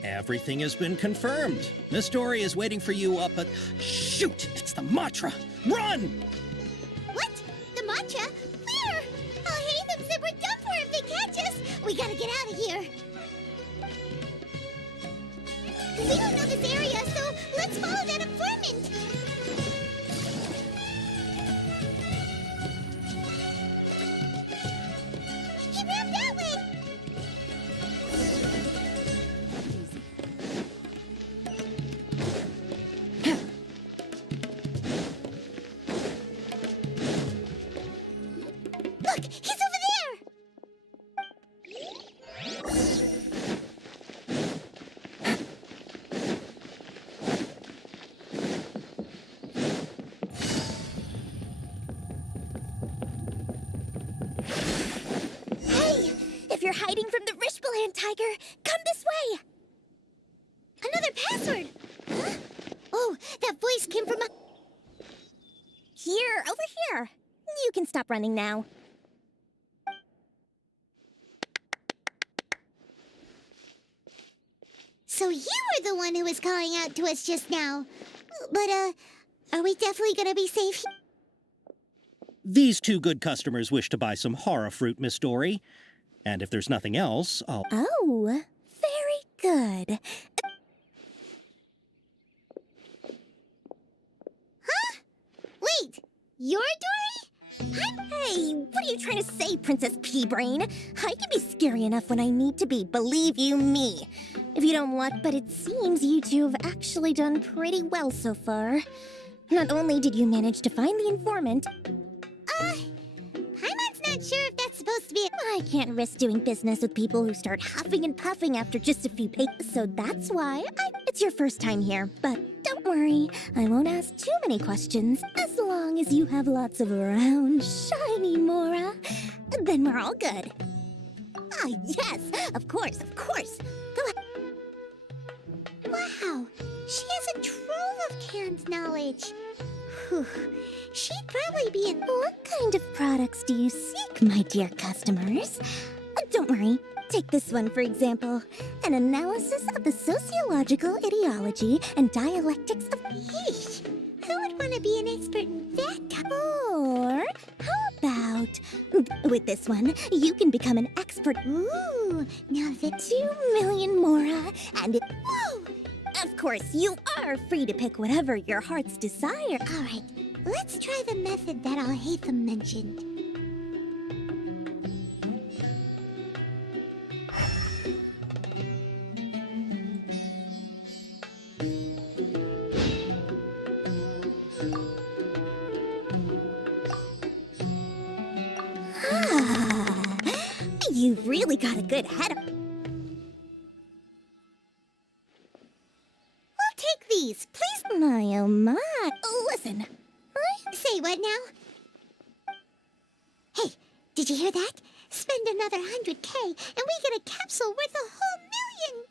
Everything has been confirmed. Miss Dory is waiting for you up at... Shoot! It's the Matra! Run! What? The matcha? Where? I'll hate them said we're done for if they catch us. We gotta get out of here. We don't know this area, so let's follow that informant. He ran that way. Look, he's over there. Hey! If you're hiding from the Rishbaland tiger, come this way! Another password. Huh? Oh, that voice came from a... Here, over here. You can stop running now. So you were the one who was calling out to us just now. But, are we definitely gonna be safe here? These two good customers wish to buy some horror fruit, Miss Dory. And if there's nothing else, I'll... Oh, very good. Huh? Wait, you're Dory? Hey, what are you trying to say, Princess Pea-Brain? I can be scary enough when I need to be, believe you me. If you don't look, but it seems you two have actually done pretty well so far. Not only did you manage to find the informant... Paimon's not sure if that's supposed to be I can't risk doing business with people who start huffing and puffing after just a few pages, so that's why it's your first time here. But don't worry, I won't ask too many questions. As long as you have lots of round, shiny Mora, then we're all good. Ah, yes, of course, of course. Go ahead. Wow, she has a trove of canned knowledge. Whew. She'd probably be in... What kind of products do you seek, my dear customers? Don't worry. Take this one, for example. An analysis of the sociological ideology and dialectics of... Yeesh. Who would want to be an expert in that? Or how about... With this one, you can become an expert... Ooh, now the 2 million Mora, and it... Whoa! Of course, you are free to pick whatever your heart's desire. All right, let's try the method that Alhaitham mentioned. You've really got a good head. We'll take these, please. My oh my. Listen. Say what now? Hey, did you hear that? Spend another 100K and we get a capsule worth a whole million.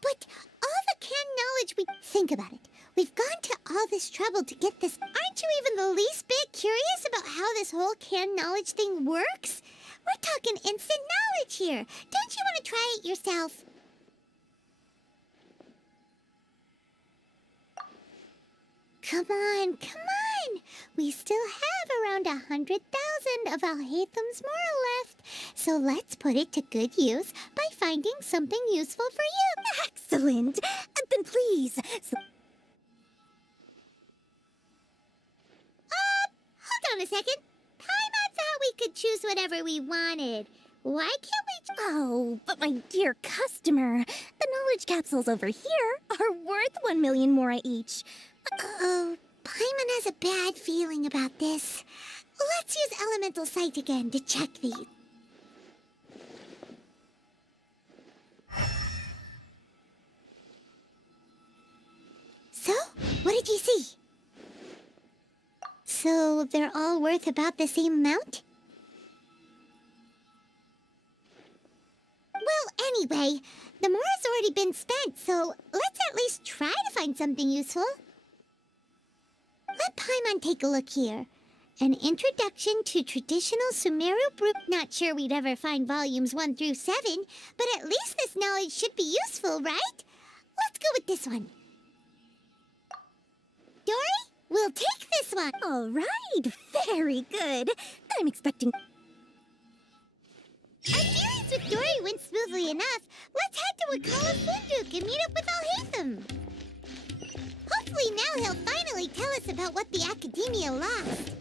But all the canned knowledge we... Think about it. We've gone to all this trouble to get this. Aren't you even the least bit curious about how this whole canned knowledge thing works? We're talking instant knowledge here. Don't you want to try it yourself? Come on, come on. We still have around 100,000 of Alhaitham's moral left. So let's put it to good use by finding something useful for you. Excellent. Then please. Hold on a second. Paimon thought we could choose whatever we wanted. Why can't we... Oh, but my dear customer, the knowledge capsules over here are worth 1 million Mora each. Oh, Paimon has a bad feeling about this. Let's use Elemental Sight again to check these. So, what did you see? So they're all worth about the same amount? Well, anyway, the mora's already been spent, so let's at least try to find something useful. Let Paimon take a look here. An introduction to traditional Sumeru brew. Not sure we'd ever find volumes 1 through 7, but at least this knowledge should be useful, right? Let's go with this one. Dory, we'll take this one. All right, very good. I'm expecting... Our dealings with Dory went smoothly enough. Let's head to Wakala Funduk and meet up with Alhaitham. Hopefully now he'll finally tell us about what the Academia lost.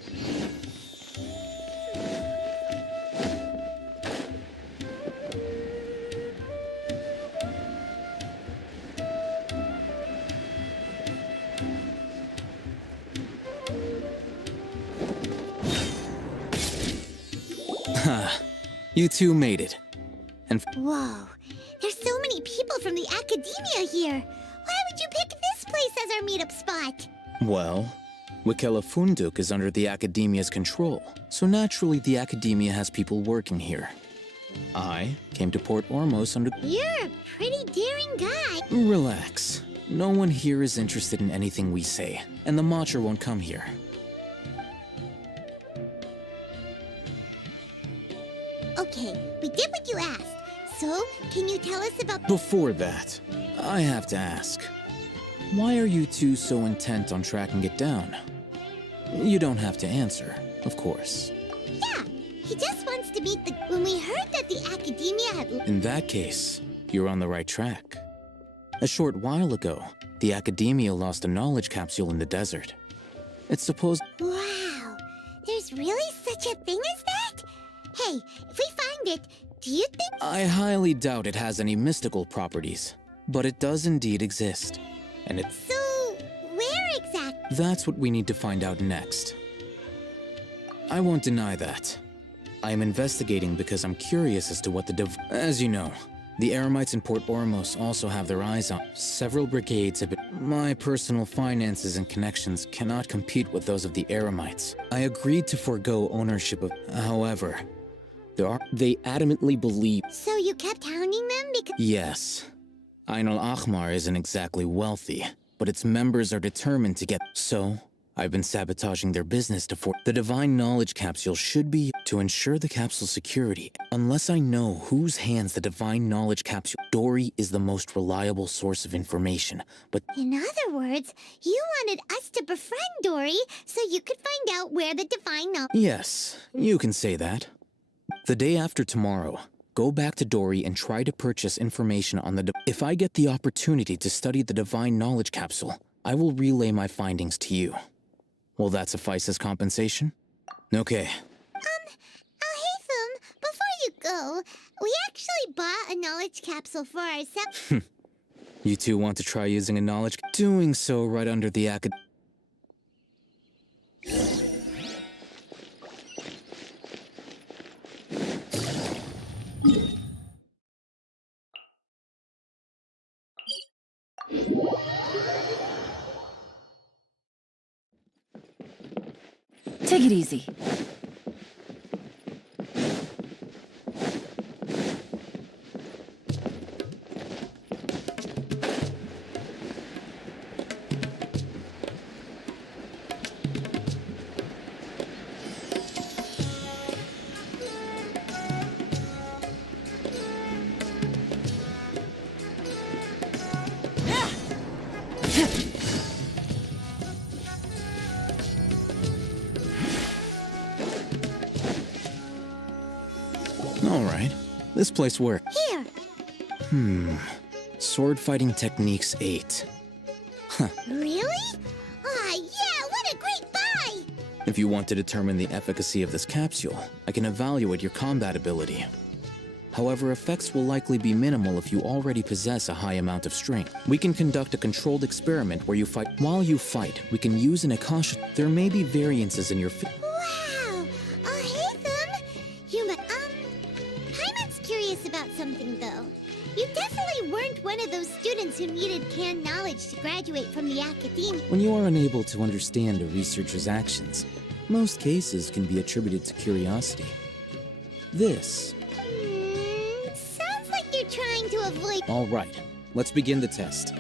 You two made it. And Whoa, there's so many people from the Academia here. Why would you pick this place as our meetup spot? well, Wakela Funduk is under the Academia's control, so naturally the Academia has people working here. I came to Port Ormos under... You're a pretty daring guy. Relax. No one here is interested in anything we say, and the Matcher won't come here. Okay, we did what you asked. So, can you tell us about... Before that, I have to ask, why are you two so intent on tracking it down? You don't have to answer, of course. Yeah, he just wants to meet the... When we heard that the Academia had... In that case, you're on the right track. A short while ago, the Academia lost a knowledge capsule in the desert. It's supposed... Wow, there's really such a thing as that? Hey, if we find it, do you think... I highly doubt it has any mystical properties, but it does indeed exist. And it... So, where exactly? That's what we need to find out next. I won't deny that. I am investigating because I'm curious as to what the As you know, the Eremites in Port Ormos also have their eyes on. Several brigades have been... My personal finances and connections cannot compete with those of the Eremites. I agreed to forego ownership of... However, they adamantly believe... So you kept hounding them because... Yes. Ain al-Ahmar isn't exactly wealthy, but its members are determined to get... So, I've been sabotaging their business to The Divine Knowledge Capsule should be to ensure the capsule's security. Unless I know whose hands the Divine Knowledge Capsule... Dory is the most reliable source of information, but... In other words, you wanted us to befriend Dory so you could find out where the Divine Knowledge... Yes, you can say that. The day after tomorrow, go back to Dory and try to purchase information on the... If I get the opportunity to study the Divine Knowledge Capsule, I will relay my findings to you. Will that suffice as compensation? Okay. Alhaitham, before you go, we actually bought a knowledge capsule for ourselves. You two want to try using a knowledge... Doing so right under the Take it easy. All right. This place works. Here. Sword fighting techniques 8. Really? Ah, yeah, what a great buy! If you want to determine the efficacy of this capsule, I can evaluate your combat ability. However, effects will likely be minimal if you already possess a high amount of strength. We can conduct a controlled experiment where you fight. While you fight, we can use an Akasha. There may be variances in your... Wow! Alhaitham! Paimon's curious about something, though. You definitely weren't one of those students who needed canned knowledge to graduate from the Academia. When you are unable to understand a researcher's actions, Most cases can be attributed to curiosity. This. Sounds like you're trying to avoid. All right, let's begin the test.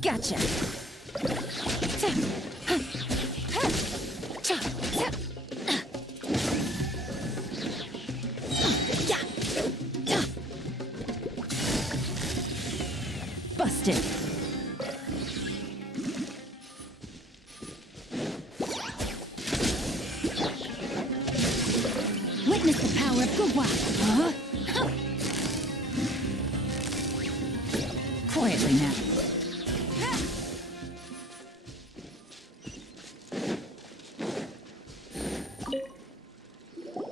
Gotcha. Busted. Witness the power of Gua. Quietly now.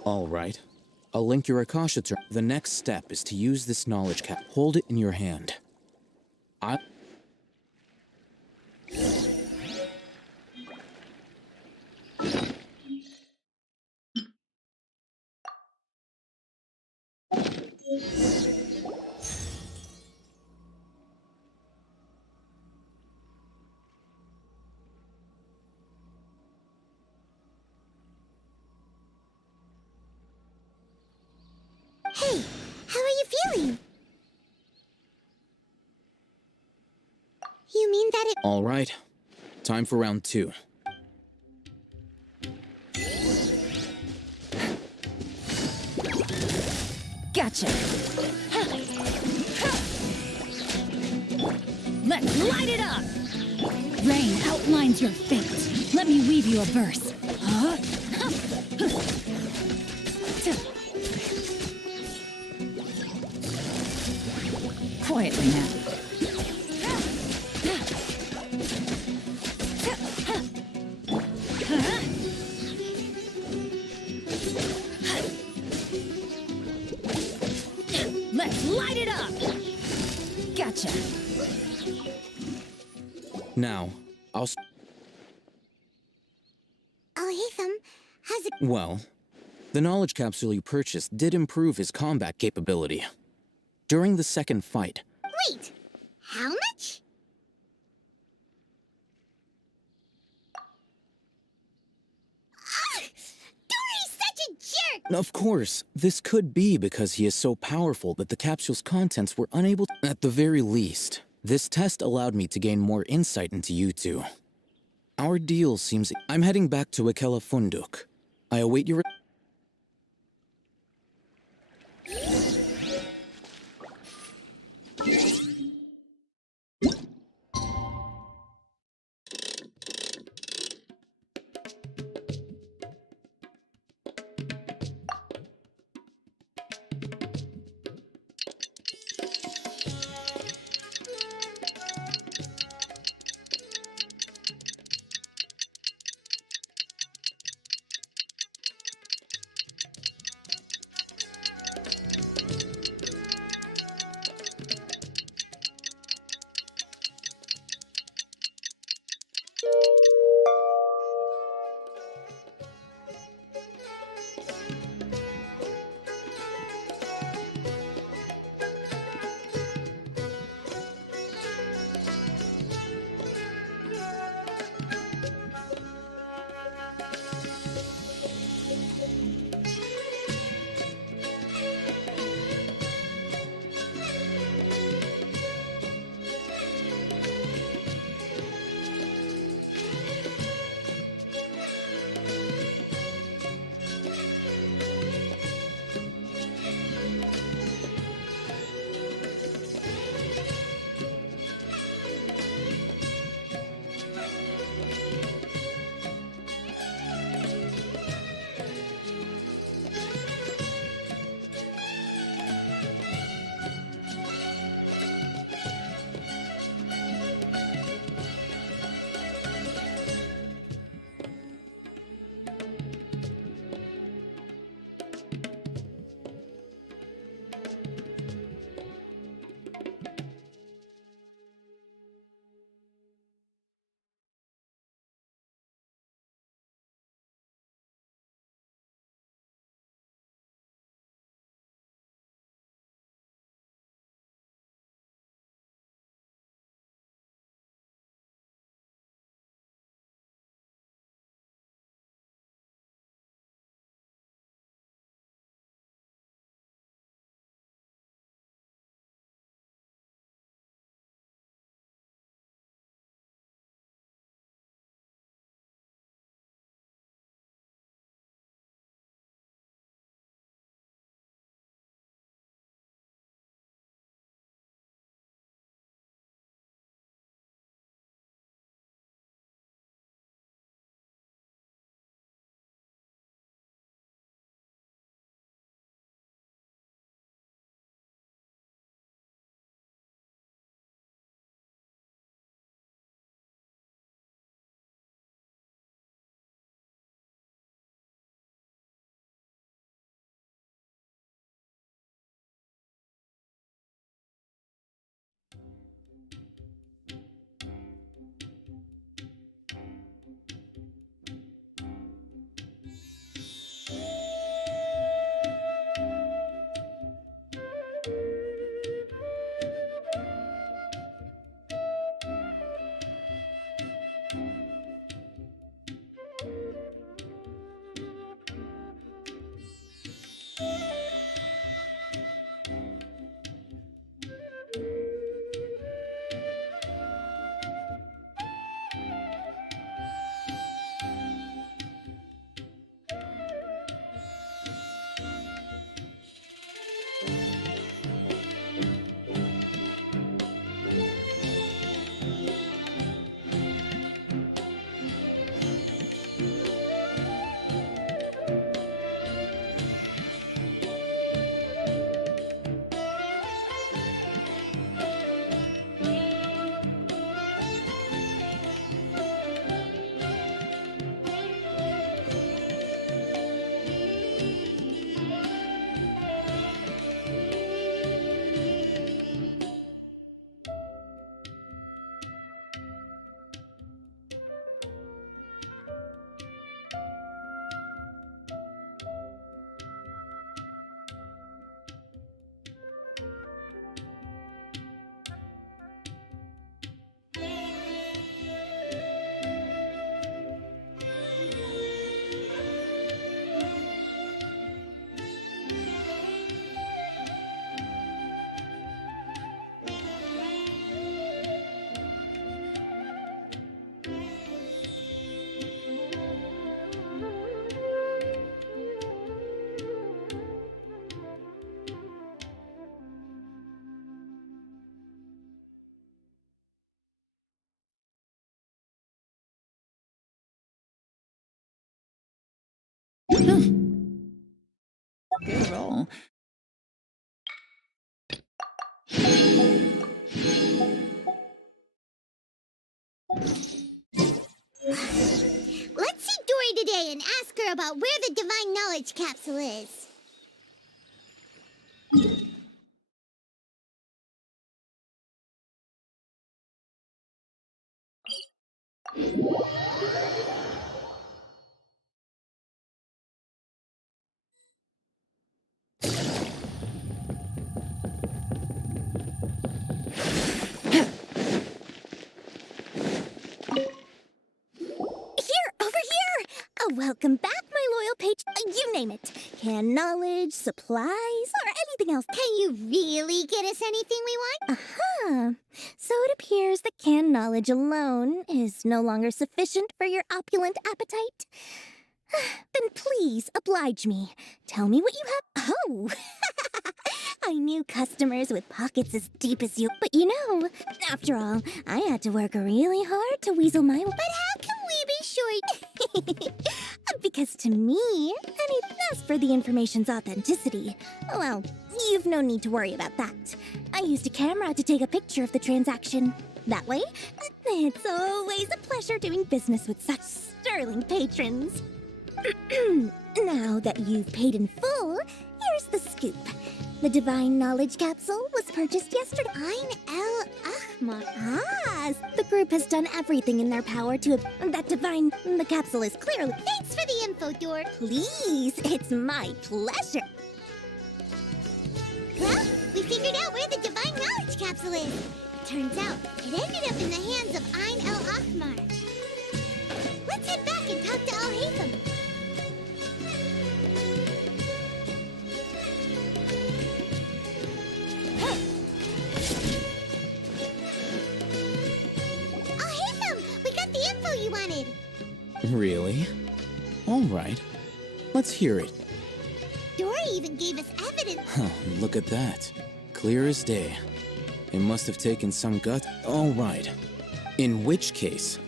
All right. I'll link your Akasha to. The next step is to use this knowledge cap. Hold it in your hand. Hey, how are you feeling? You mean that it... All right. Time for round 2. Gotcha. Let's light it up! Rain outlines your fate. Let me weave you a verse. Huh? Quietly now. Let's light it up! Gotcha. Now, I'll. Oh, hey, how's it... Well, the knowledge capsule you purchased did improve his combat capability. During the second fight. Wait, how much? Dory's such a jerk! Of course, this could be because he is so powerful that the capsule's contents were unable to. At the very least, this test allowed me to gain more insight into you two. Our deal seems. I'm heading back to Ikela Funduk. I await your. Good roll. Let's see Dory today and ask her about where the Divine Knowledge Capsule is. Welcome back, my loyal page. You name it. Canned knowledge, supplies, or anything else. Can you really get us anything we want? Uh-huh. So it appears that canned knowledge alone is no longer sufficient for your opulent appetite. Then please oblige me. Tell me what you have. Oh! I knew customers with pockets as deep as you. But you know, after all, I had to work really hard to weasel my... But how can we be sure? Because to me, as for the information's authenticity, well, you've no need to worry about that. I used a camera to take a picture of the transaction. That way, it's always a pleasure doing business with such sterling patrons. Now that you've paid in full, here's the scoop. The Divine Knowledge Capsule was purchased yesterday. Ain El Ahmar. Ah, the group has done everything in their power to... The capsule is clearly... Thanks for the info, Dor. Please, it's my pleasure. Well, we figured out where the Divine Knowledge Capsule is. It turns out it ended up in the hands of Ain El Ahmar. Let's head back and talk to Al Haytham. Really? All right. Let's hear it. Dory even gave us evidence. Huh, look at that. Clear as day. It must have taken some guts. All right. In which case,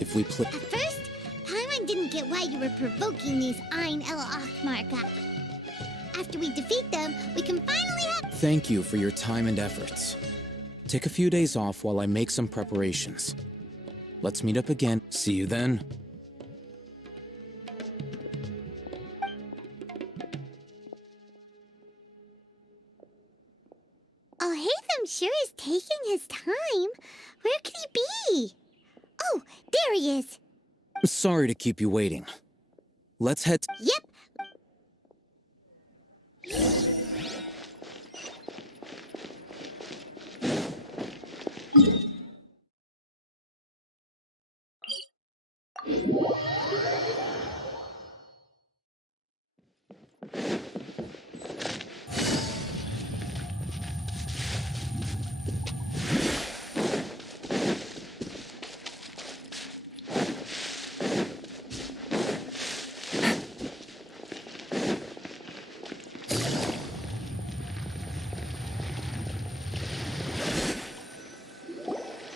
if we play... At first, Paimon didn't get why you were provoking these Ain El Ahmar guys. After we defeat them, we can finally have... Thank you for your time and efforts. Take a few days off while I make some preparations. Let's meet up again. See you then. Al Haytham sure is taking his time. Where could he be? Oh, there he is. Sorry to keep you waiting. Let's head... Yep.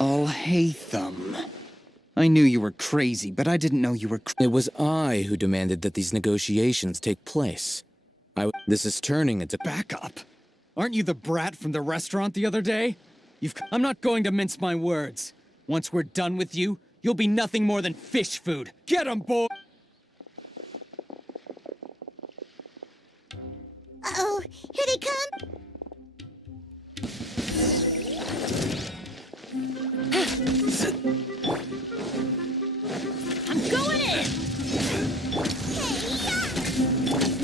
Al Haytham. I knew you were crazy, but I didn't know you were It was I who demanded that these negotiations take place. This is turning into... Back up! Aren't you the brat from the restaurant the other day? I'm not going to mince my words. Once we're done with you, you'll be nothing more than fish food. Get 'em, boy! Uh-oh, here they come! I'm going in!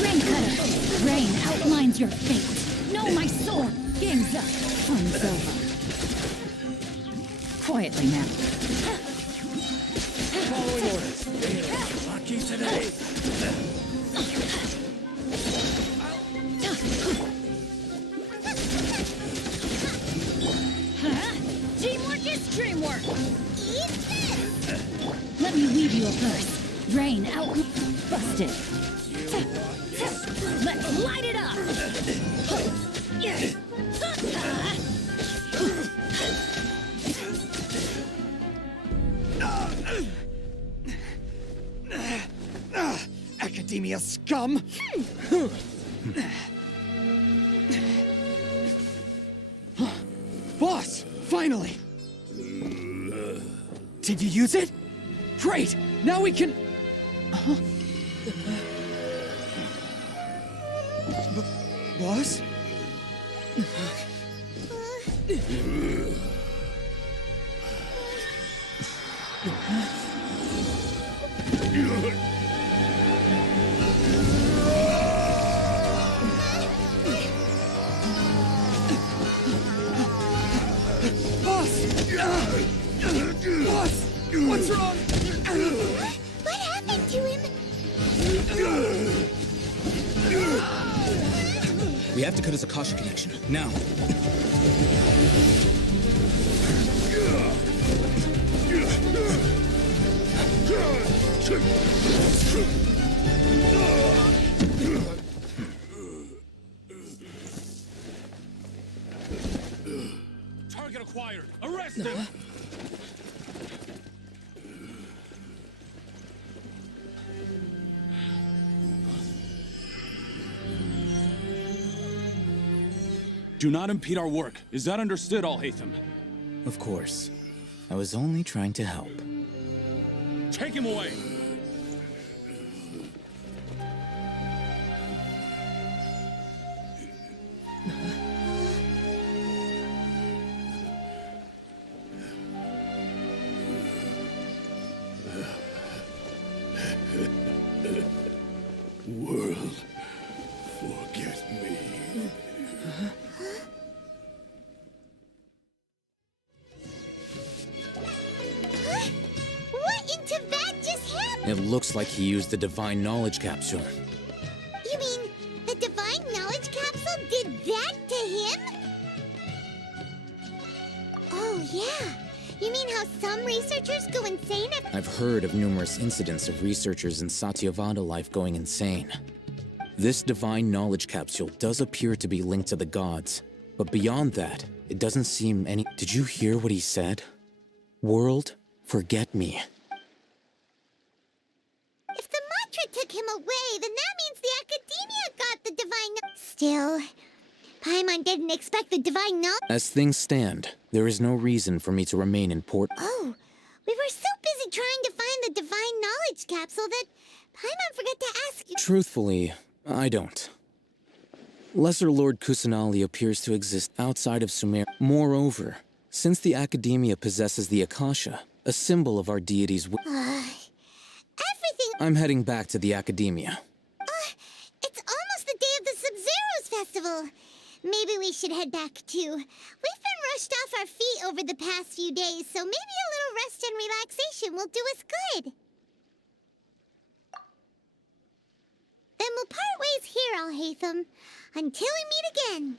Rain cutter! Rain outlines your fate. Know my sword! Game's up. Fun's over. Quietly now. Following orders. Lucky today. Teamwork is dreamwork! Let me weave you a verse. Rain out... Busted. Let's light it up! Academia scum! Boss! Finally! Did you use it? Great! Now we can... Boss? Boss! Boss! What's wrong? What happened to him? We have to cut his Akasha connection, now. Target acquired. Arrest him. Do not impede our work. Is that understood, Al-Haytham? Of course. I was only trying to help. Take him away! World, forget me. What in Tibet just happened? It looks like he used the Divine Knowledge Capsule. You mean the Divine Knowledge Capsule did that to him? Oh, yeah. You mean how some researchers go insane if... I've heard of numerous incidents of researchers in Satyavada life going insane. This Divine Knowledge Capsule does appear to be linked to the gods, but beyond that, it doesn't seem any... Did you hear what he said? World, forget me. If the mantra took him away, then that means the Academia got the Divine... Still, Paimon didn't expect the Divine Knowledge... As things stand, there is no reason for me to remain in port... Oh, we were so busy trying to find the Divine Knowledge Capsule that Paimon forgot to ask you... Truthfully, I don't. Lesser Lord Kusanali appears to exist outside of Sumer. Moreover, since the Academia possesses the Akasha, a symbol of our deity's everything... I'm heading back to the Academia. It's almost the day of the Sub-Zero's festival. Maybe we should head back too. We've been rushed off our feet over the past few days, so maybe a little rest and relaxation will do us good. Then we'll part ways here, Al-Haytham, until we meet again.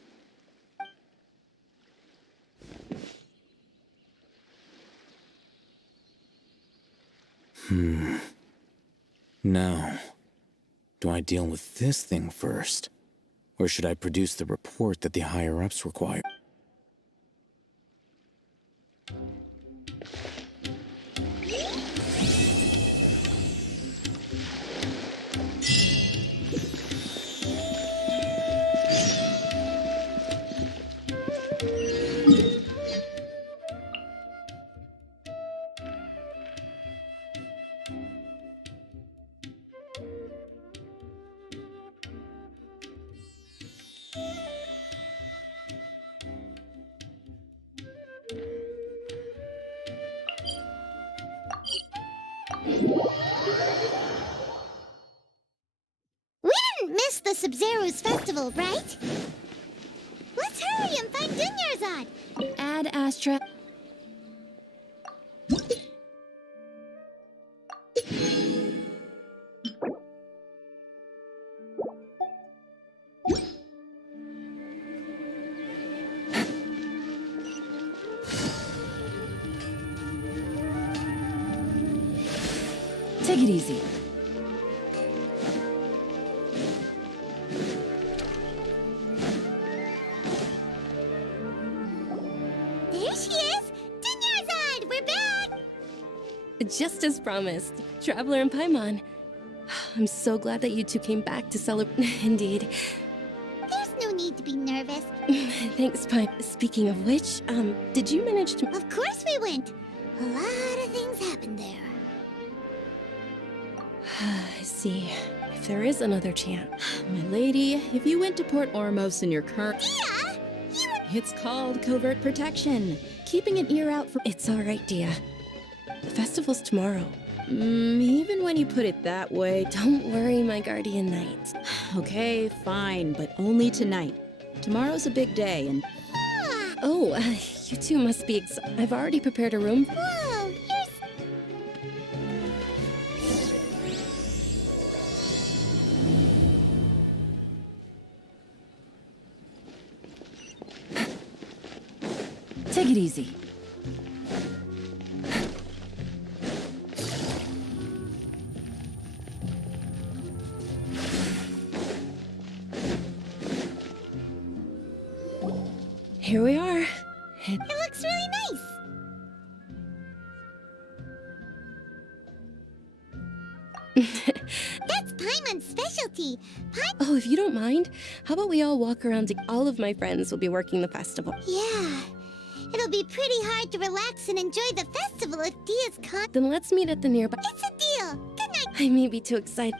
Now, do I deal with this thing first? Or should I produce the report that the higher-ups require? We didn't miss the Sub-Zero's festival, right? Let's hurry and find Dunyarzad. Ad Astra. Take it easy. There she is! Dunyarzad, we're back! Just as promised. Traveler and Paimon. I'm so glad that you two came back to celebrate. Indeed. There's no need to be nervous. Thanks, Paimon. Speaking of which, did you manage to... Of course we went. A lot of things happened there. I see. If there is another chance. My lady, if you went to Port Ormos in your current... Dia! It's called covert protection. Keeping an ear out for... It's alright, Dia. The festival's tomorrow. Even when you put it that way... Don't worry, my guardian knight. Okay, fine, but only tonight. Tomorrow's a big day, and... Oh, you two must be I've already prepared a room. Whoa, here's... Take it easy. Here we are. It looks really nice. That's Paimon's specialty. Oh, if you don't mind, how about we all walk around? All of my friends will be working the festival. Yeah. It'll be pretty hard to relax and enjoy the festival if Dia's Then let's meet at the nearby... It's a deal. Good night. I may be too excited.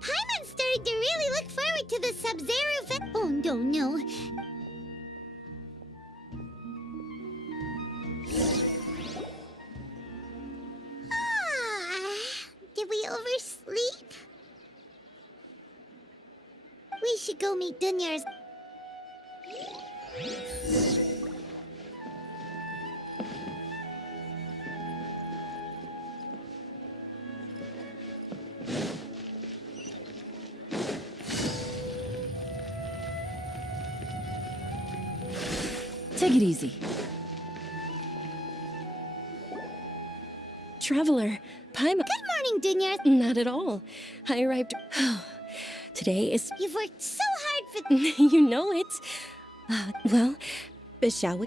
Paimon's starting to really look forward to the Sub-Zero Oh, no. Did we oversleep? We should go meet Dunyar's. Take it easy. Traveler, Paimon. Good morning, Dunyar. Not at all. I arrived... Today is... You've worked so hard for... You know it. Well, shall we?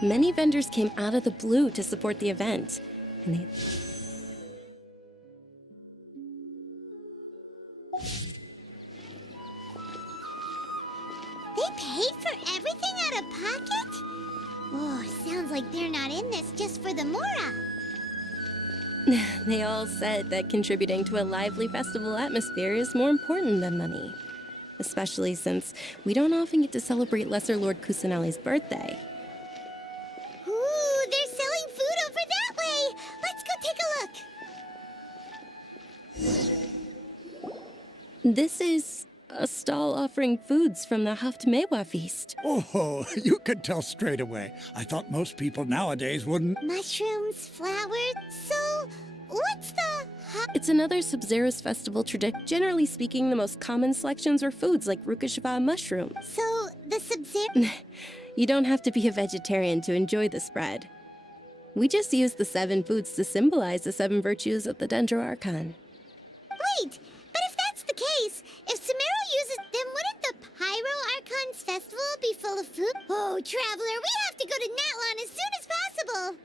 Many vendors came out of the blue to support the event. And they... They paid for everything out of pocket? Oh, sounds like they're not in this just for the Mora. They all said that contributing to a lively festival atmosphere is more important than money. Especially since we don't often get to celebrate Lesser Lord Kusanali's birthday. Ooh, they're selling food over that way! Let's go take a look! This is a stall offering foods from the Haftmewa feast. Oh, you could tell straight away. I thought most people nowadays wouldn't... Mushrooms, flowers, so what's the... It's another Sub-Zero's festival tradition. Generally speaking, the most common selections are foods like Rukashava mushroom. So, the Sub-Zero... You don't have to be a vegetarian to enjoy the spread. We just use the 7 foods to symbolize the 7 virtues of the Dendro Archon. Wait, but if that's the case, if Sumeru uses... Then wouldn't the Pyro Archon's festival be full of food? Oh, Traveler, we have to go to Natlan as soon as possible!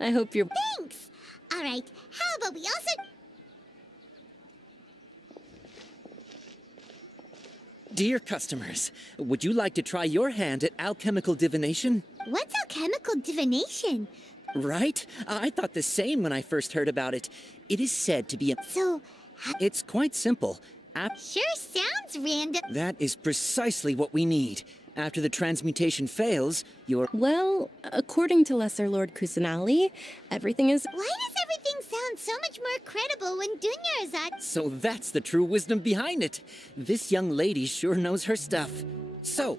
I hope you're... Thanks! Alright, how about we also... Dear customers, would you like to try your hand at alchemical divination? What's alchemical divination? Right? I thought the same when I first heard about it. It is said to be a... So... It's quite simple. Sure sounds random. That is precisely what we need. After the transmutation fails, you're... Well, according to Lesser Lord Kusanali, everything is... Why does everything sound so much more credible when Dunya is at... So that's the true wisdom behind it. This young lady sure knows her stuff. So...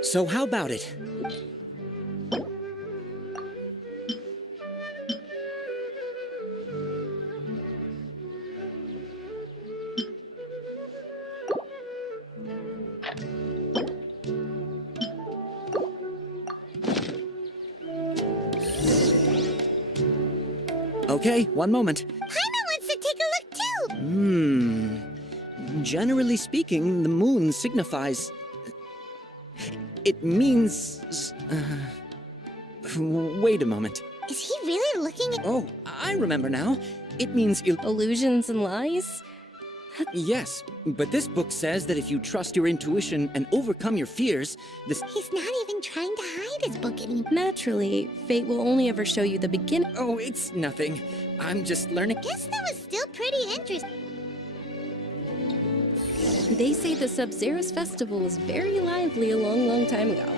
So how about it? Okay, one moment. Paimon wants to take a look too! Generally speaking, the moon signifies... It means... wait a moment. Is he really looking at... Oh, I remember now. It means... Illusions and lies? Yes, but this book says that if you trust your intuition and overcome your fears, this... He's not even trying to hide his book anymore. Naturally, fate will only ever show you the beginning. Oh, it's nothing. I'm just learning... Guess that was still pretty interesting. They say the Sub-Zeros Festival was very lively a long time ago.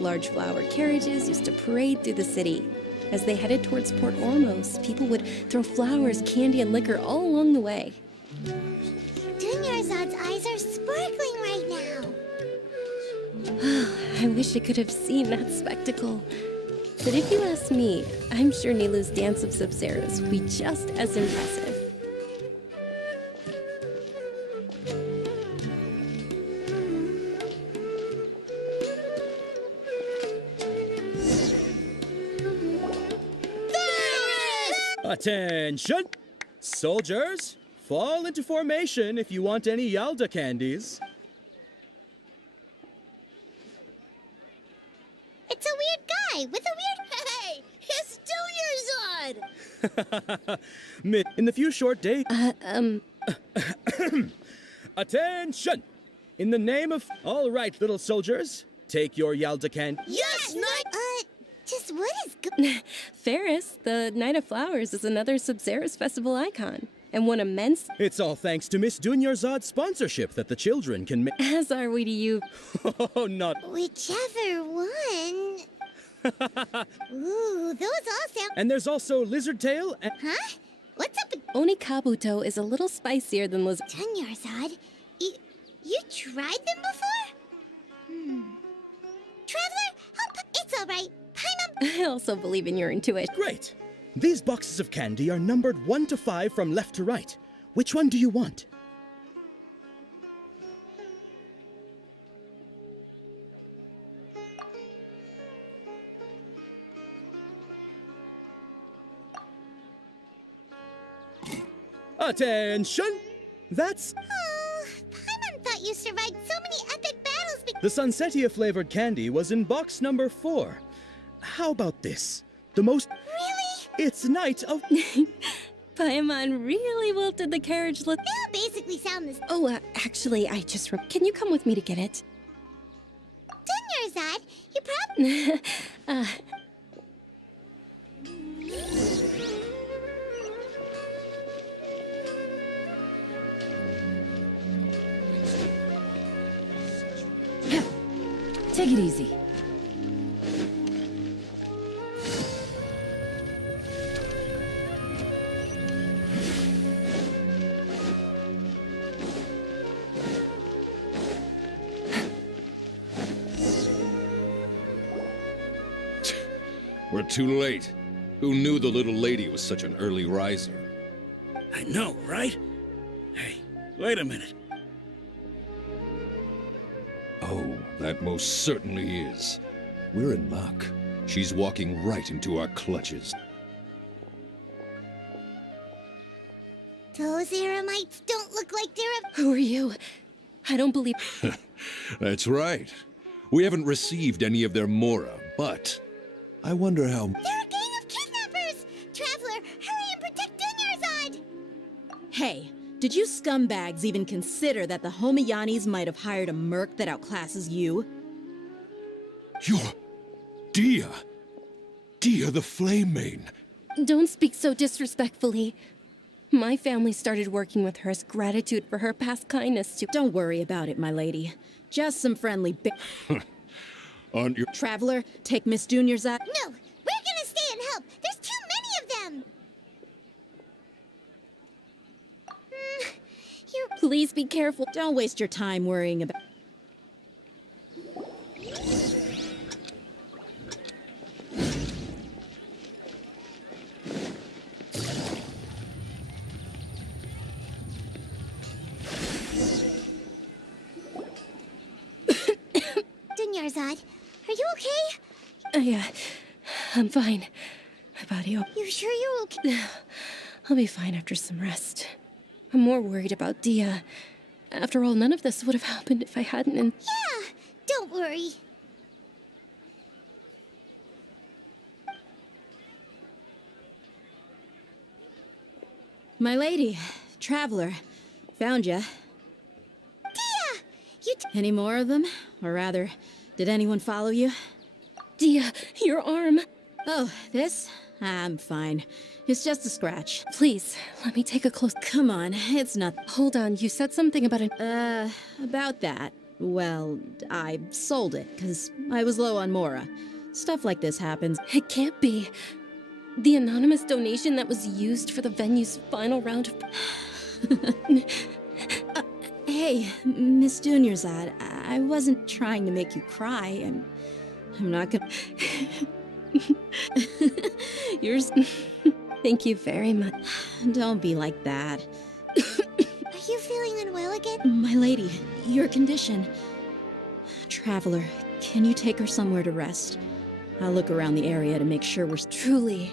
Large flower carriages used to parade through the city. As they headed towards Port Ormos, people would throw flowers, candy, and liquor all along the way. Dunyarzad's eyes are sparkling right now. I wish I could have seen that spectacle. But if you ask me, I'm sure Nilu's Dance of Sub-Zeros would be just as impressive. Attention! Soldiers, fall into formation if you want any Yalda candies. It's a weird guy with a weird... Hey! It's Dunyarzad! In the few short days... Attention! In the name of... All right, little soldiers, take your Yalda candy. Yes, Knight! Just what is Ferris, the Night of Flowers, is another Sub-Zeros festival icon. And one immense... It's all thanks to Miss Dunyarzad's sponsorship that the children can make... As are we to you. Oh, not... Whichever one. Ooh, those all sound... And there's also Lizard Tail and... Huh? What's up with... Onikabuto is a little spicier than Lizard... Dunyarzad, you tried them before? Traveler, it's all right. I also believe in your intuition. Great! These boxes of candy are numbered 1 to 5 from left to right. Which one do you want? Attention! That's... Oh, Paimon thought you survived so many epic battles The Sunsetia-flavored candy was in box number 4. How about this? The most... Really? It's Night of... Paimon really wilted the carriage look. They all basically sound this... Oh, actually, I just... Can you come with me to get it? Dunyarzad, you probably... Take it easy. We're too late. Who knew the little lady was such an early riser? I know, right? Hey, wait a minute. Oh, that most certainly is. We're in luck. She's walking right into our clutches. Those Eremites don't look like they're... Who are you? I don't believe... That's right. We haven't received any of their mora, but... I wonder how... They're a gang of kidnappers! Traveler, hurry and protect Dunyarzad! Hey, did you scumbags even consider that the Homiyanis might have hired a merc that outclasses you? You're... Dia! Dia the Flame Mane! Don't speak so disrespectfully. My family started working with her as gratitude for her past kindness to... Don't worry about it, my lady. Just some friendly Aren't you... Traveler, take Miss Dunyarzad... No! We're gonna stay and help! There's too many of them! Please be careful. Don't waste your time worrying about... Dunyarzad, are you okay? Yeah, I'm fine. My body. You sure you're okay? I'll be fine after some rest. I'm more worried about Dia. After all, none of this would have happened if I hadn't. Yeah, don't worry. My lady, traveler, found ya. Dia! You Any more of them? Or rather, did anyone follow you? Dia, your arm. Oh, this? I'm fine. It's just a scratch. Please, let me take a close... Come on, it's not... Hold on, you said something about it. About that. Well, I sold it, because I was low on Mora. Stuff like this happens. It can't be. The anonymous donation that was used for the venue's final round of... Hey, Miss Dunyarzad, I wasn't trying to make you cry. I'm not gonna... Yours... Thank you very much. Don't be like that. Are you feeling unwell again? My lady, your condition... Traveler, can you take her somewhere to rest? I'll look around the area to make sure we're... Truly...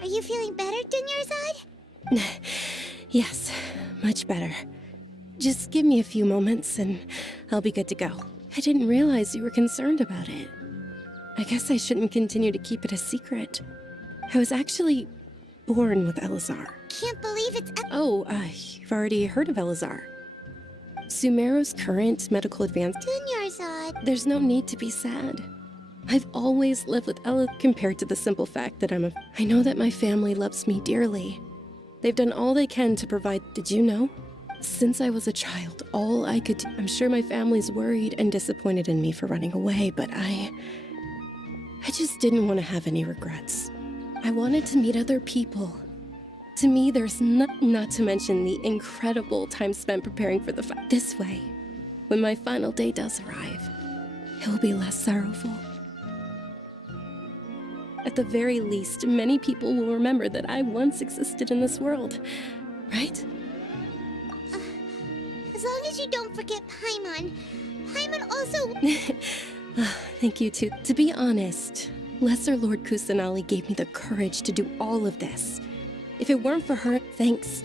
Are you feeling better, Dunyarzad? Yes, much better. Just give me a few moments and I'll be good to go. I didn't realize you were concerned about it. I guess I shouldn't continue to keep it a secret. I was actually born with Elazar. Can't believe it's... You've already heard of Elazar. Sumeru's current medical advance... Dunyarzad. There's no need to be sad. I've always lived with Ella compared to the simple fact that I know that my family loves me dearly. They've done all they can to provide... Did you know? Since I was a child, all I could do... I'm sure my family's worried and disappointed in me for running away, but I just didn't want to have any regrets. I wanted to meet other people. To me, there's not to mention the incredible time spent preparing for the fight. This way, when my final day does arrive, it will be less sorrowful. At the very least, many people will remember that I once existed in this world, right? As long as you don't forget Paimon. Paimon also... Thank you, too. To be honest, Lesser Lord Kusanali gave me the courage to do all of this. If it weren't for her, thanks.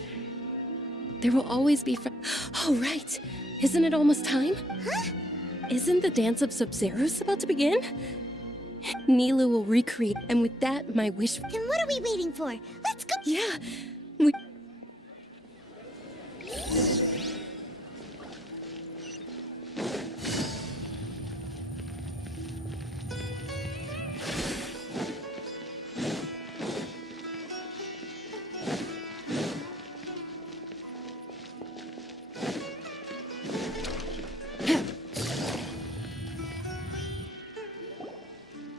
There will always be... Oh, right. Isn't it almost time? Huh? Isn't the dance of Sub-Zeros about to begin? Nilu will recreate, and with that, my wish... Then what are we waiting for? Let's go! Yeah,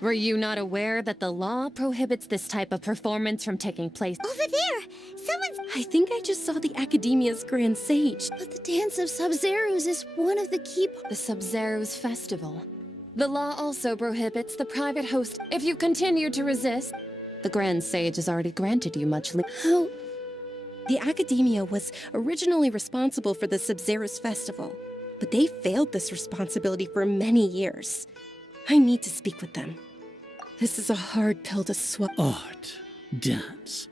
Were you not aware that the law prohibits this type of performance from taking place? Over there! Someone's... I think I just saw the Academia's Grand Sage. But the Dance of Sub-Zeros is one of the key... The Sub-Zeros Festival. The law also prohibits the private host. If you continue to resist, the Grand Sage has already granted you much leave. How? The Academia was originally responsible for the Sub-Zeros Festival, but they failed this responsibility for many years. I need to speak with them. This is a hard pill to swallow. Art. Dance.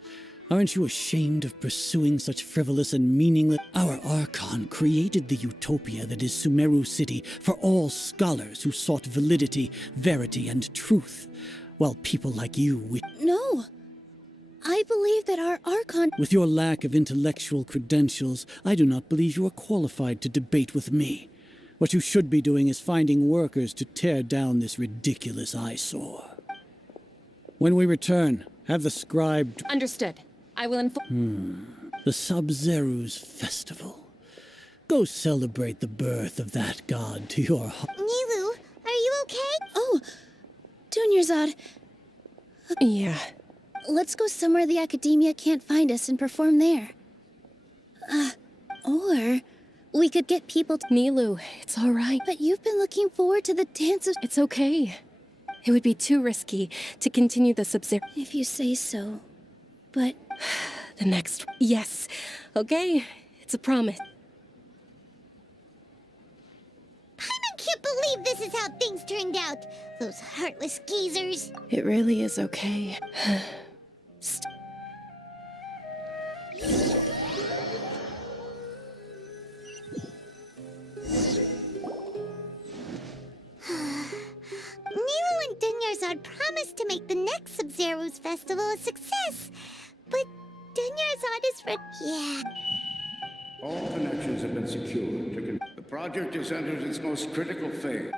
Aren't you ashamed of pursuing such frivolous and meaningless... Our Archon created the utopia that is Sumeru City for all scholars who sought validity, verity, and truth, while people like you... No! I believe that our Archon... With your lack of intellectual credentials, I do not believe you are qualified to debate with me. What you should be doing is finding workers to tear down this ridiculous eyesore. When we return, have the scribe... Understood. I will inform... The Sub-Zeros Festival. Go celebrate the birth of that god to your heart. Nilu, are you okay? Oh, Dunyarzad. Yeah. Let's go somewhere the Academia can't find us and perform there. Or we could get people to... Nilu, it's all right. But you've been looking forward to the dance of... It's okay. It would be too risky to continue the Sub-Zero. If you say so. But... The next... Yes. Okay, it's a promise. Paimon can't believe this is how things turned out. Those heartless geezers. It really is okay. Nilo and Dunyarzad promised to make the next Sub-Zero's festival a success. But Dunyarzad is yeah. All connections have been secured. The project has entered its most critical phase.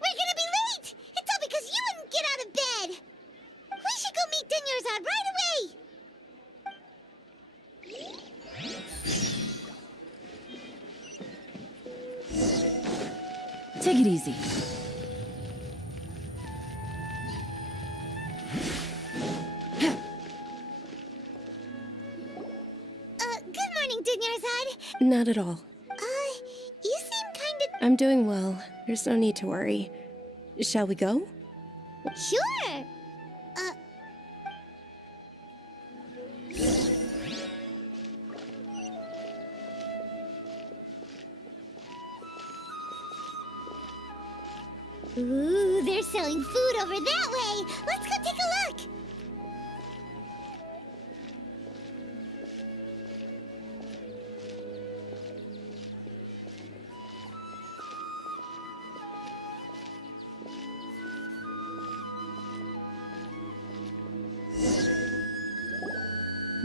We're gonna be late! It's all because you wouldn't get out of bed! We should go meet Dunyarzad right away! Take it easy. Good morning, Dunyarzad. Not at all. You seem kinda... I'm doing well. There's no need to worry. Shall we go? Sure! Ooh, they're selling food over that way! Let's go take a look!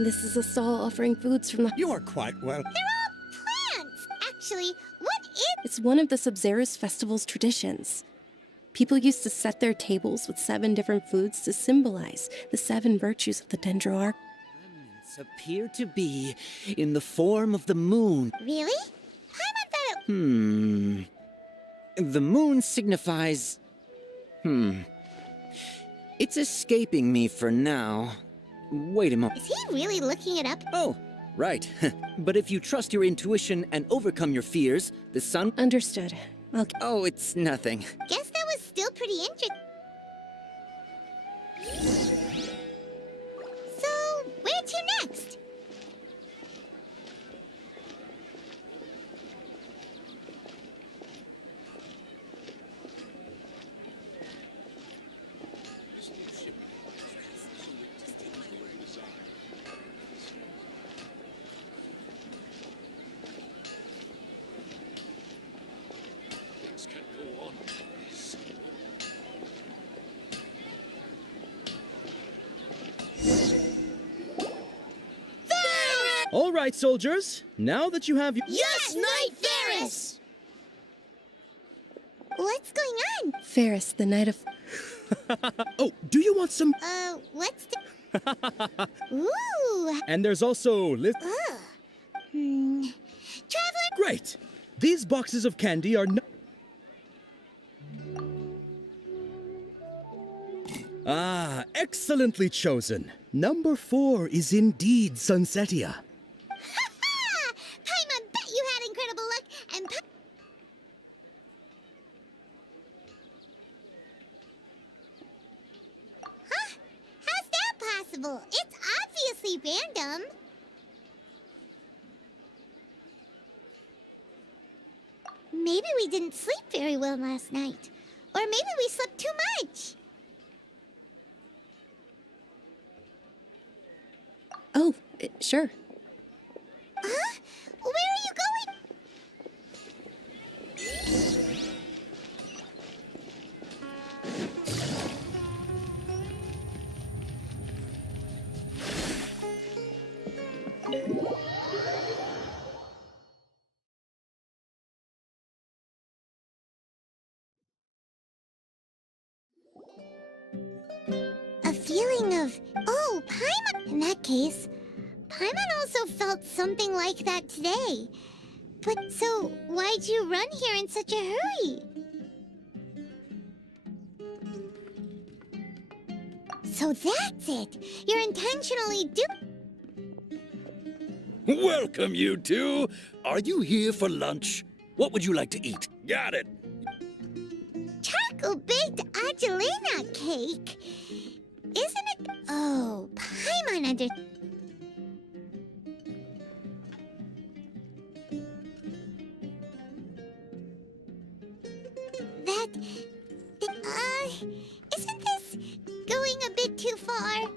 This is a stall offering foods from the... You are quite well. They're all plants! Actually, what is... It's one of the Sub-Zero's festival's traditions. People used to set their tables with 7 different foods to symbolize the 7 virtues of the Dendroark. Remnants appear to be in the form of the moon. Really? Paimon thought it... The moon signifies... It's escaping me for now. Wait a moment. Is he really looking it up? Oh, right. But if you trust your intuition and overcome your fears, the sun... Understood. Oh, it's nothing. Guess that was still pretty interesting. So, where to next? All right, soldiers. Now that you have your... Yes, Knight Ferris! What's going on? Ferris, the Knight of... Oh, do you want some... What's the... Ooh! And there's also... Traveler... Great! These boxes of candy are no... Ah, excellently chosen. Number 4 is indeed Sunsetia. Paimon bet you had incredible luck, and Huh? How's that possible? It's obviously random. Maybe we didn't sleep very well last night. Or maybe we slept too much. Oh, sure. Huh? Where are you going? A feeling of, oh, Paimon. In that case, Paimon also felt something like that today. But so, why'd you run here in such a hurry? So that's it! You're intentionally Welcome, you two. Are you here for lunch? What would you like to eat? Got it. Charcoal baked Angelina cake. Isn't it? Oh, Paimon under. That. Isn't this going a bit too far?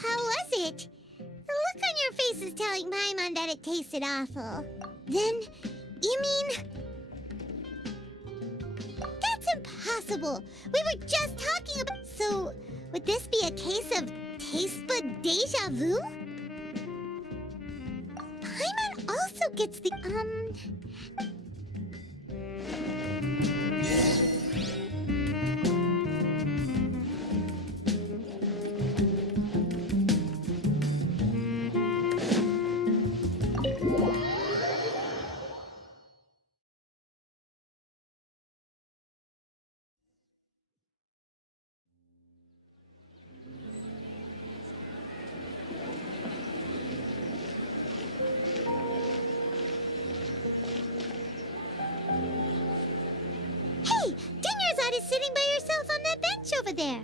How was it? The look on your face is telling Paimon that it tasted awful. Then, you mean... That's impossible! We were just talking about... So, would this be a case of taste bud deja vu? Paimon also gets the, Hey! Dinnerzad is sitting by herself on that bench over there.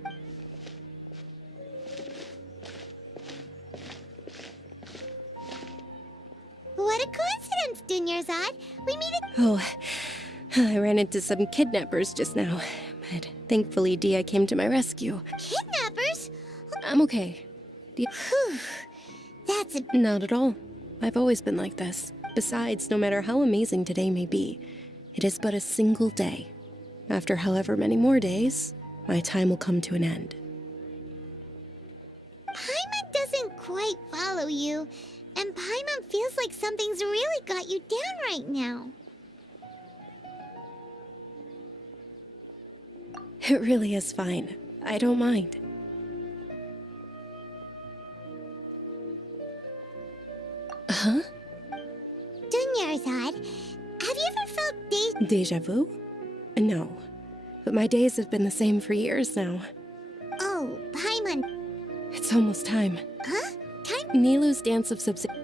What a coincidence, Dinnerzad. We meet at... Oh, I ran into some kidnappers just now, but thankfully Dia came to my rescue. Kidnappers? I'm okay. Whew. That's a... Not at all. I've always been like this. Besides, no matter how amazing today may be, it is but a single day. After however many more days, my time will come to an end. Paimon doesn't quite follow you, and Paimon feels like something's really got you down right now. It really is fine. I don't mind. Huh? Dunyarzad, have you ever felt Deja vu? No. But my days have been the same for years now. Oh, Paimon. It's almost time. Huh? Time? Nilu's dance of subsidiarity.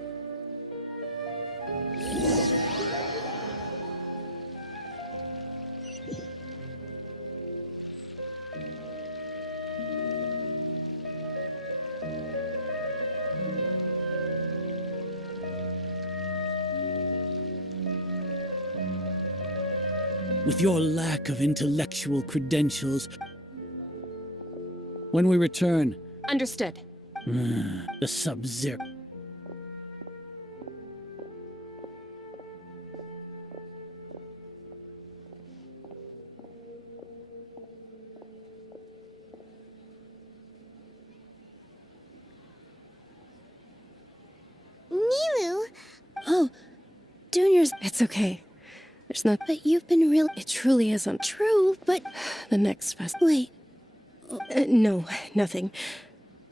With your lack of intellectual credentials. When we return... Understood. The Sub-Zero. Nilu? Oh, Junior's... It's okay. There's not... But you've been real... It truly isn't. True, but... The next fest... Wait. No, nothing.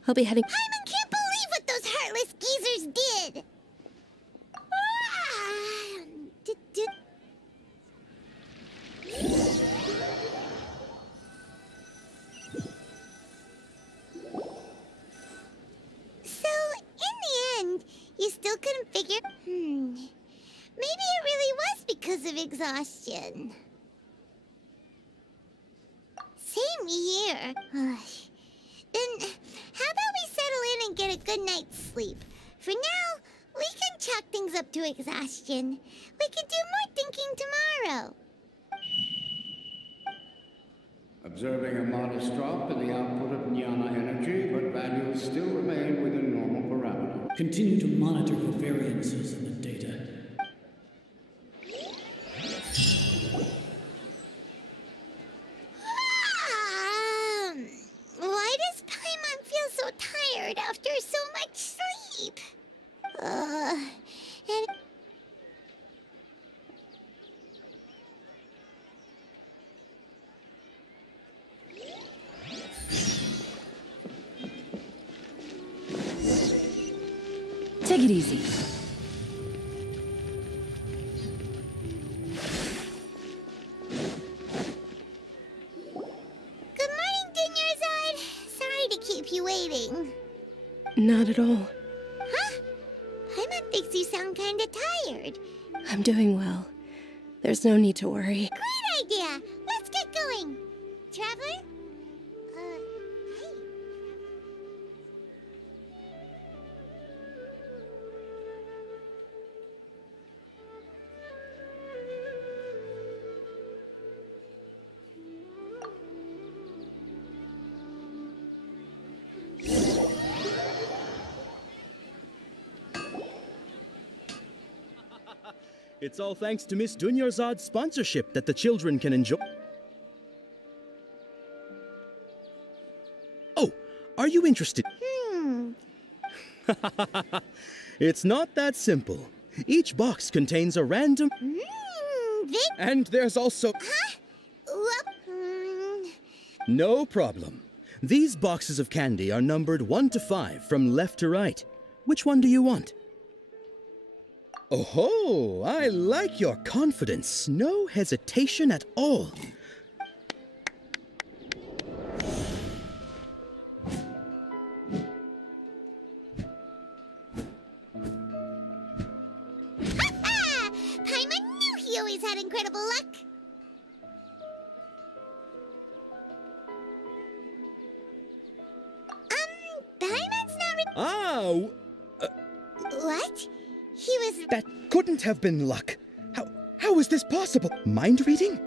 I'll be heading... Paimon can't believe what those heartless geezers did! So, in the end, you still couldn't figure... Maybe it really was because of exhaustion. Same here. Then, how about we settle in and get a good night's sleep? For now, we can chalk things up to exhaustion. We can do more thinking tomorrow. Observing a modest drop in the output of jnana energy, but values still remain within normal parameters. Continue to monitor for variances in the data. Why does Paimon feel so tired after so much sleep? And... Take it easy. Good morning, Dinyarzad. Sorry to keep you waiting. Not at all. Huh? Paimon thinks you sound kinda tired. I'm doing well. There's no need to worry. Great idea! Let's get going! Traveler? Hey. It's all thanks to Miss Dunyarzad's sponsorship that the children can enjoy. Oh, are you interested? It's not that simple. Each box contains a random... And there's also... No problem. These boxes of candy are numbered 1 to 5 from left to right. Which one do you want? Oh, I like your confidence. No hesitation at all. Paimon knew he always had incredible luck. Paimon's not what? He was... That couldn't have been luck. How is this possible? Mind reading?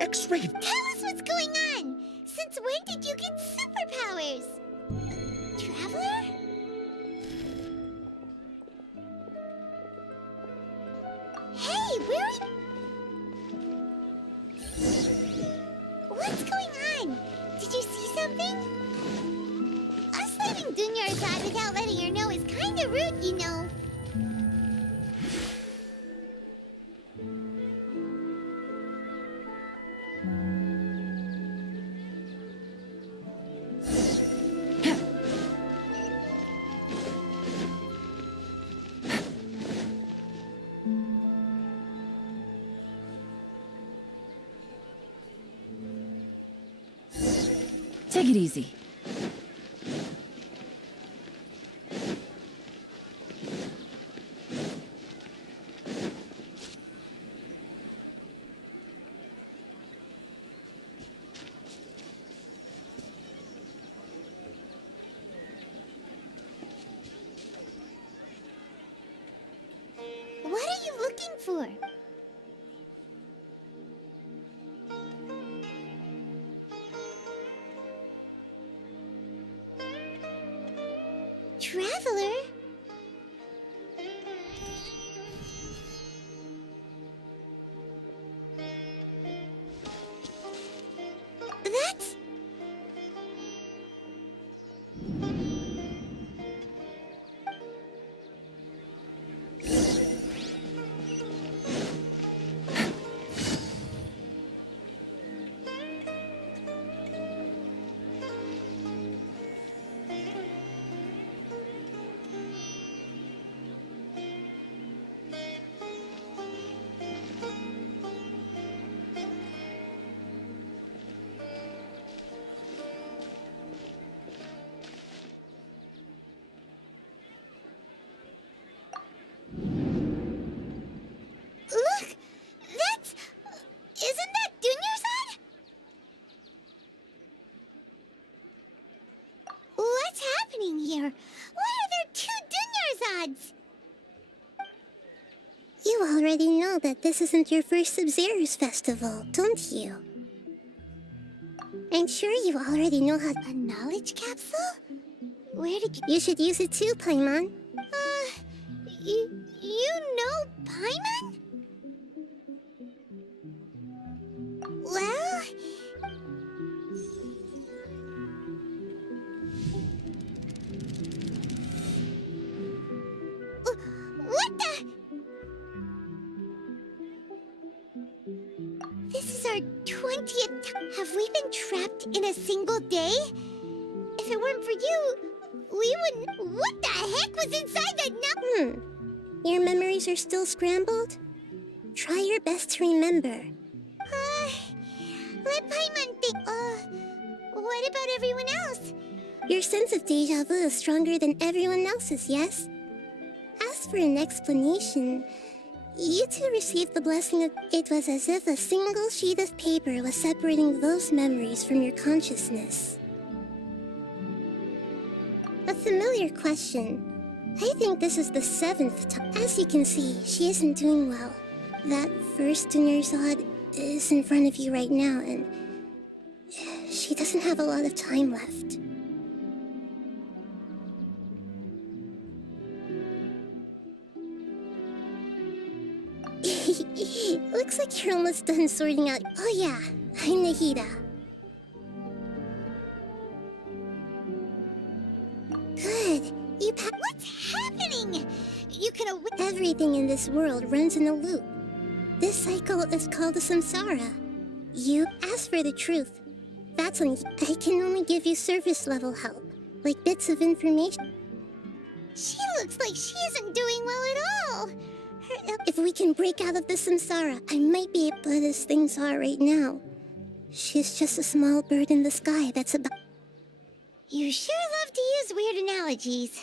X-ray? Tell us what's going on! Since when did you get superpowers? Traveler? Hey, where are what's going on? Did you see something? Us leaving Dunyarzad without letting her know is kinda rude, you know. Take it easy. What are you looking for? Traveler? That's... Look! That's... Isn't that Dunyarzad? What's happening here? Why are there 2 Dunyarzads? You already know that this isn't your first Sub-Zero's festival, don't you? I'm sure you already know how... A knowledge capsule? Where did You should use it too, Paimon. you know Paimon? Well... What the... This is our 20th... Have we been trapped in a single day? If it weren't for you, we wouldn't... What the heck was inside that Your memories are still scrambled? Try your best to remember. Let Paimon think... what about everyone else? Your sense of deja vu is stronger than everyone else's, yes? As for an explanation, you two received the blessing of... It was as if a single sheet of paper was separating those memories from your consciousness. A familiar question. I think this is the 7th time. As you can see, she isn't doing well. That first Dunyarzad is in front of you right now, and she doesn't have a lot of time left. Looks like you're almost done sorting out. Oh yeah, I'm Nahida. Good. What's happening? You could have... Everything in this world runs in a loop. This cycle is called the samsara. You ask for the truth. That's when I can only give you surface level help, like bits of information. She looks like she isn't doing well at all. If we can break out of the samsara, I might be able to, as things are right now. She's just a small bird in the sky that's about... You sure love to use weird analogies.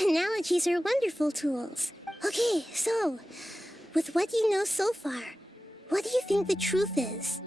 Analogies are wonderful tools. Okay, so, with what you know so far, what do you think the truth is?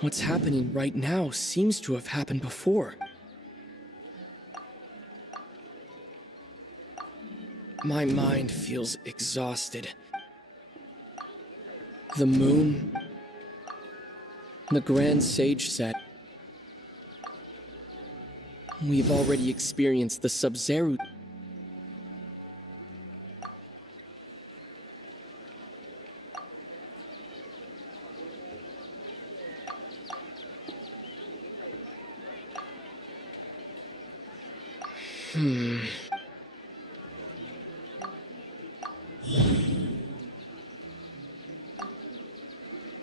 What's happening right now seems to have happened before. My mind feels exhausted. The moon, the Grand Sage set. We've already experienced the Sub-Zero.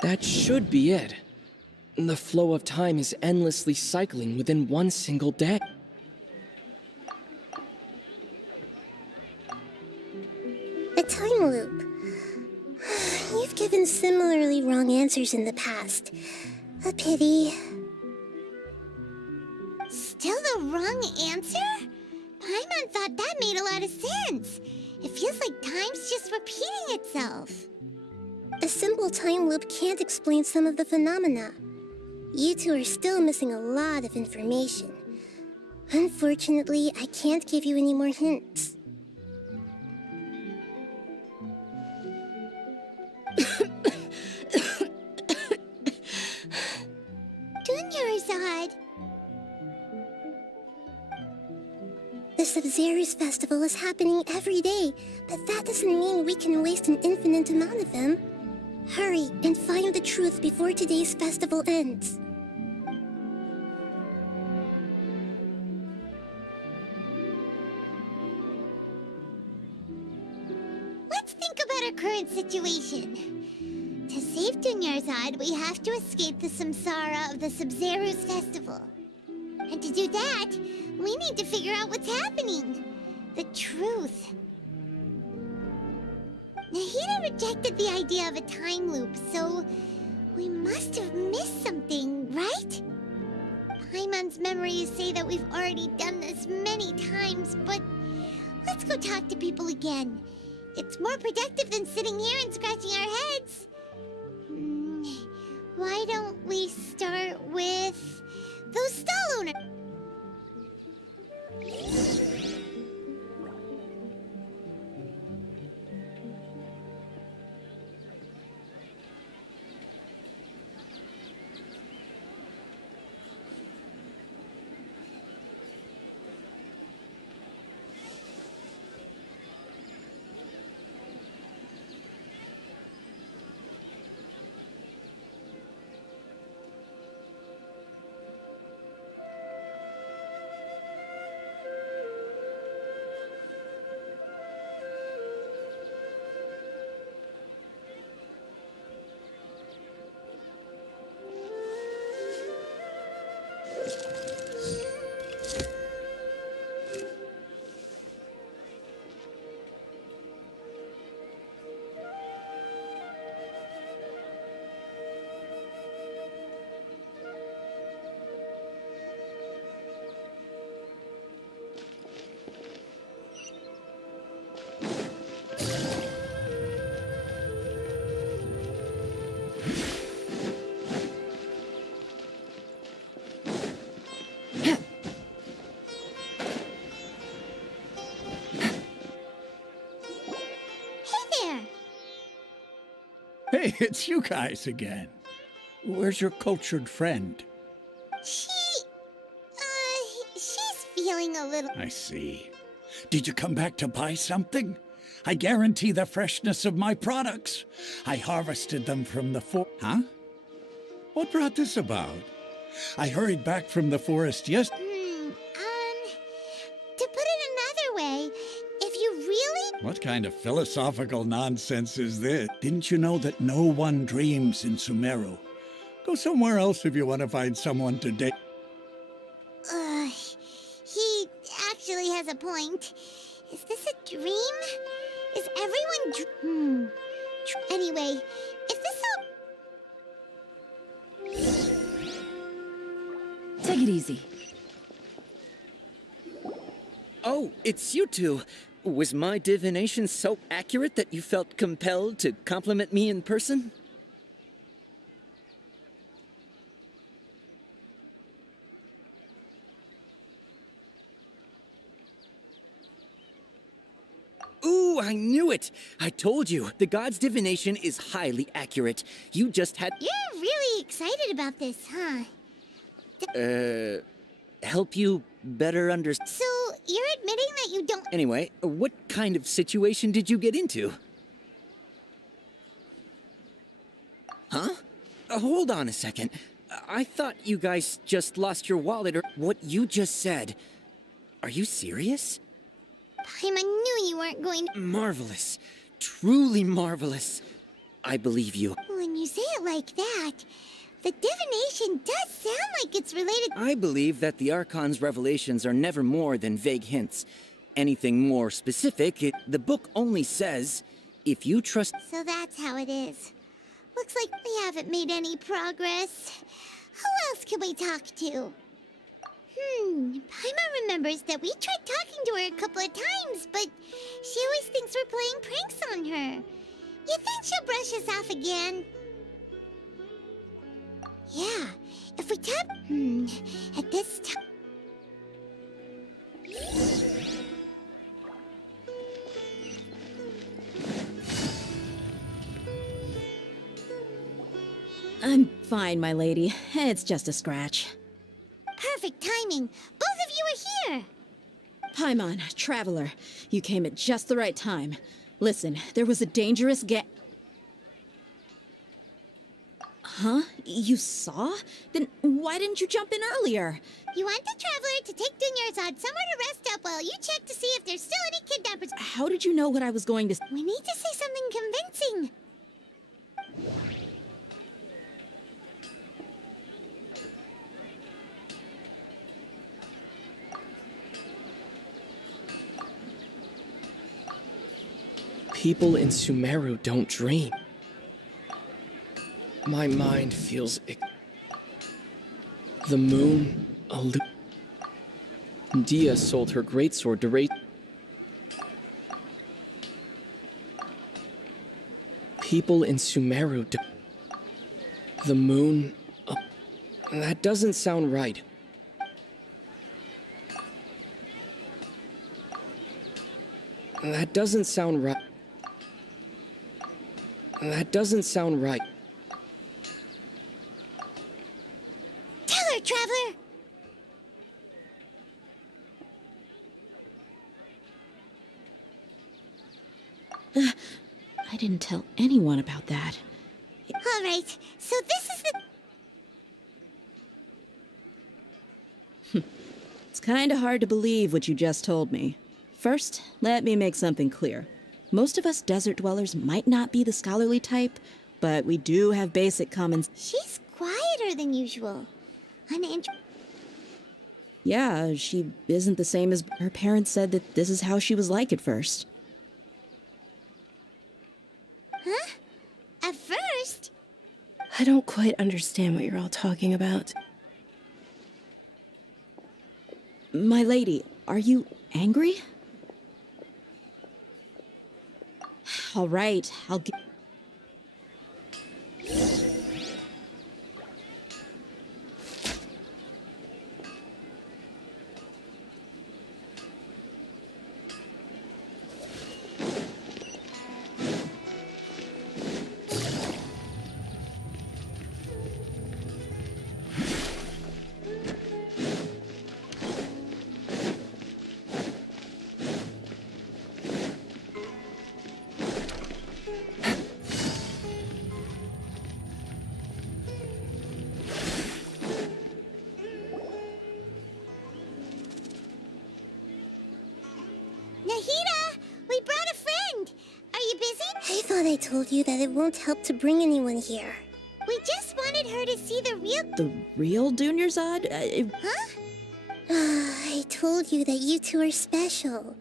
That should be it. The flow of time is endlessly cycling within one single day. A time loop. You've given similarly wrong answers in the past. A pity. Still the wrong answer? Paimon thought that made a lot of sense. It feels like time's just repeating itself. A simple time loop can't explain some of the phenomena. You two are still missing a lot of information. Unfortunately, I can't give you any more hints. Dunyarzad. The Sub-Zero's festival is happening every day, but that doesn't mean we can waste an infinite amount of them. Hurry and find the truth before today's festival ends. Let's think about our current situation. To save Dunyarzad, we have to escape the samsara of the Sub-Zero's festival. And to do that, we need to figure out what's happening. The truth. Nahida rejected the idea of a time loop, so we must have missed something, right? Paimon's memories say that we've already done this many times, but let's go talk to people again. It's more productive than sitting here and scratching our heads. Why don't we start with those stall owners? Hey, it's you guys again. Where's your cultured friend? She's feeling a little... I see. Did you come back to buy something? I guarantee the freshness of my products. I harvested them from the Huh? What brought this about? I hurried back from the forest To put it another way, if you really... What kind of philosophical nonsense is this? Didn't you know that no one dreams in Sumeru? Go somewhere else if you want to find someone to date. He actually has a point. Is this a dream? Is everyone Anyway, if this all... Take it easy. Oh, it's you two. Was my divination so accurate that you felt compelled to compliment me in person? Ooh, I knew it! I told you, the god's divination is highly accurate. You just had... You're really excited about this, huh? Help you better understand... So, you're admitting that you don't... Anyway, what kind of situation did you get into? Huh? Hold on a second. I thought you guys just lost your wallet or what you just said. Are you serious? Paimon knew you weren't going to... Marvelous. Truly marvelous. I believe you. When you say it like that, the divination does sound like it's related... I believe that the Archon's revelations are never more than vague hints. Anything more specific, the book only says, if you trust... So that's how it is. Looks like we haven't made any progress. Who else can we talk to? Paimon remembers that we tried talking to her a couple of times, but she always thinks we're playing pranks on her. You think she'll brush us off again? Yeah, if we tap... at this time... I'm fine, my lady. It's just a scratch. Perfect timing. Both of you are here. Paimon, Traveler, you came at just the right time. Listen, there was a dangerous Huh? You saw? Then why didn't you jump in earlier? You want the Traveler to take Dunyarzad somewhere to rest up while you check to see if there's still any kidnappers. How did you know what I was going to... We need to say something convincing. People in Sumeru don't dream. My mind feels... The moon... Dia sold her greatsword to raise... People in Sumeru The moon... That doesn't sound right. That doesn't sound right. That doesn't sound right. Tell her, Traveler! I didn't tell anyone about that. All right, so this is the... It's kinda hard to believe what you just told me. First, let me make something clear. Most of us desert dwellers might not be the scholarly type, but we do have basic common... She's quieter than usual. Yeah, she isn't the same as... Her parents said that this is how she was like at first. Huh? At first? I don't quite understand what you're all talking about. My lady, are you angry? All right, I'll get... I told you that it won't help to bring anyone here. We just wanted her to see the real... The real Dunyarzad? Huh? I told you that you two are special.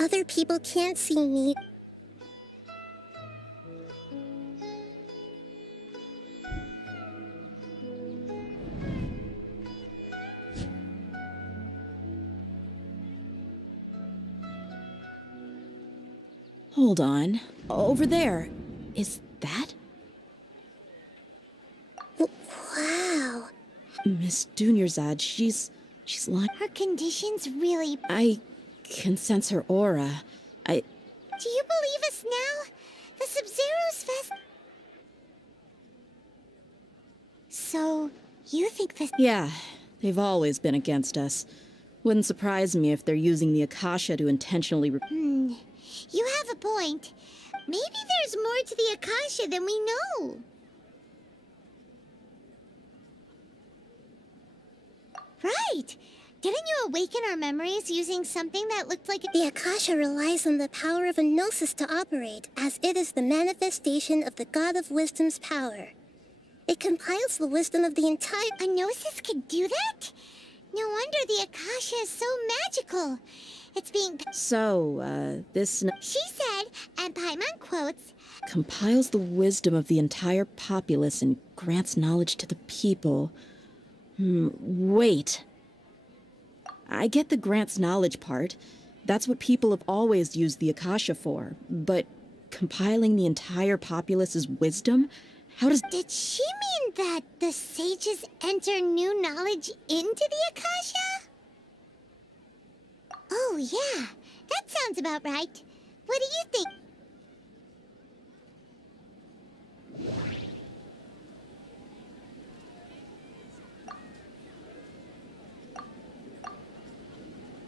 Other people can't see me. Hold on. Over there. Is that? Wow. Miss Dunyarzad, she's like... Her condition's really... I can sense her aura. Do you believe us now? The Sub-Zero's fest... So, you think this... Yeah, they've always been against us. Wouldn't surprise me if they're using the Akasha to intentionally... You have a point. Maybe there's more to the Akasha than we know. Right! Didn't you awaken our memories using something that looked like... The Akasha relies on the power of a Gnosis to operate, as it is the manifestation of the God of Wisdom's power. It compiles the wisdom of the entire... A Gnosis could do that? No wonder the Akasha is so magical. It's being... So, this... She said, and Paimon quotes... compiles the wisdom of the entire populace and grants knowledge to the people. Wait. I get the grants knowledge part. That's what people have always used the Akasha for. But compiling the entire populace's wisdom? How does... Did she mean that the sages enter new knowledge into the Akasha? Oh, yeah. That sounds about right. What do you think?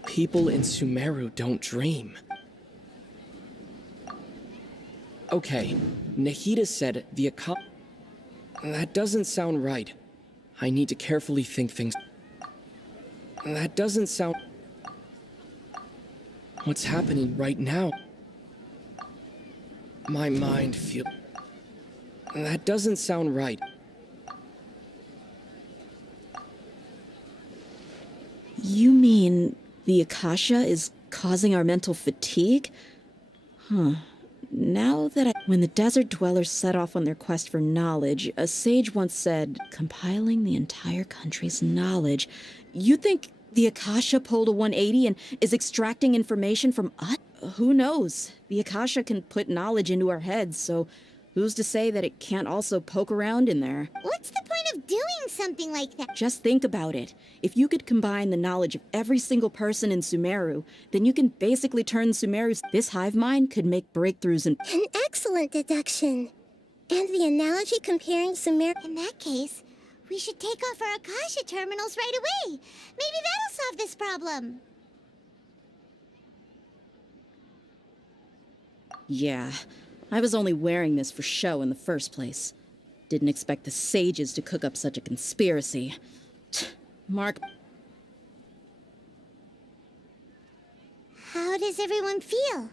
People in Sumeru don't dream. Okay, Nahida said the That doesn't sound right. I need to carefully think things. That doesn't sound... What's happening right now? My mind feels... That doesn't sound right. You mean the Akasha is causing our mental fatigue? Now that When the desert dwellers set off on their quest for knowledge, a sage once said, compiling the entire country's knowledge. You think the Akasha pulled a 180 and is extracting information from us? Who knows? The Akasha can put knowledge into our heads, so who's to say that it can't also poke around in there? What's the point of doing something like that? Just think about it. If you could combine the knowledge of every single person in Sumeru, then you can basically turn Sumeru's... This hive mind could make breakthroughs in... An excellent deduction. And the analogy comparing Sumeru... In that case, we should take off our Akasha terminals right away. Maybe that'll solve this problem. Yeah, I was only wearing this for show in the first place. Didn't expect the sages to cook up such a conspiracy. Mark... How does everyone feel?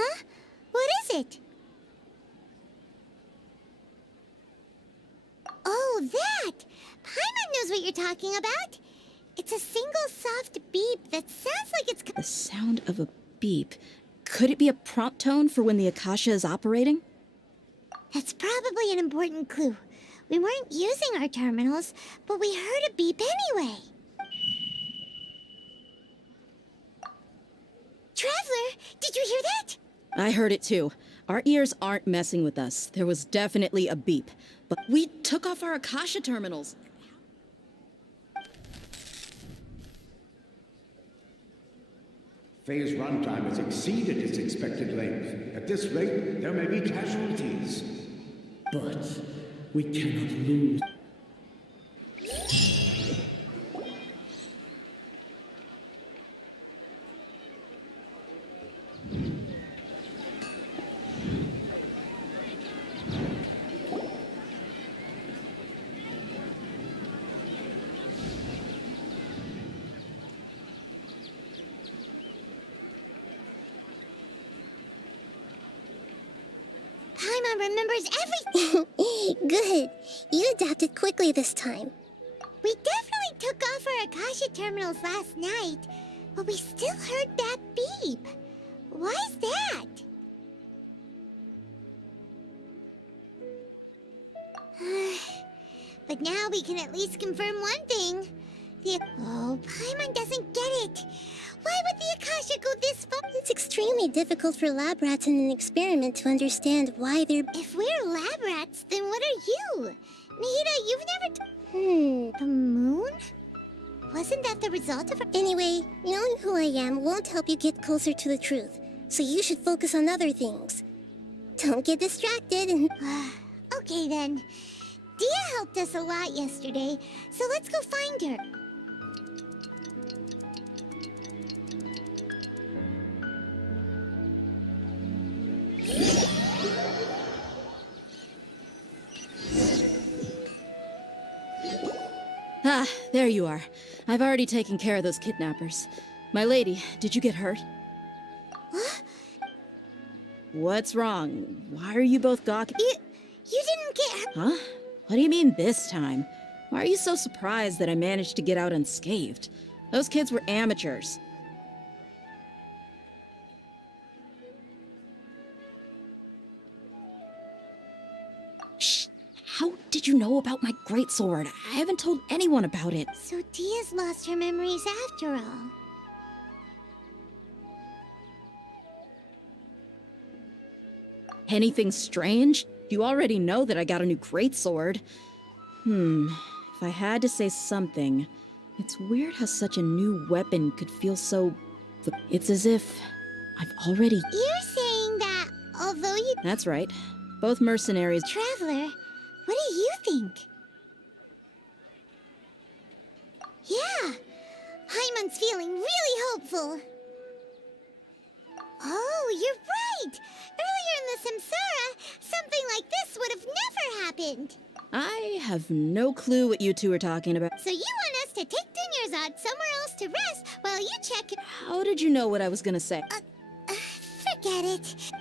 Huh? What is it? Oh, that! Paimon knows what you're talking about. It's a single soft beep that sounds like it's... The sound of a beep. Could it be a prompt tone for when the Akasha is operating? That's probably an important clue. We weren't using our terminals, but we heard a beep anyway. Traveler, did you hear that? I heard it too. Our ears aren't messing with us. There was definitely a beep. But we took off our Akasha terminals. Phase runtime has exceeded its expected length. At this rate, there may be casualties. But we cannot lose. Paimon remembers everything. Good. You adapted quickly this time. We definitely took off our Akasha terminals last night, but we still heard that beep. Why is that? But now we can at least confirm one thing. Oh, Paimon doesn't get it. Why would the Akasha go this far? It's extremely difficult for lab rats in an experiment to understand why they're... If we're lab rats, then what are you? Nahida, you've never... The moon? Wasn't that the result of... Anyway, knowing who I am won't help you get closer to the truth, so you should focus on other things. Don't get distracted and... Okay then. Dia helped us a lot yesterday, so let's go find her. Ah, there you are. I've already taken care of those kidnappers. My lady, did you get hurt? What's wrong? Why are you both gawking? You didn't get hurt. Huh? What do you mean this time? Why are you so surprised that I managed to get out unscathed? Those kids were amateurs. Shh! How did you know about my greatsword? I haven't told anyone about it. So Dia's lost her memories after all. Anything strange? You already know that I got a new greatsword. If I had to say something, it's weird how such a new weapon could feel so... It's as if I've already... You're saying that although you... That's right. Both mercenaries... Traveler, what do you think? Yeah, Paimon's feeling really hopeful. Oh, you're right! Earlier in the Samsara, something like this would have never happened. I have no clue what you two are talking about. So you want us to take Dunyarzad somewhere else to rest while you check... How did you know what I was gonna say? Forget it.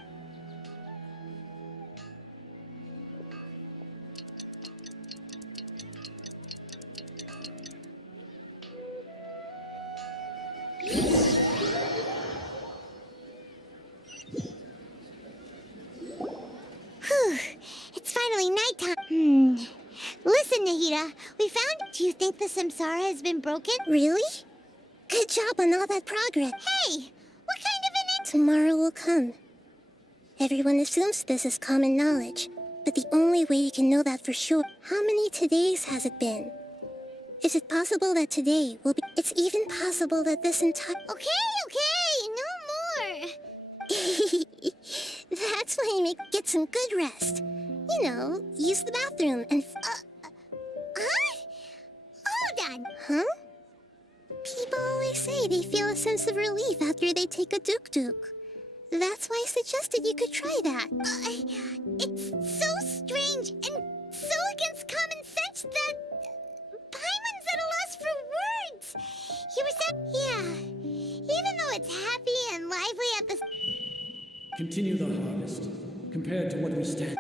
Whew, it's finally nighttime. Listen, Nahida, we found... Do you think the Samsara has been broken? Really? Good job on all that progress. Hey, what kind of an... Tomorrow will come. Everyone assumes this is common knowledge, but the only way you can know that for sure... How many todays has it been? Is it possible that today will be... It's even possible that this entire... Okay, no more. That's why you get some good rest. You know, use the bathroom and... Hold on. Huh? People always say they feel a sense of relief after they take a duk-duk. That's why I suggested you could try that. It's so strange and so against common sense that... Paimon's at a loss for words. You were saying... Yeah, even though it's happy and lively at the... Continue the harvest. Compared to what we stand.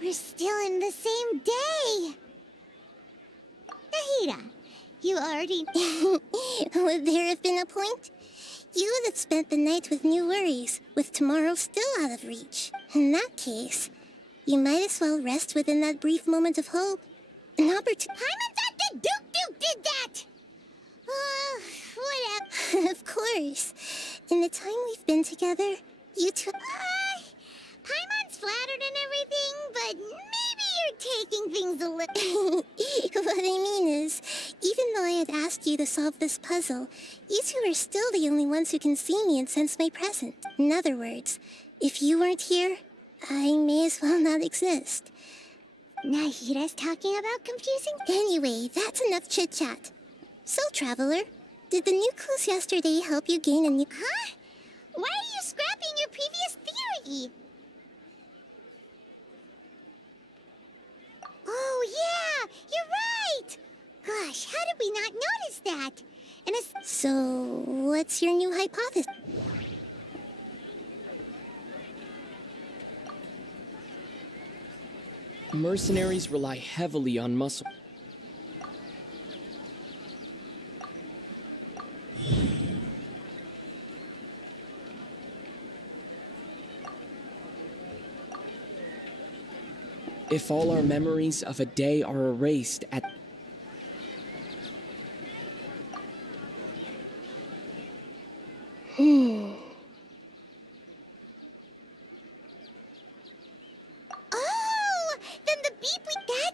We're still in the same day! Nahida, you already... Would there have been a point? You would have spent the night with new worries, with tomorrow still out of reach. In that case, you might as well rest within that brief moment of hope. An opportunity... Paimon's at the Duke did that! Whatever. Of course. In the time we've been together, you two... Paimon's flattered and everything, but maybe you're taking things a little... What I mean is, even though I had asked you to solve this puzzle, you two are still the only ones who can see me and sense my presence. In other words, if you weren't here, I may as well not exist. Nahida's talking about confusing... Anyway, that's enough chit-chat. So, Traveler, did the new clues yesterday help you gain a new... Huh? Why are you scrapping your previous theory? Oh, yeah! You're right! Gosh, how did we not notice that? And it's... So, what's your new hypothesis? Mercenaries rely heavily on muscle. If all our memories of a day are erased at... Oh! Then the beep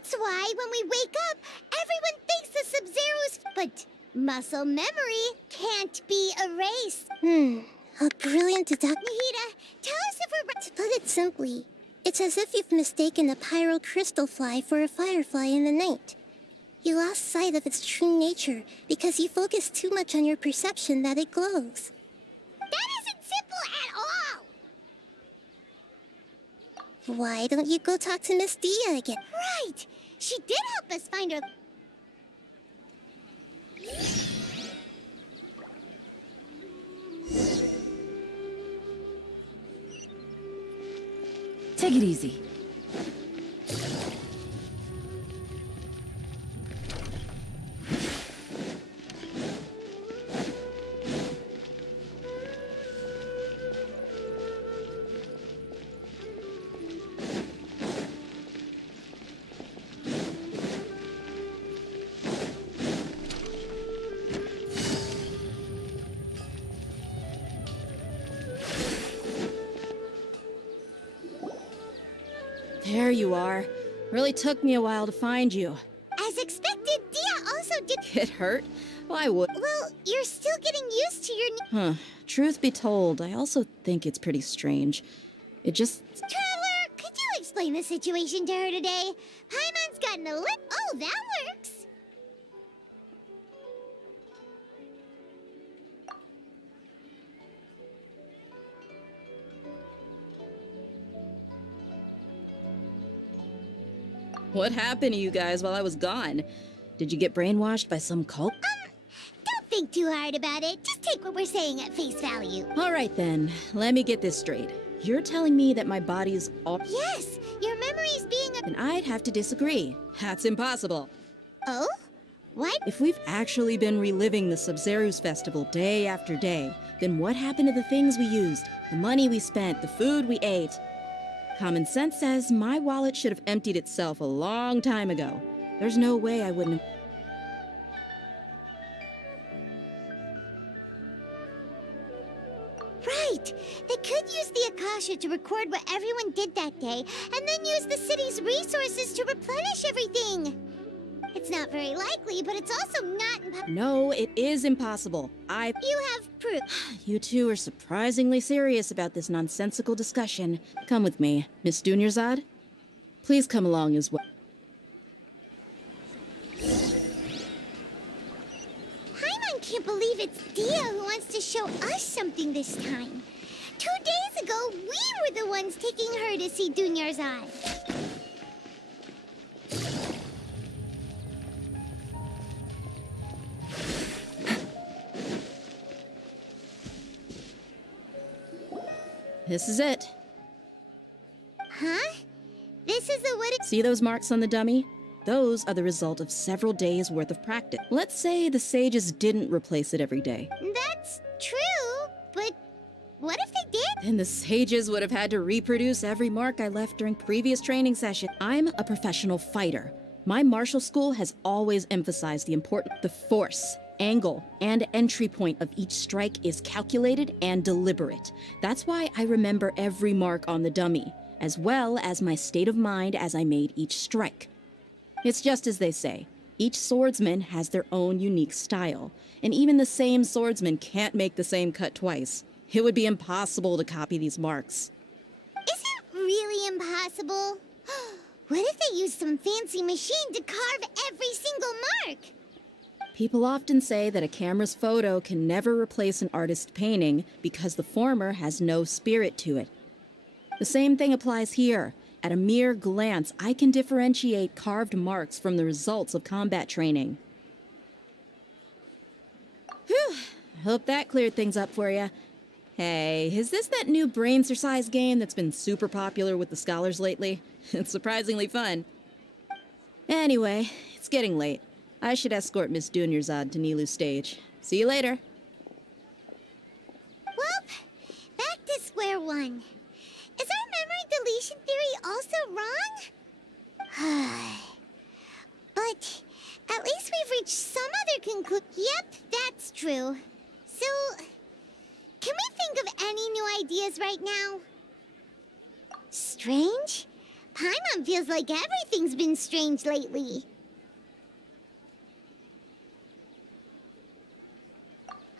That's why when we wake up, everyone thinks the Sub-Zero's... But muscle memory can't be erased. A brilliant deduction. Nahida, tell us if we're... To put it simply, it's as if you've mistaken a pyrocrystal fly for a firefly in the night. You lost sight of its true nature because you focused too much on your perception that it glows. That isn't simple at all! Why don't you go talk to Miss Dia again? Right! She did help us find her... Take it easy. There you are. Really took me a while to find you. As expected, Dia also did... It hurt? Why would... Well, you're still getting used to your... Huh. Truth be told, I also think it's pretty strange. It just... Traveler, could you explain the situation to her today? Paimon's gotten a lip... Oh, that works! What happened to you guys while I was gone? Did you get brainwashed by some cult? Don't think too hard about it. Just take what we're saying at face value. All right then, let me get this straight. You're telling me that my body's all... Yes, your memory's being a... Then I'd have to disagree. That's impossible. Oh? What? If we've actually been reliving the Sub-Zero's festival day after day, then what happened to the things we used, the money we spent, the food we ate? Common sense says my wallet should have emptied itself a long time ago. There's no way I wouldn't have... Right! They could use the Akasha to record what everyone did that day, and then use the city's resources to replenish everything! It's not very likely, but it's also not impossible. No, it is impossible. You have proof. You two are surprisingly serious about this nonsensical discussion. Come with me. Miss Dunyarzad? Please come along as well. Paimon can't believe it's Dia who wants to show us something this time. 2 days ago, we were the ones taking her to see Dunyarzad. This is it. Huh? This is a what? See those marks on the dummy? Those are the result of several days' worth of practice. Let's say the sages didn't replace it every day. That's true, but what if they did? Then the sages would have had to reproduce every mark I left during previous training sessions. I'm a professional fighter. My martial school has always emphasized the force, angle, and entry point of each strike is calculated and deliberate. That's why I remember every mark on the dummy, as well as my state of mind as I made each strike. It's just as they say, each swordsman has their own unique style, and even the same swordsman can't make the same cut twice. It would be impossible to copy these marks. Is it really impossible? What if they used some fancy machine to carve every single mark? People often say that a camera's photo can never replace an artist's painting because the former has no spirit to it. The same thing applies here. At a mere glance, I can differentiate carved marks from the results of combat training. Whew, hope that cleared things up for you. Hey, is this that new brain exercise game that's been super popular with the scholars lately? It's surprisingly fun. Anyway, it's getting late. I should escort Miss Dunyarzad to Nilu's stage. See you later. Well, back to square one. Is our memory deletion theory also wrong? But at least we've reached some other conclusion. Yep, that's true. So, can we think of any new ideas right now? Strange? Paimon feels like everything's been strange lately.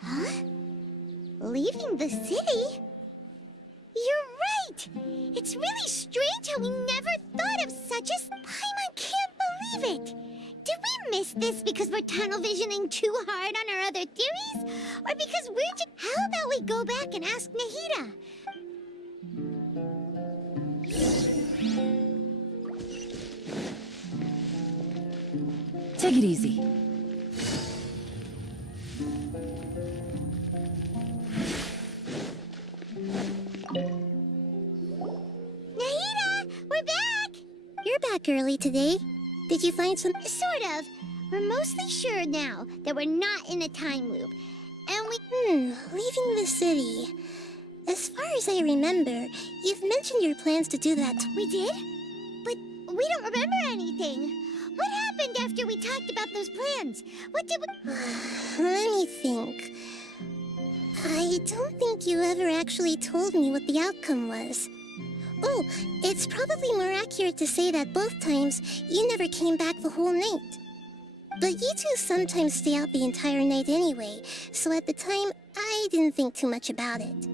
Huh? Leaving the city? You're right! It's really strange how we never thought of such a... Paimon can't believe it! Did we miss this because we're tunnel visioning too hard on our other theories? Or because we're just... How about we go back and ask Nahida? Take it easy. Nahida! We're back! You're back early today. Did you find some... Sort of. We're mostly sure now that we're not in a time loop. And we... leaving the city. As far as I remember, you've mentioned your plans to do that. We did? But we don't remember anything. What happened after we talked about those plans? What did we... Let me think. I don't think you ever actually told me what the outcome was. Oh, it's probably more accurate to say that both times you never came back the whole night. But you two sometimes stay out the entire night anyway, so at the time, I didn't think too much about it.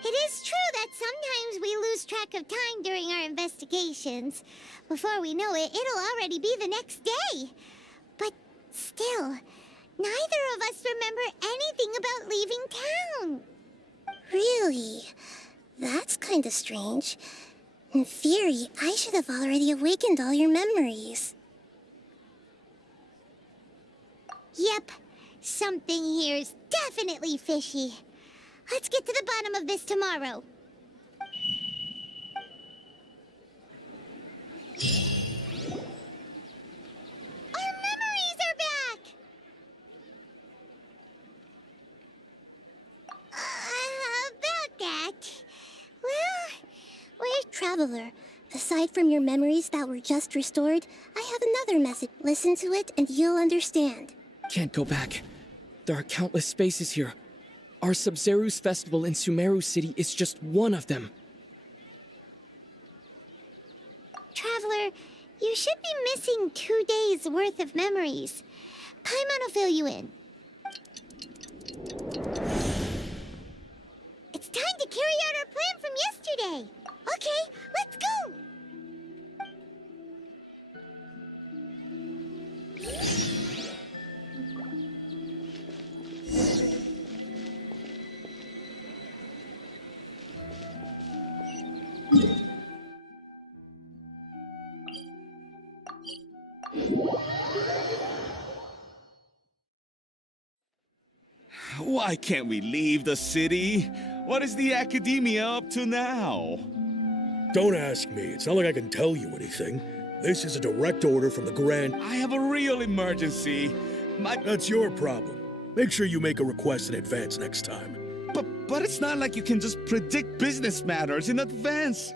It is true that sometimes we lose track of time during our investigations. Before we know it, it'll already be the next day. But still, neither of us remember anything about leaving town. Really? That's kinda strange. In theory, I should have already awakened all your memories. Yep, something here's definitely fishy. Let's get to the bottom of this tomorrow. Our memories are back! About that... Well, Where's Traveler? Aside from your memories that were just restored, I have another message. Listen to it and you'll understand. Can't go back. There are countless spaces here. Our Sub-Zeru's festival in Sumeru City is just one of them. Traveler, you should be missing 2 days' worth of memories. Paimon will fill you in. It's time to carry out our plan from yesterday. Okay, let's go! Why can't we leave the city? What is the Academia up to now? Don't ask me. It's not like I can tell you anything. This is a direct order from the Grand... I have a real emergency. That's your problem. Make sure you make a request in advance next time. But it's not like you can just predict business matters in advance.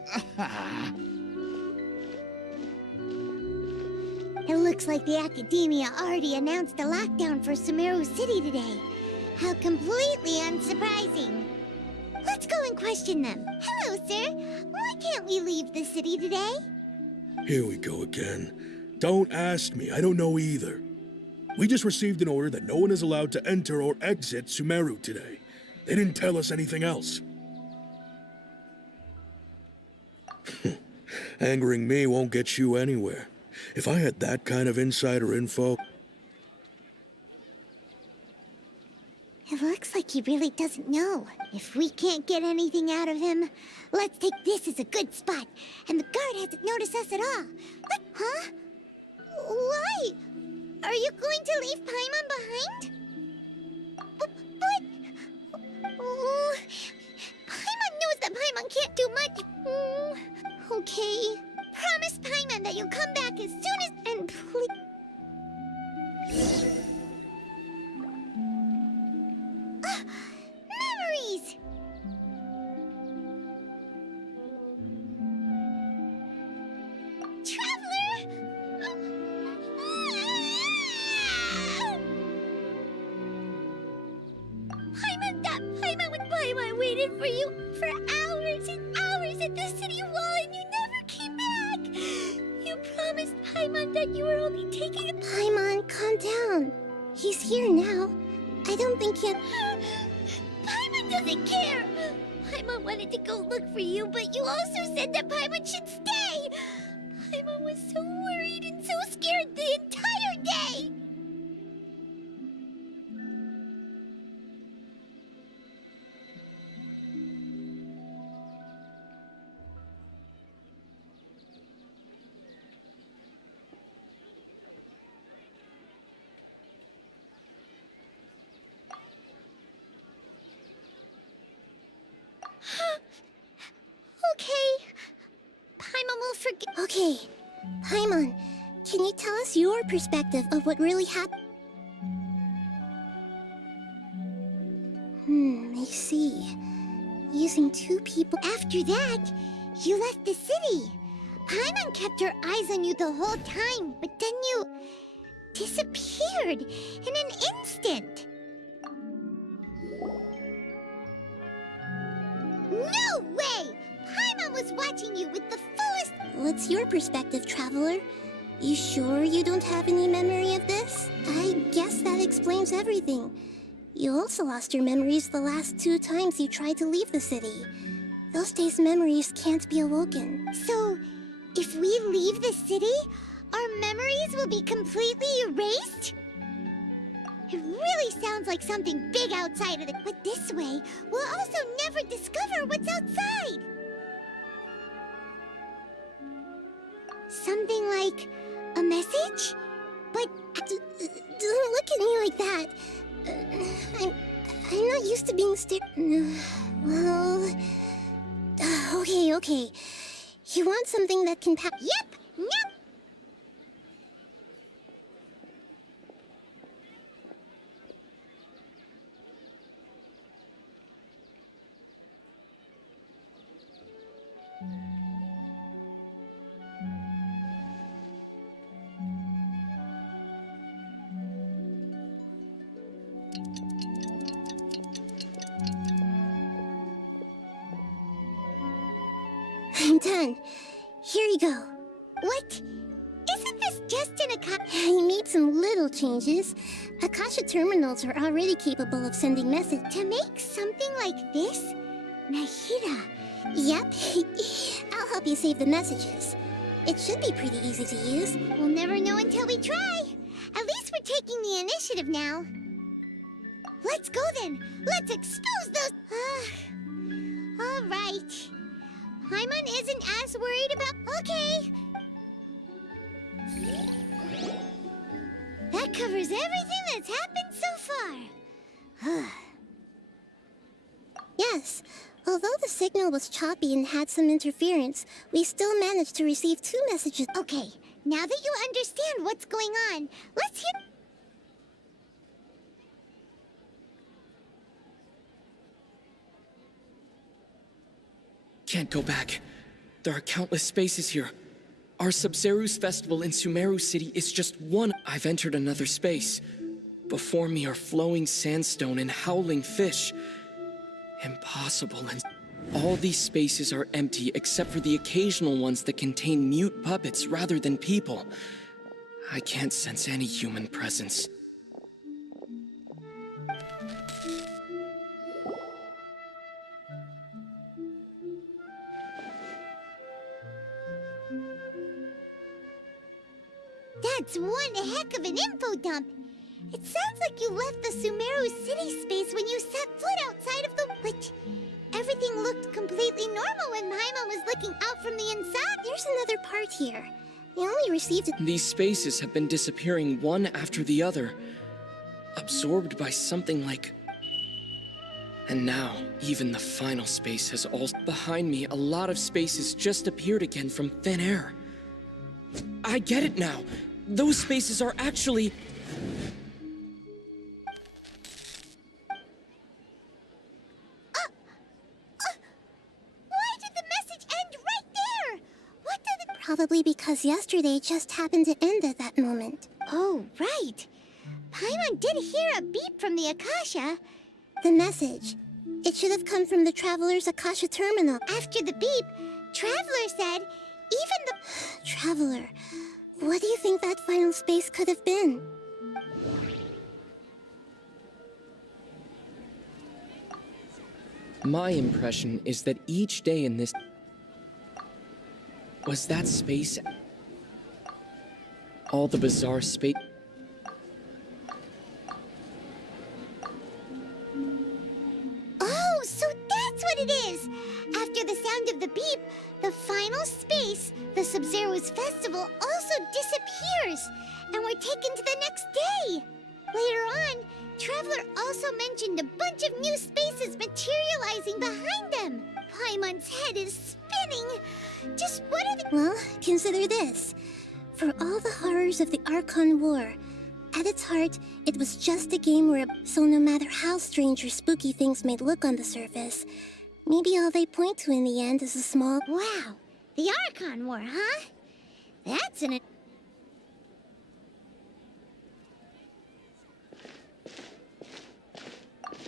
It looks like the Academia already announced a lockdown for Sumeru City today. How completely unsurprising. Let's go and question them. Hello, sir. Why can't we leave the city today? Here we go again. Don't ask me. I don't know either. We just received an order that no one is allowed to enter or exit Sumeru today. They didn't tell us anything else. Angering me won't get you anywhere. If I had that kind of insider info... It looks like he really doesn't know. If we can't get anything out of him, let's take this as a good spot. And the guard hasn't noticed us at all. What? Huh? Why? Are you going to leave Paimon behind? But... Oh, Paimon knows that Paimon can't do much. Okay. Promise Paimon that you'll come back as soon as... And please... Memories! Traveler! Paimon with Paimon waited for you for hours and hours at the city wall and you never came back! You promised Paimon that you were only taking a... Paimon, calm down. He's here now. I don't think he'll... Paimon doesn't care! Paimon wanted to go look for you, but you also said that Paimon should stay! Paimon was so worried and so scared the entire day! Okay. Paimon will forget. Okay. Paimon, can you tell us your perspective of what really happened? I see. Using two people... After that, you left the city. Paimon kept her eyes on you the whole time, but then you... disappeared in an instant. No way! Paimon was watching you with the fullest... What's your perspective, Traveler? You sure you don't have any memory of this? I guess that explains everything. You also lost your memories the last 2 times you tried to leave the city. Those days' memories can't be awoken. So, if we leave the city, our memories will be completely erased? It really sounds like something big outside of the... But this way, we'll also never discover what's outside! Something like... a message? But... Don't look at me like that! I'm not used to being stared... Well... Okay. You want something that can pass... Yep! Nope! I'm done. Here you go. What? Isn't this just an Akasha? I made some little changes. Akasha terminals are already capable of sending messages. To make something like this? Nahida. Yep. I'll help you save the messages. It should be pretty easy to use. We'll never know until we try. At least we're taking the initiative now. Let's go then. Let's expose those... All right. Paimon isn't as worried about... Okay. That covers everything that's happened so far. Yeah, Yes. Although the signal was choppy and had some interference, we still managed to receive 2 messages. Okay, now that you understand what's going on, let's hear... Can't go back. There are countless spaces here. Our Sub-Zeru's festival in Sumeru City is just one. I've entered another space. Before me are flowing sandstone and howling fish. Impossible. And all these spaces are empty except for the occasional ones that contain mute puppets rather than people. I can't sense any human presence. That's one heck of an info dump. It sounds like you left the Sumeru city space when you set foot outside of the... But everything looked completely normal when Paimon was looking out from the inside. There's another part here. We only received it. These spaces have been disappearing one after the other, absorbed by something like... And now, even the final space has also... Behind me, a lot of spaces just appeared again from thin air. I get it now. Those spaces are actually... Why did the message end right there? What did it... Probably because yesterday just happened to end at that moment. Oh, right. Paimon did hear a beep from the Akasha. The message. It should have come from the Traveler's Akasha terminal. After the beep, Traveler said, even the... Traveler, what do you think that final space could have been? My impression is that each day in this... Was that space... All the bizarre space... Oh, so that's what it is! After the sound of the beep, the final space, the Sub-Zero's festival, also disappears, and we're taken to the next day. Later on, Traveler also mentioned a bunch of new spaces materializing behind them. Paimon's head is spinning. Just what are the... Well, consider this. For all the horrors of the Archon War, at its heart, it was just a game where... So no matter how strange or spooky things may look on the surface, maybe all they point to in the end is a small... Wow, the Archon War, huh? That's an...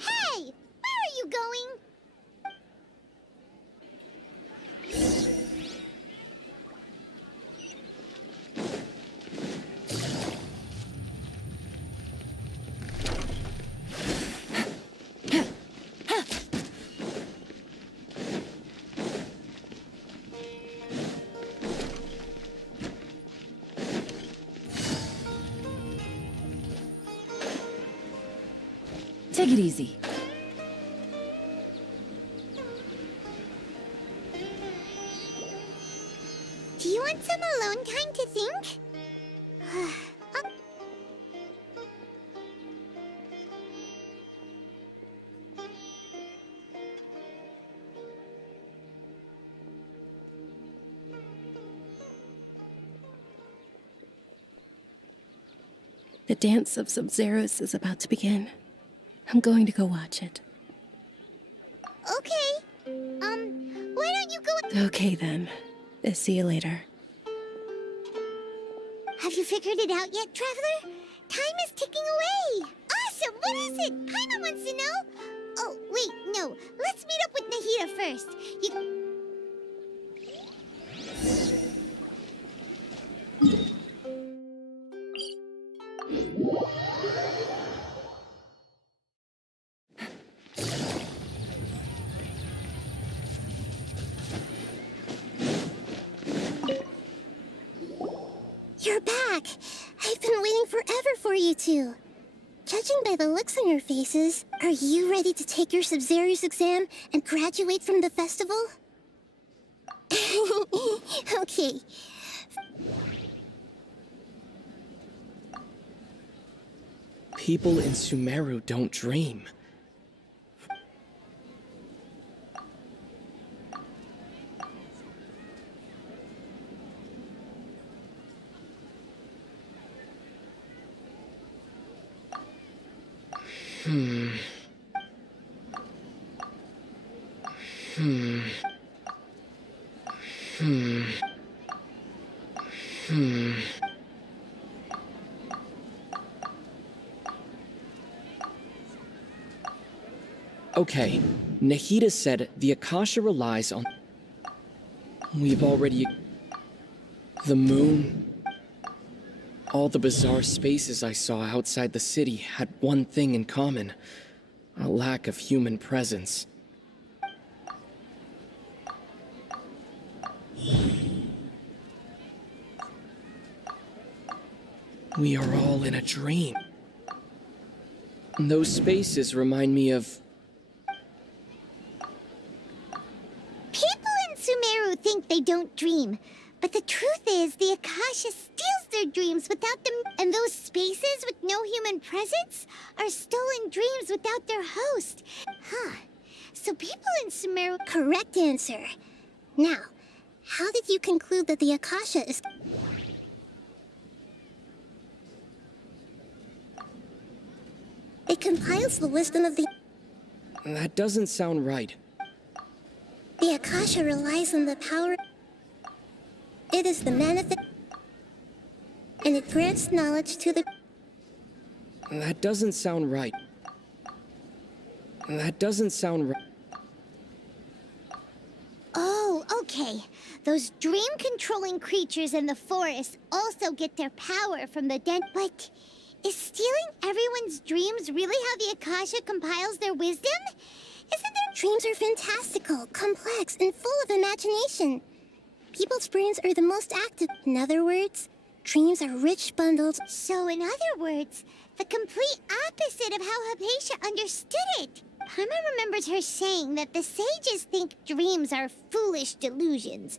Hey! Where are you going? Take it easy. Do you want some alone time to think? The dance of Sub-Zeros is about to begin. I'm going to go watch it. Okay. Why don't you go... Okay then. See you later. Have you figured it out yet, Traveler? Time is ticking away. Awesome! What is it? Paimon wants to know. Oh, wait, no. Let's meet up with Nahida first. You're back! I've been waiting forever for you two. Judging by the looks on your faces, are you ready to take your Sub-Zero's exam and graduate from the festival? Okay. People in Sumeru don't dream. Hmm. Hmm. Hmm. Okay, Nahida said the Akasha relies on... We've already... The moon... All the bizarre spaces I saw outside the city had one thing in common. A lack of human presence. We are all in a dream. Those spaces remind me of... People in Sumeru think they don't dream, but the truth is the Akasha steals their dreams without them, and those spaces with no human presence are stolen dreams without their host. Huh. So people in Sumeru... Correct answer. Now, how did you conclude that the Akasha is... It compiles the wisdom of the... That doesn't sound right. The Akasha relies on the power... It is the manifest... And it grants knowledge to the... That doesn't sound right. That doesn't sound right. Oh, okay. Those dream-controlling creatures in the forest also get their power from the den... But is stealing everyone's dreams really how the Akasha compiles their wisdom? Isn't there... Dreams are fantastical, complex, and full of imagination. People's brains are the most active. In other words, dreams are rich bundles. So in other words, the complete opposite of how Hypatia understood it. Paimon remembers her saying that the sages think dreams are foolish delusions,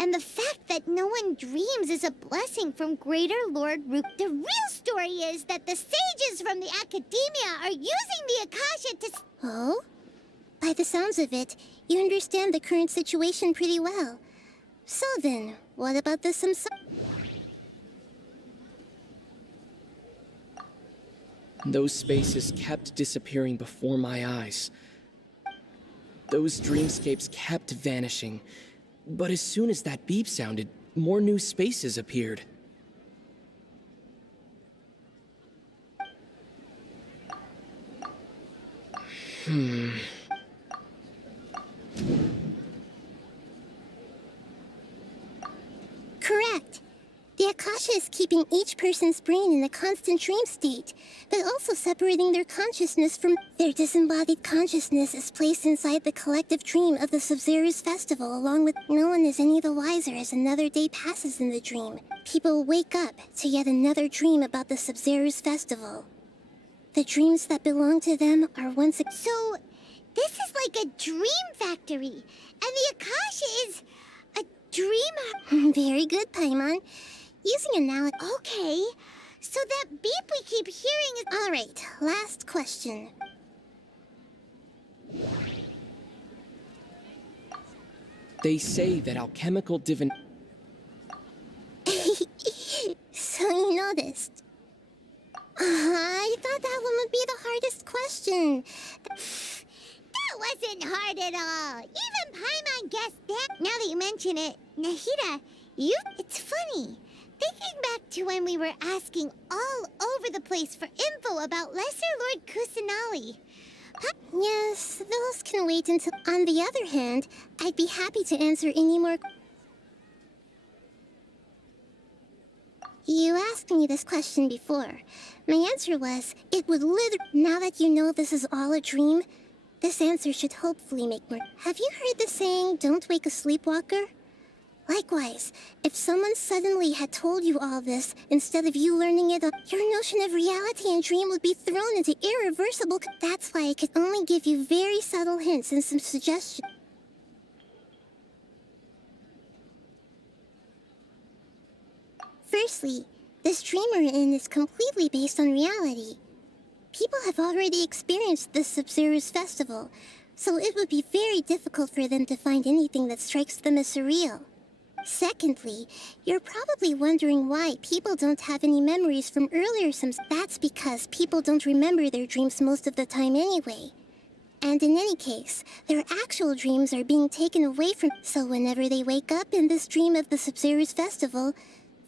and the fact that no one dreams is a blessing from Greater Lord Rook. The real story is that the sages from the Academia are using the Akasha to... Oh? By the sounds of it, you understand the current situation pretty well. So then, what about the Samsara? Those spaces kept disappearing before my eyes. Those dreamscapes kept vanishing. But as soon as that beep sounded, more new spaces appeared. Correct. The Akasha is keeping each person's brain in a constant dream state, but also separating their consciousness from... Their disembodied consciousness is placed inside the collective dream of the Sub-Zero's festival, along with... No one is any the wiser as another day passes in the dream. People wake up to yet another dream about the Sub-Zero's festival. The dreams that belong to them are once... So, this is like a dream factory, and the Akasha is a dream... Very good, Paimon. Using analogy... Okay, so that beep we keep hearing is... All right, last question. They say that alchemical divin... So you noticed. I thought that one would be the hardest question. That wasn't hard at all. Even Paimon guessed that. Now that you mention it, Nahida, it's funny. Thinking back to when we were asking all over the place for info about Lesser Lord Kusanali. Yes, those can wait until... On the other hand, I'd be happy to answer any more... You asked me this question before. My answer was, it would literally... Now that you know this is all a dream, this answer should hopefully make more... Have you heard the saying, don't wake a sleepwalker? Likewise, if someone suddenly had told you all this, instead of you learning it, your notion of reality and dream would be thrown into irreversible... That's why I could only give you very subtle hints and some suggestions. Firstly, this dream we're in is completely based on reality. People have already experienced this Sub-Zero's festival, so it would be very difficult for them to find anything that strikes them as surreal. Secondly, you're probably wondering why people don't have any memories from earlier Sims. That's because people don't remember their dreams most of the time anyway. And in any case, their actual dreams are being taken away from. So whenever they wake up in this dream of the Sabzeruz festival,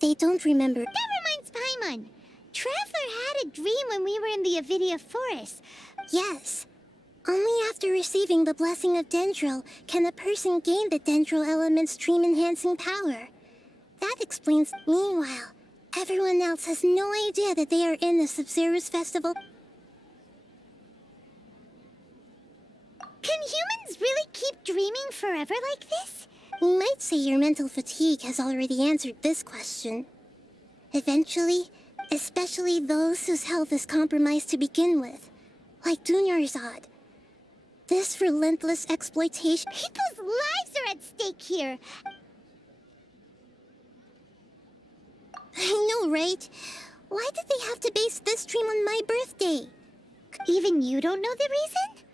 they don't remember. That reminds Paimon. Traveler had a dream when we were in the Avidia Forest. Yes. Only after receiving the blessing of Dendril can a person gain the Dendril element's dream-enhancing power. That explains. Meanwhile, everyone else has no idea that they are in the Sabzeruz festival. Can humans really keep dreaming forever like this? We might say your mental fatigue has already answered this question. Eventually, especially those whose health is compromised to begin with, like Dunyarzad. This relentless exploitation. People's lives are at stake here. I know, right? Why did they have to base this dream on my birthday? Even you don't know the reason?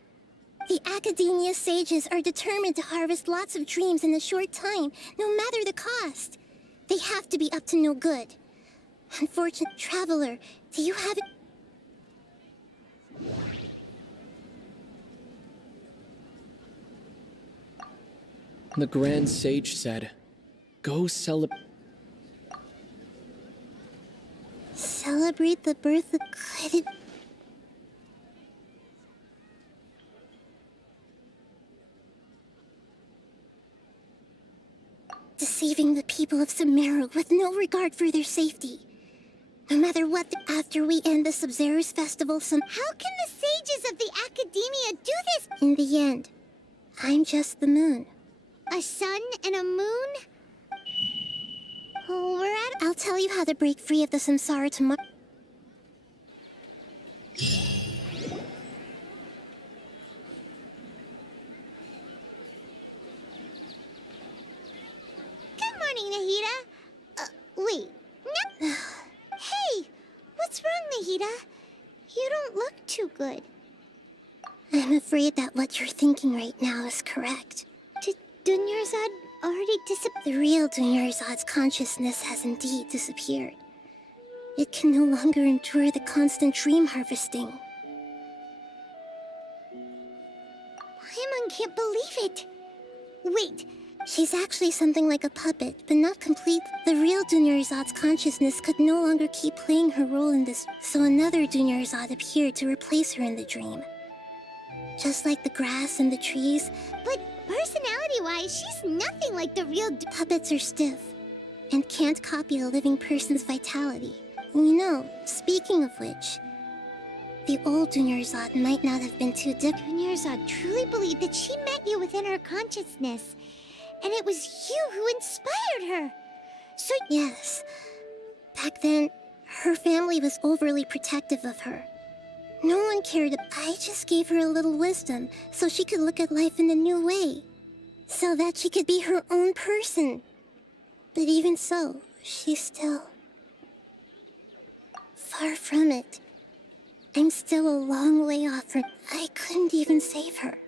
The Academia sages are determined to harvest lots of dreams in a short time, no matter the cost. They have to be up to no good. Unfortunate traveler, do you have it? The Grand Sage said, "Go celebrate." Celebrate the birth of good. Deceiving the people of Sumeru with no regard for their safety. No matter what, after we end the Sabzeruz festival, How can the sages of the Academia do this? In the end, I'm just the moon. A sun and a moon? Oh, we're at. I'll tell you how to break free of the samsara tomorrow. Good morning, Nahida. Wait. No. Hey, what's wrong, Nahida? You don't look too good. I'm afraid that what you're thinking right now is correct. Did Dunyarzad already disappear? The real Dunyarzad's consciousness has indeed disappeared. It can no longer endure the constant dream harvesting. Paimon can't believe it. Wait. She's actually something like a puppet, but not complete. The real Dunyarzad's consciousness could no longer keep playing her role in this, so another Dunyarzad appeared to replace her in the dream. Just like the grass and the trees. But personality-wise, she's nothing like the real puppets are stiff, and can't copy a living person's vitality. You know, speaking of which, the old Dunyarzad might not have been too different. Dunyarzad truly believed that she met you within her consciousness. And it was you who inspired her. So yes, back then, her family was overly protective of her. No one cared. I just gave her a little wisdom so she could look at life in a new way. So that she could be her own person. But even so, she's still far from it. I'm still a long way off from. I couldn't even save her.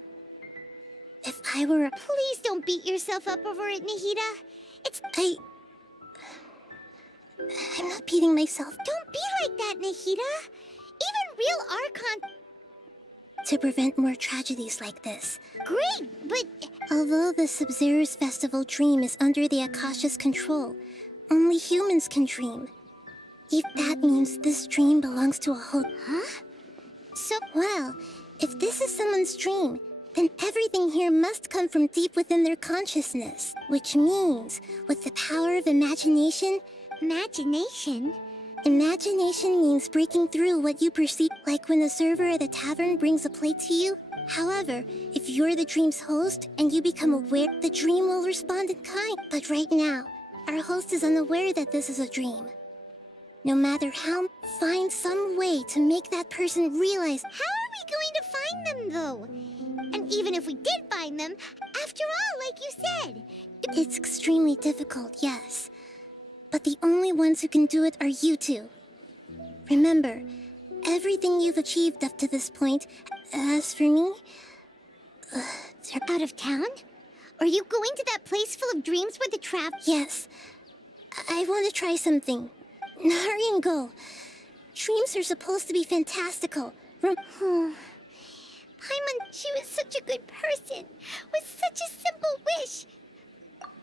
If I were a... Please don't beat yourself up over it, Nahida. It's... I'm not beating myself. Don't be like that, Nahida. Even real Archon... To prevent more tragedies like this. Great, but... Although the Sabzeruz festival dream is under the Akasha's control, only humans can dream. If that means this dream belongs to a host... Huh? So, well, if this is someone's dream, then everything here must come from deep within their consciousness. Which means, with the power of imagination... Imagination? Imagination means breaking through what you perceive, like when the server at the tavern brings a plate to you. However, if you're the dream's host and you become aware, the dream will respond in kind. But right now, our host is unaware that this is a dream. No matter how, find some way to make that person realize. How are we going to find them, though? And even if we did find them, after all, like you said... It's extremely difficult, yes. But the only ones who can do it are you two. Remember, everything you've achieved up to this point, as for me... They're out of town? Are you going to that place full of dreams where the trap... Yes. I want to try something. Hurry and go. Dreams are supposed to be fantastical. Paimon, she was such a good person, with such a simple wish.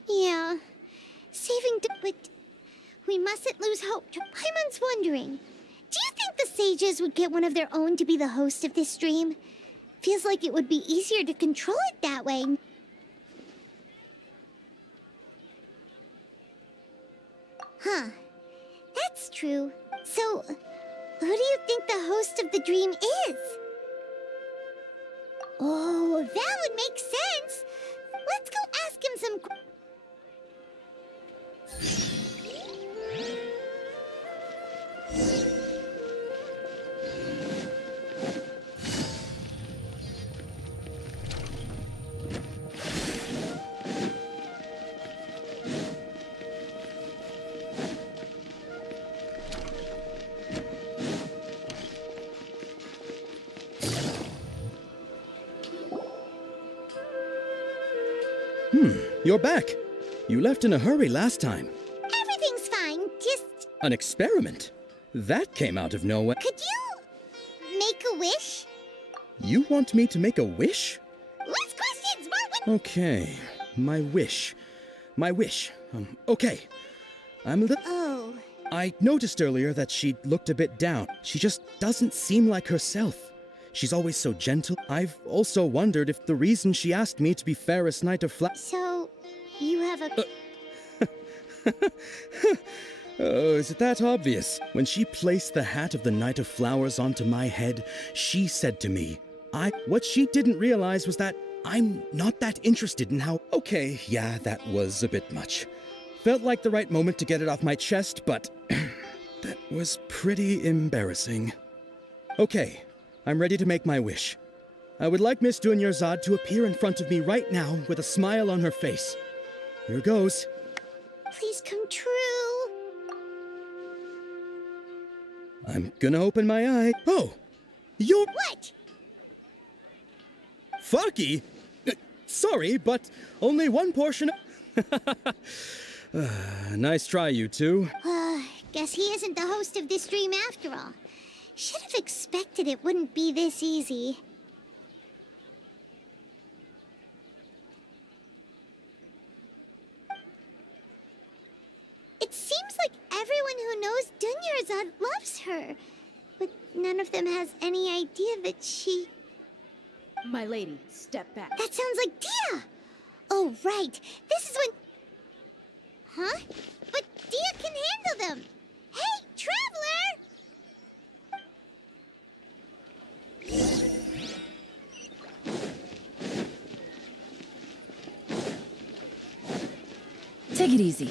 Yeah, but we mustn't lose hope. Paimon's wondering, do you think the sages would get one of their own to be the host of this stream? Feels like it would be easier to control it that way. Huh, that's true. So, who do you think the host of the dream is? Oh, that would make sense. Let's go ask him some... You're back. You left in a hurry last time. Everything's fine, just... An experiment? That came out of nowhere. Could you... make a wish? You want me to make a wish? Less questions, more Okay, my wish. My wish. Okay. I'm a little... Oh. I noticed earlier that she looked a bit down. She just doesn't seem like herself. She's always so gentle. I've also wondered if the reason she asked me to be fairest knight of So, you have a... Oh, is it that obvious? When she placed the hat of the Knight of Flowers onto my head, she said to me, what she didn't realize was that I'm not that interested in how... Okay, yeah, that was a bit much. Felt like the right moment to get it off my chest, but that was pretty embarrassing. Okay, I'm ready to make my wish. I would like Miss Dunyarzad to appear in front of me right now with a smile on her face. Here goes. Please come true. I'm gonna open my eye. Oh! You're... What? Fucky? Sorry, but only one portion... Nice try, you two. Guess he isn't the host of this stream after all. Should have expected it wouldn't be this easy. It seems like everyone who knows Dunyarzad loves her, but none of them has any idea that she... My lady, step back. That sounds like Dia! Oh, right. This is when... Huh? But Dia can handle them! Hey, Traveler! Take it easy.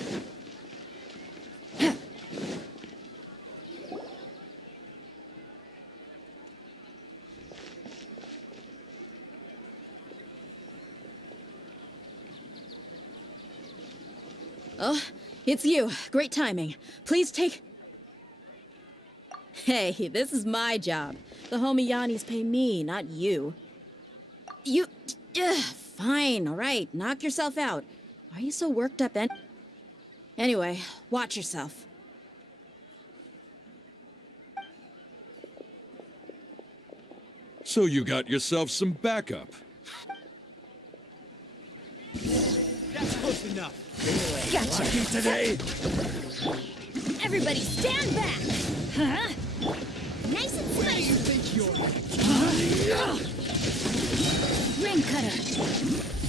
Oh, it's you. Great timing. Please take... Hey, this is my job. The homie Yannis pay me, not you. You... fine, all right. Knock yourself out. Why are you so worked up and... Anyway, watch yourself. So you got yourself some backup. That's close enough. Gotcha. Lucky today. Everybody stand back! Huh? Nice and spicy! Ring cutter!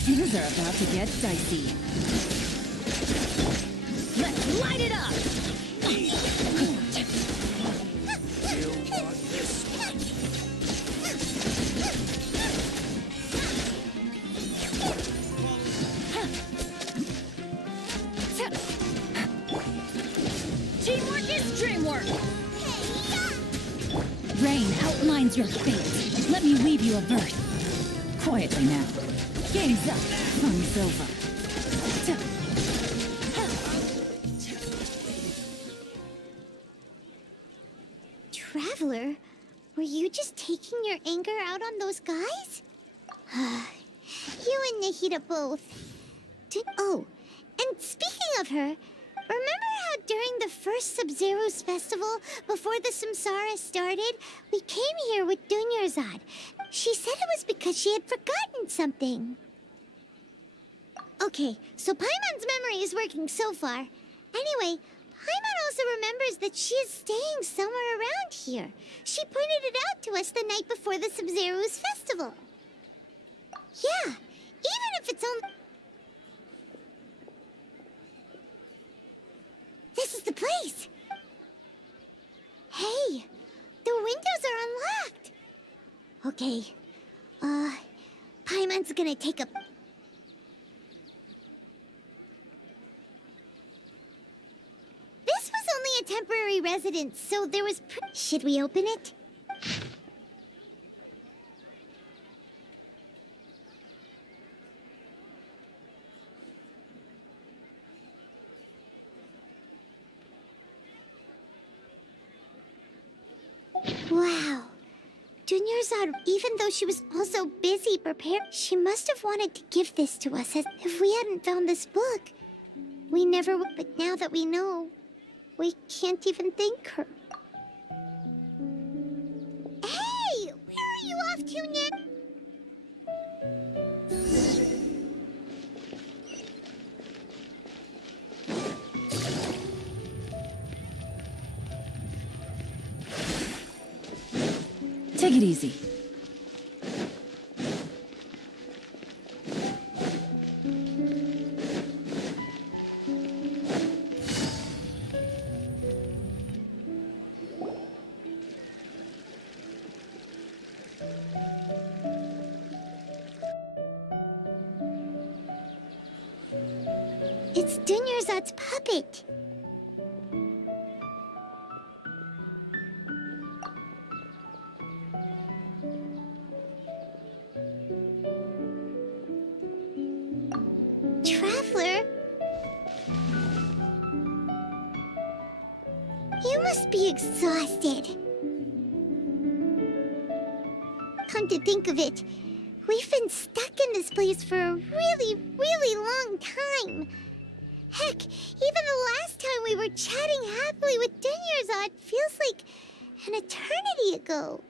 Things are about to get dicey. Let's light it up! Teamwork is dreamwork! Rain outlines your fate. Let me weave you a verse. Quietly now. Game's up. Fun's over. Traveler, were you just taking your anger out on those guys? You and Nahida both. Oh, and speaking of her, remember how during the first Sub-Zero's festival, before the Samsara started, we came here with Dunyarzad. She said it was because she had forgotten something. Okay, so Paimon's memory is working so far. Anyway, Paimon also remembers that she is staying somewhere around here. She pointed it out to us the night before the Sub-Zero's festival. Yeah, even if it's only... This is the place! Hey, the windows are unlocked! Okay, Paimon's gonna take a... This was only a temporary residence, so there was Should we open it? Wow. Dunyarzad, even though she was also busy preparing, she must have wanted to give this to us as if we hadn't found this book. We never would, but now that we know, we can't even thank her. Hey! Where are you off to now? Take it easy. It's Dunyarzad's puppet. Traveler? You must be exhausted. Come to think of it, we've been stuck in this place for a really, really long time. Heck, even the last time we were chatting happily with Dunyarzad feels like an eternity ago.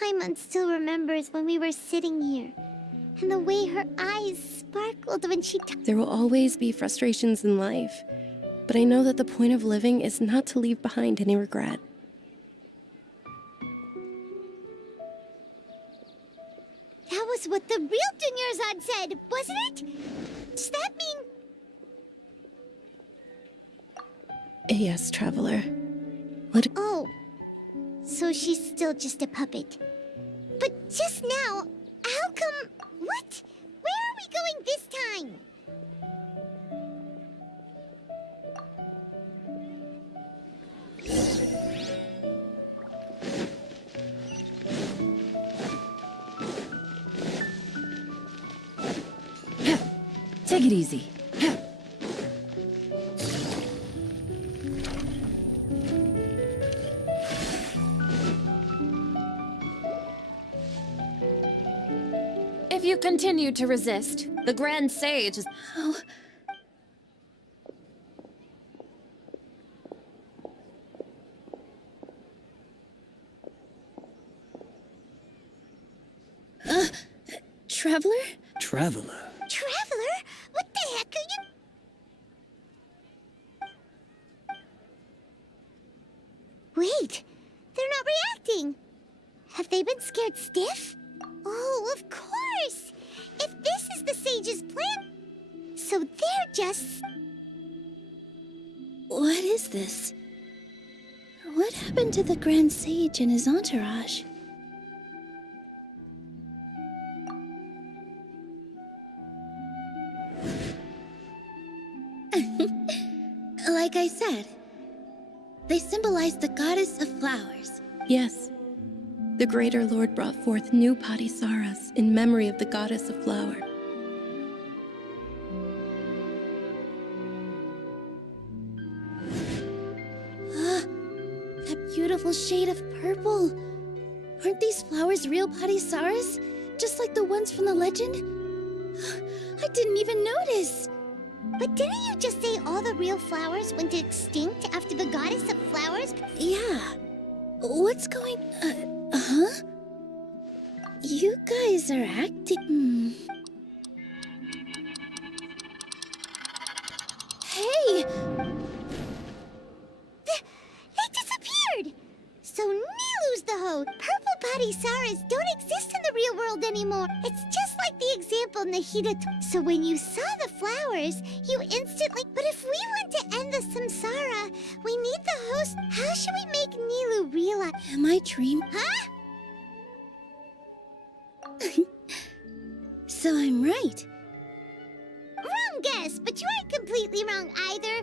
Paimon still remembers when we were sitting here, and the way her eyes sparkled when she There will always be frustrations in life, but I know that the point of living is not to leave behind any regret. That was what the real Dunyarzad said, wasn't it? Does that mean... Yes, Traveler. Oh, so she's still just a puppet. But just now, how come... What? Where are we going this time? Take it easy. If you continue to resist, the Grand Sage is... Oh. Traveler? Traveler? Traveler? What the heck are you... Wait, they're not reacting. Have they been scared stiff? Oh, of course! If this is the Sage's plan, so they're just... What is this? What happened to the Grand Sage and his entourage? Like I said, they symbolize the goddess of flowers. Yes. The Greater Lord brought forth new Padisaras in memory of the goddess of flower. beautiful shade of purple. Aren't these flowers real Padisaras? Just like the ones from the legend? I didn't even notice. But didn't you just say all the real flowers went extinct after the goddess of flowers? Yeah. What's going... huh? You guys are acting... Hey! They disappeared! So Nilu's the hoe. Purple Padisaras don't exist in the real world anymore. It's just like the example Nahida So when you saw the flowers, you instantly... But if we want to end the samsara, we need the host. How should we make Nilu realize... Am I dreaming? Huh? So I'm right. Wrong guess, but you aren't completely wrong either.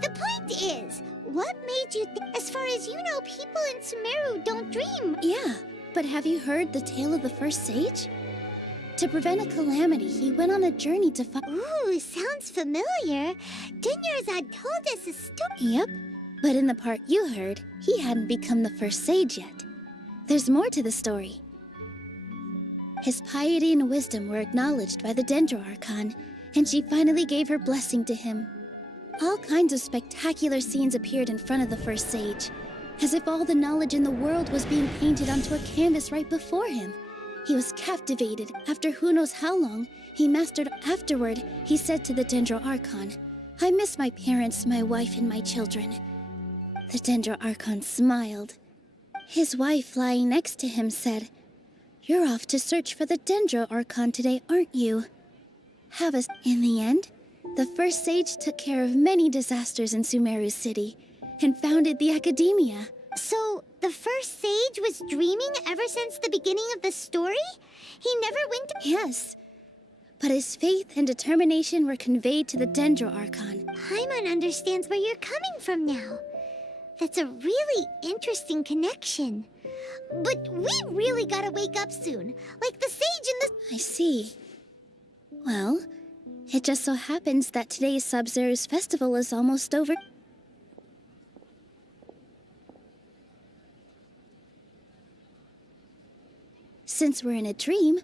The point is, what made you think... As far as you know, people in Sumeru don't dream. Yeah, but have you heard the tale of the first sage? To prevent a calamity, he went on a journey to find... Ooh, sounds familiar. Dunyarzad told us a story. Yep, but in the part you heard, he hadn't become the first sage yet. There's more to the story. His piety and wisdom were acknowledged by the Dendro Archon, and she finally gave her blessing to him. All kinds of spectacular scenes appeared in front of the first sage, as if all the knowledge in the world was being painted onto a canvas right before him. He was captivated. After who knows how long, he mastered. Afterward, he said to the Dendro Archon, "I miss my parents, my wife, and my children." The Dendro Archon smiled. His wife, lying next to him, said, "You're off to search for the Dendro Archon today, aren't you?" Have us. In the end, the first sage took care of many disasters in Sumeru City and founded the Academia. So, the first sage was dreaming ever since the beginning of the story? He never went to... Yes, but his faith and determination were conveyed to the Dendro Archon. Paimon understands where you're coming from now. That's a really interesting connection. But we really gotta wake up soon, like the sage in the... I see. Well, it just so happens that today's Sub-Zero's festival is almost over. Since we're in a dream,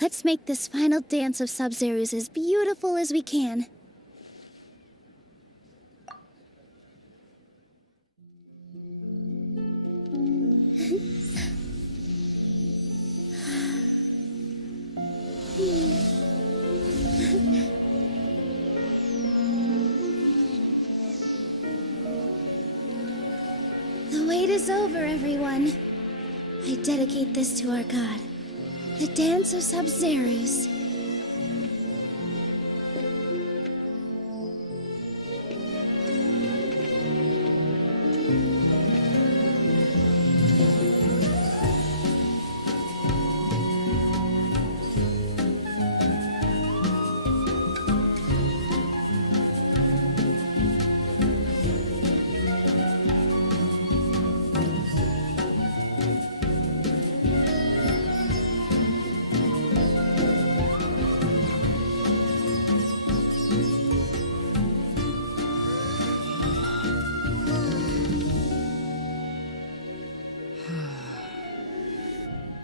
let's make this final dance of Sub-Zero's as beautiful as we can. The wait is over, everyone. I dedicate this to our god, the Dance of Sub-Zeros.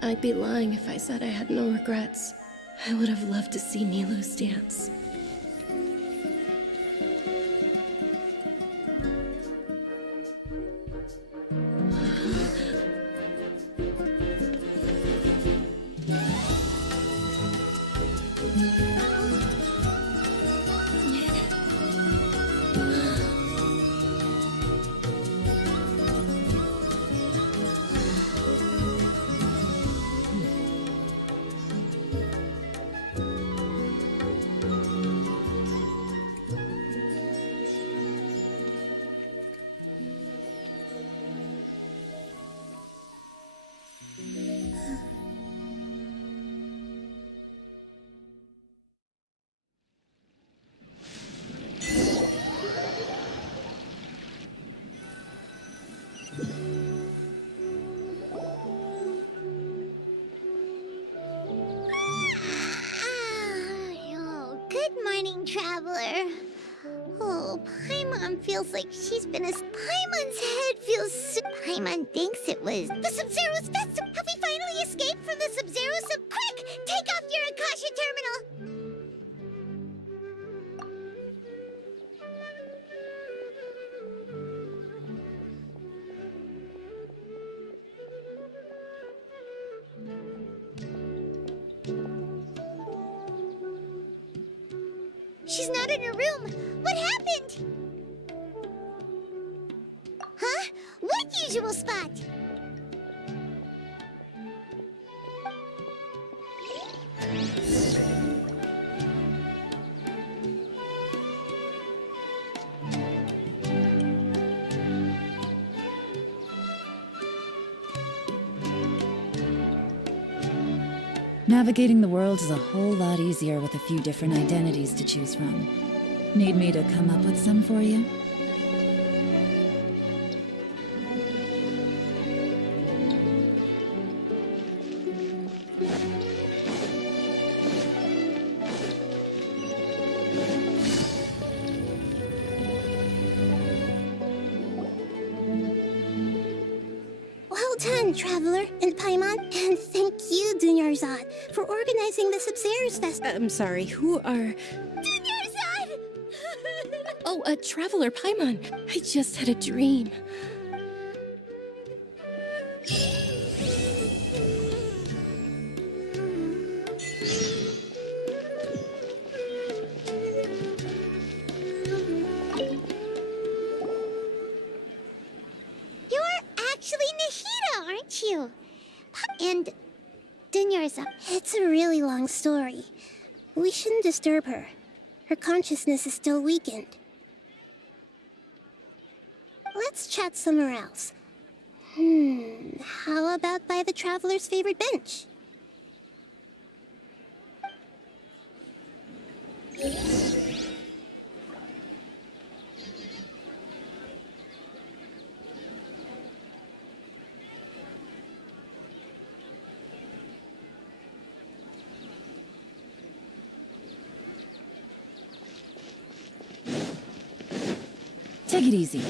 I'd be lying if I said I had no regrets. I would have loved to see Nilu's dance. Traveler. Oh, Paimon feels like she's been as Paimon's head feels so... Paimon thinks it was the Sub-Zero's festival. Have we finally escaped from the Sub-Zero Quick! Take off your Akasha terminal! She's not in her room. What happened? Huh? What usual spot? Navigating the world is a whole lot easier with a few different identities to choose from. Need me to come up with some for you? Well done, Traveler and Paimon, and thank you, Dunyarzad, for organizing the Sub-Zero's Festival. I'm sorry, who are... Dunyarzad! Oh, a Traveler Paimon. I just had a dream. Actually Nahida, aren't you? And Dunyarzad. It's a really long story. We shouldn't disturb her. Her consciousness is still weakened. Let's chat somewhere else. How about by the Traveler's favorite bench? Take it easy.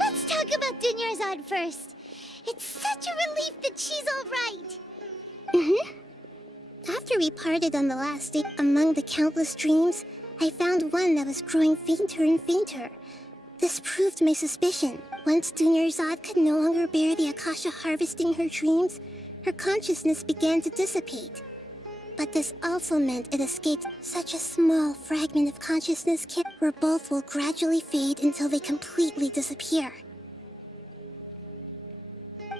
Let's talk about Dunyarzad first. It's such a relief that she's all right. After we parted on the last day, among the countless dreams, I found one that was growing fainter and fainter. This proved my suspicion. Once Dunyarzad could no longer bear the Akasha harvesting her dreams, her consciousness began to dissipate. But this also meant it escaped such a small fragment of consciousness where both will gradually fade until they completely disappear.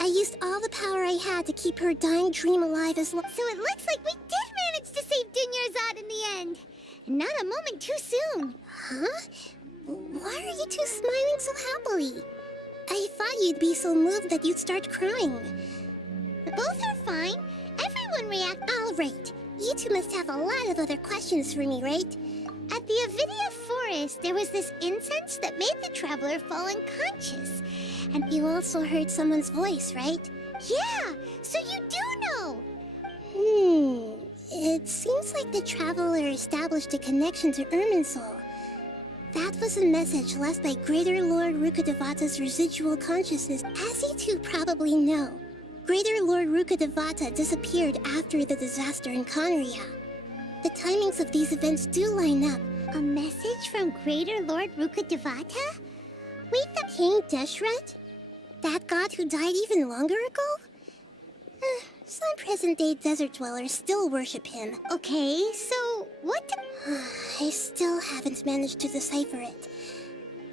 I used all the power I had to keep her dying dream alive as long. So it looks like we did manage to save Dunyarzad in the end. And not a moment too soon. Huh? Why are you two smiling so happily? I thought you'd be so moved that you'd start crying. Both are fine. Everyone reacts. All right. You two must have a lot of other questions for me, right? At the Avidia Forest, there was this incense that made the Traveler fall unconscious. And you also heard someone's voice, right? Yeah, so you do know. It seems like the Traveler established a connection to Irminsul. That was a message left by Greater Lord Rukkhadevata's residual consciousness. As you two probably know, Greater Lord Rukkhadevata disappeared after the disaster in Conria. The timings of these events do line up. A message from Greater Lord Rukkhadevata? Wait, the King Deshret? That god who died even longer ago? Some present-day desert dwellers still worship him. Okay, so what I still haven't managed to decipher it.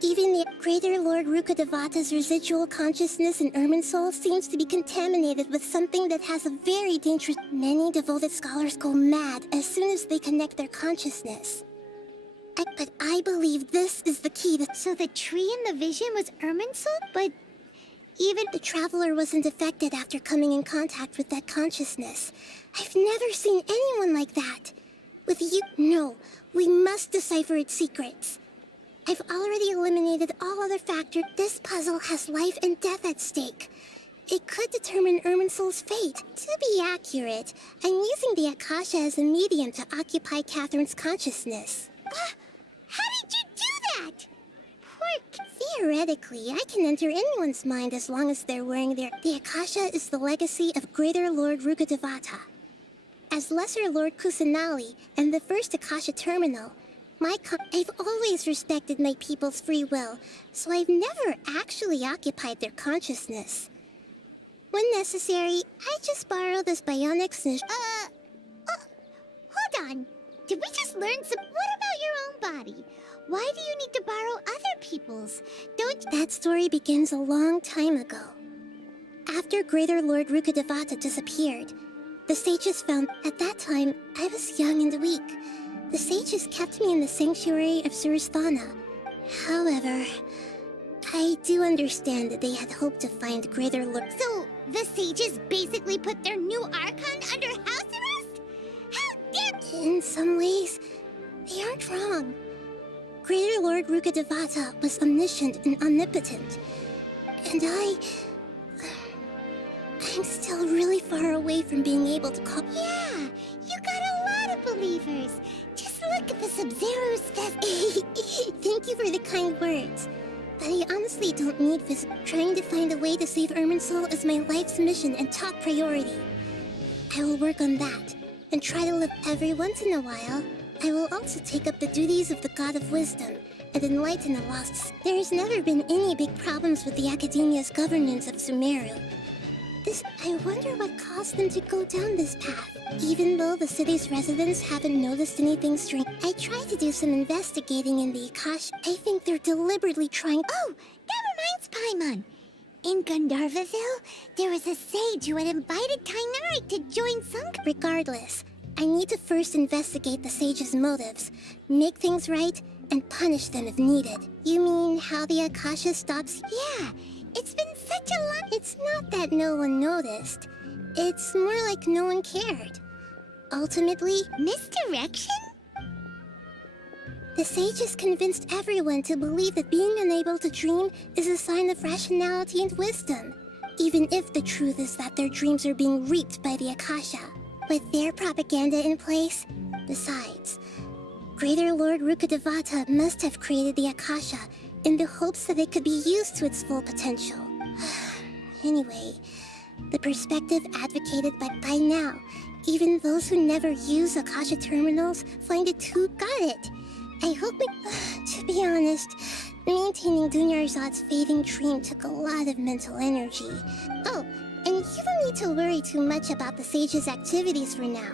Even the Greater Lord Rukkhadevata's residual consciousness in Irminsul seems to be contaminated with something that has a very dangerous... Many devoted scholars go mad as soon as they connect their consciousness. But I believe this is the key to... So the tree in the vision was Irminsul? But even the Traveler wasn't affected after coming in contact with that consciousness. I've never seen anyone like that. With you... No, we must decipher its secrets. I've already eliminated all other factors. This puzzle has life and death at stake. It could determine Irminsul's fate. To be accurate, I'm using the Akasha as a medium to occupy Catherine's consciousness. How did you do that? Theoretically, I can enter anyone's mind as long as they're wearing their... The Akasha is the legacy of Greater Lord Rukkhadevata. As Lesser Lord Kusanali and the first Akasha Terminal, I've always respected my people's free will, so I've never actually occupied their consciousness. When necessary, I just borrow this bionic Hold on. Did we just learn some... What about your own body? Why do you need to borrow other people's? That story begins a long time ago. After Greater Lord Rukkhadevata disappeared, the sages found... At that time, I was young and weak. The sages kept me in the sanctuary of Surasthana. However, I do understand that they had hoped to find Greater Lord... So, the sages basically put their new Archon under house arrest? How dare... In some ways, they aren't wrong. Greater Lord Rukkhadevata was omniscient and omnipotent. And I'm still really far away from being able to call... Yeah, you got a lot of believers. Just look at the Sub-Zero's Thank you for the kind words. But I honestly don't need this. Trying to find a way to save Irminsul is my life's mission and top priority. I will work on that, and try to live every once in a while. I will also take up the duties of the God of Wisdom, and enlighten the lost. There has never been any big problems with the Academia's governance of Sumeru. I wonder what caused them to go down this path. Even though the city's residents haven't noticed anything strange, I tried to do some investigating in the Akasha. I think they're deliberately trying... Oh, that reminds Paimon. In Gandharvaville, there was a sage who had invited Tainari to join Sangha. Regardless, I need to first investigate the sage's motives, make things right, and punish them if needed. You mean how the Akasha stops... Yeah, it's been such a long... It's not that no one noticed. It's more like no one cared. Ultimately... Misdirection? The sages convinced everyone to believe that being unable to dream is a sign of rationality and wisdom, even if the truth is that their dreams are being reaped by the Akasha. With their propaganda in place, besides, Greater Lord Rukkhadevata must have created the Akasha in the hopes that it could be used to its full potential. Anyway, the perspective advocated by now, even those who never use Akasha terminals find it too... Got it! I hope to be honest, maintaining Dunyarzad's fading dream took a lot of mental energy. Oh, and you don't need to worry too much about the sage's activities for now.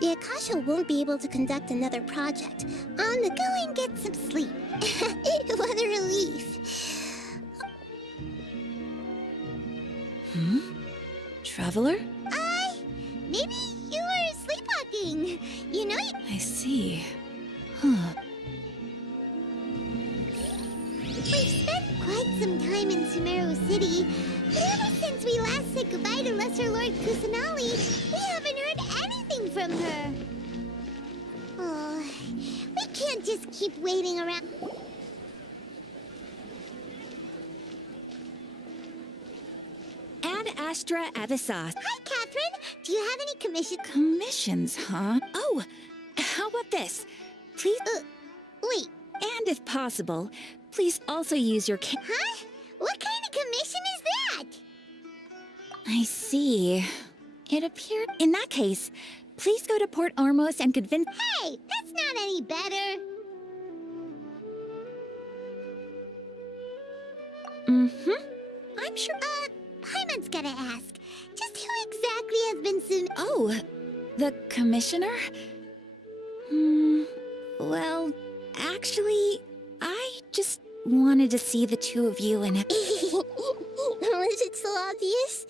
The Akasha won't be able to conduct another project. On the go and get some sleep. What a relief. Traveler? Maybe you were sleepwalking. You know you... I see. Huh. We've spent quite some time in Sumeru City, but ever since we last said goodbye to Lesser Lord Kusanali, we haven't heard anything from her. Oh, we can't just keep waiting around. Ad Astra Avisas. Hi, Catherine. Do you have any commissions? Commissions, huh? Oh, how about this? Please... wait. And if possible, please also use your Huh? What kind of commission is that? I see. It appeared... In that case, please go to Port Ormos and convince... Hey, that's not any better. I'm sure... Paimon's gotta ask. Just who exactly has been Oh, the commissioner? Well, actually, I just wanted to see the two of you and... Was it so obvious?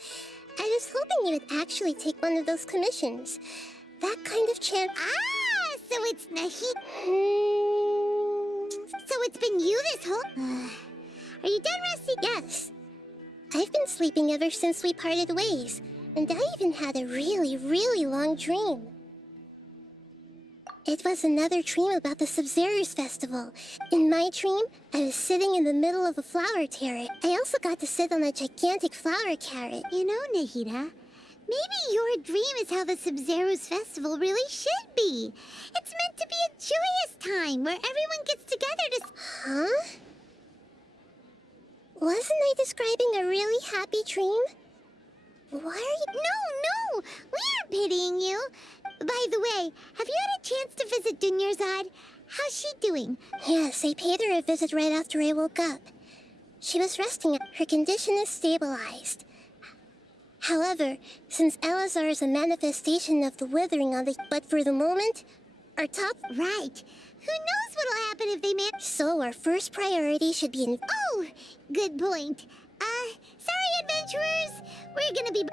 I was hoping you would actually take one of those commissions. That kind of champ... Ah, so it's Nahi... So it's been you this whole... Are you done resting? Yes. I've been sleeping ever since we parted ways, and I even had a really, really long dream. It was another dream about the Sub-Zero's festival. In my dream, I was sitting in the middle of a flower terrace. I also got to sit on a gigantic flower carrot. You know, Nahida, maybe your dream is how the Sub-Zero's festival really should be. It's meant to be a joyous time where everyone gets together to... Huh? Wasn't I describing a really happy dream? Why are you... No! We aren't pitying you. By the way, have you had a chance to visit Dunyarzad? How's she doing? Yes, I paid her a visit right after I woke up. She was resting. Her condition is stabilized. However, since Elazar is a manifestation of the withering on the... But for the moment, our top... Right. Who knows what'll happen if they So our first priority should be in... Oh! Good point. Sorry, adventurers. We're gonna be...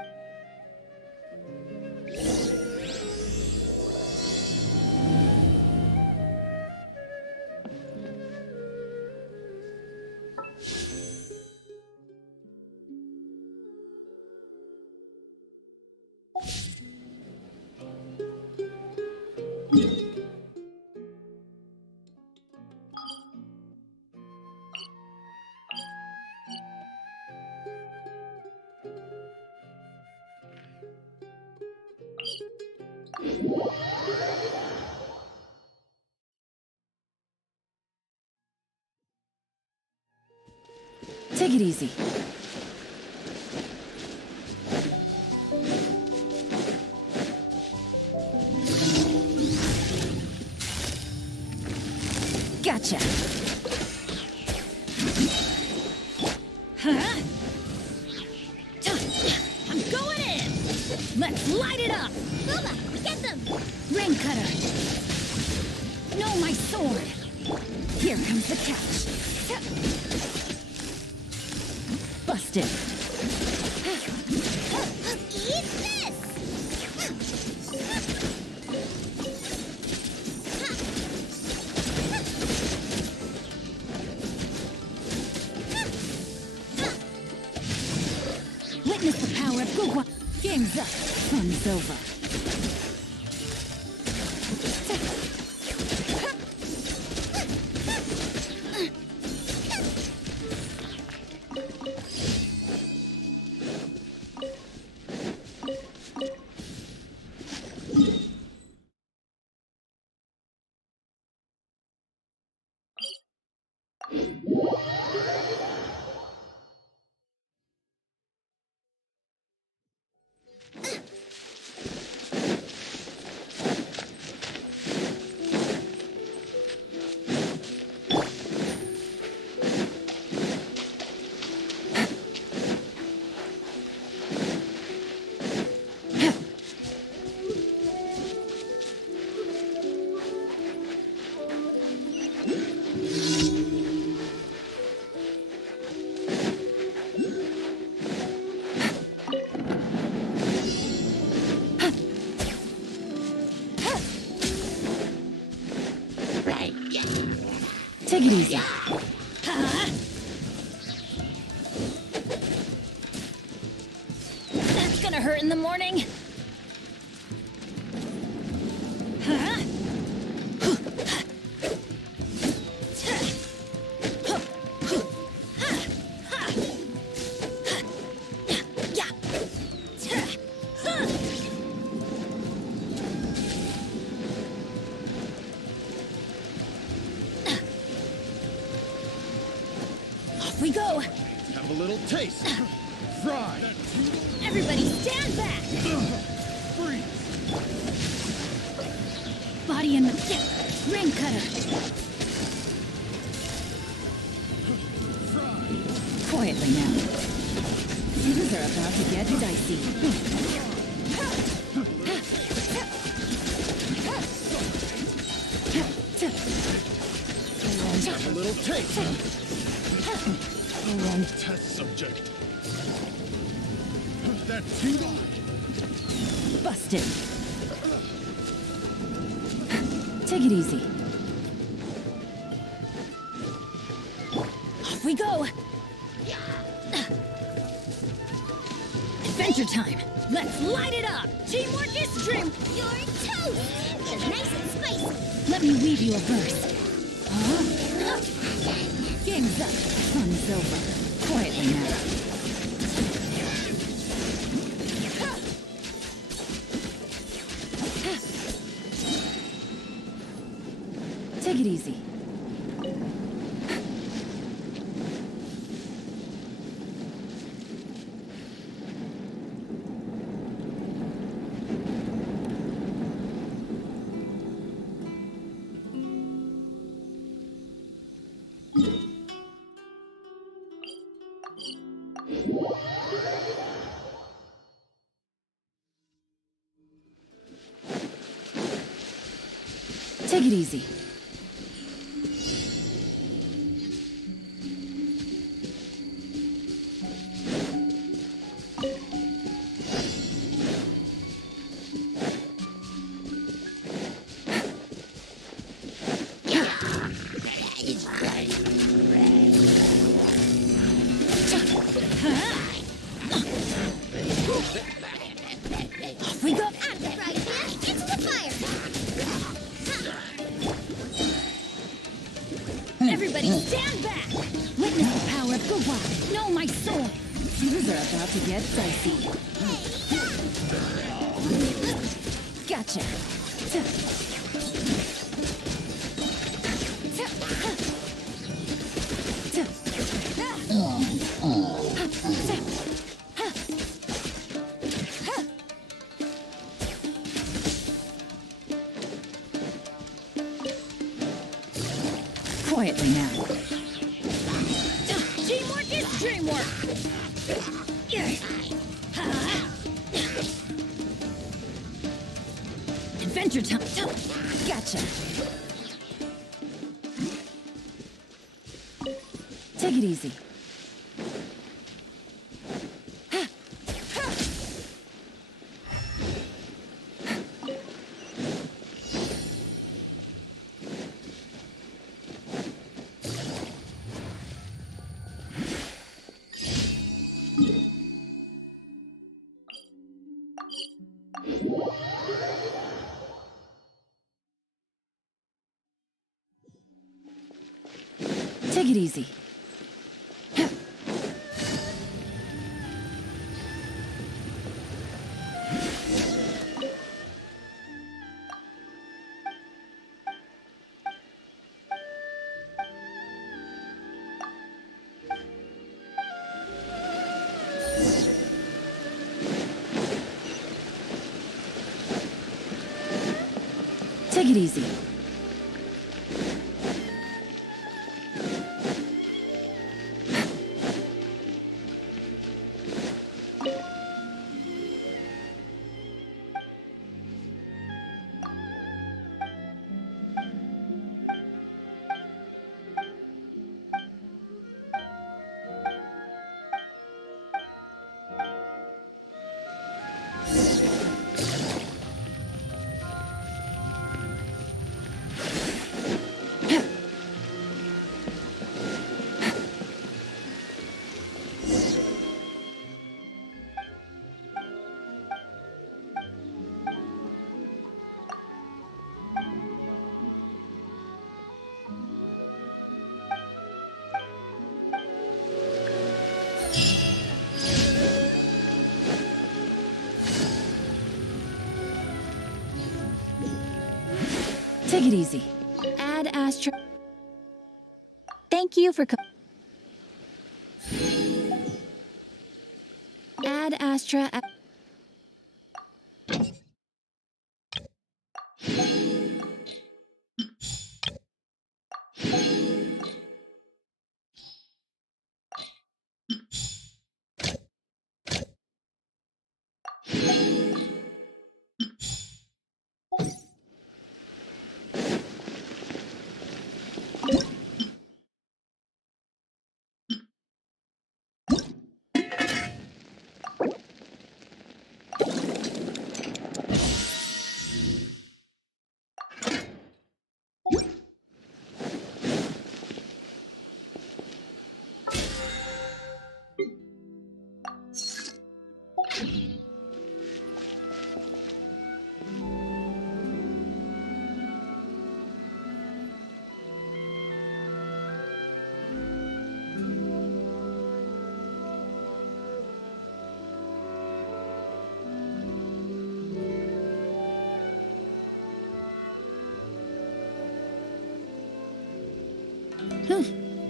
Take it easy. Gotcha. Huh? I'm going in. Let's light it up. Booba, get them. Rain cutter. No, my sword. Here comes the catch. Busted. Eat this. Witness the power of Gugwa. Game's up. Fun's over. Take it easy. That's gonna hurt in the morning. We go! Have a little taste. Fry! Everybody stand back! Freeze! Body in the pit! Rain cutter! Quietly now. Things are about to get dicey. Have a little taste. Wrong test subject. That tingle? Busted. Take it easy. Off we go. Adventure time! Let's light it up! Teamwork is dream. You're toast. Nice and spicy. Let me weave you a verse. Huh? Game's up. Fun's over. Quietly now. Take it easy. Take it easy. Off we go. Right here, into the fire. Everybody stand back! Witness the power of Gua. Know my soul. Things are about to get dicey. Gotcha. Quietly now. Teamwork is dreamwork. Adventure time. Gotcha. Take it easy. Take it easy. Take it easy. Take it easy. Add Astra. Thank you for Add Astra.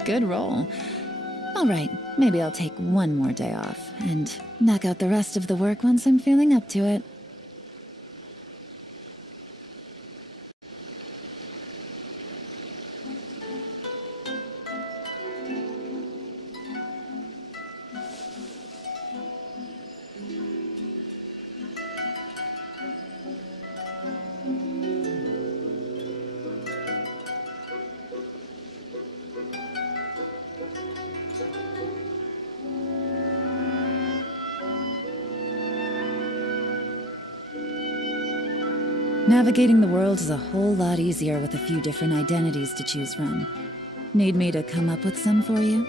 Good roll. All right, maybe I'll take one more day off and knock out the rest of the work once I'm feeling up to it. Navigating the world is a whole lot easier with a few different identities to choose from. Need me to come up with some for you?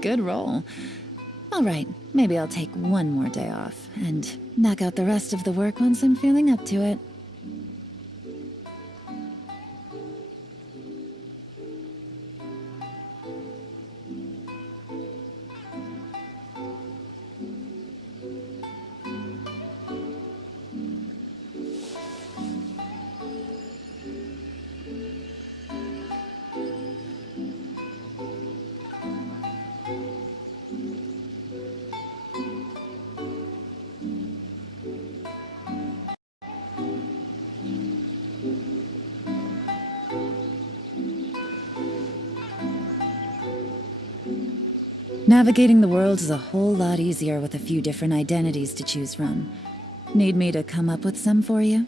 Good roll. All right, maybe I'll take one more day off and knock out the rest of the work once I'm feeling up to it. Navigating the world is a whole lot easier with a few different identities to choose from. Need me to come up with some for you?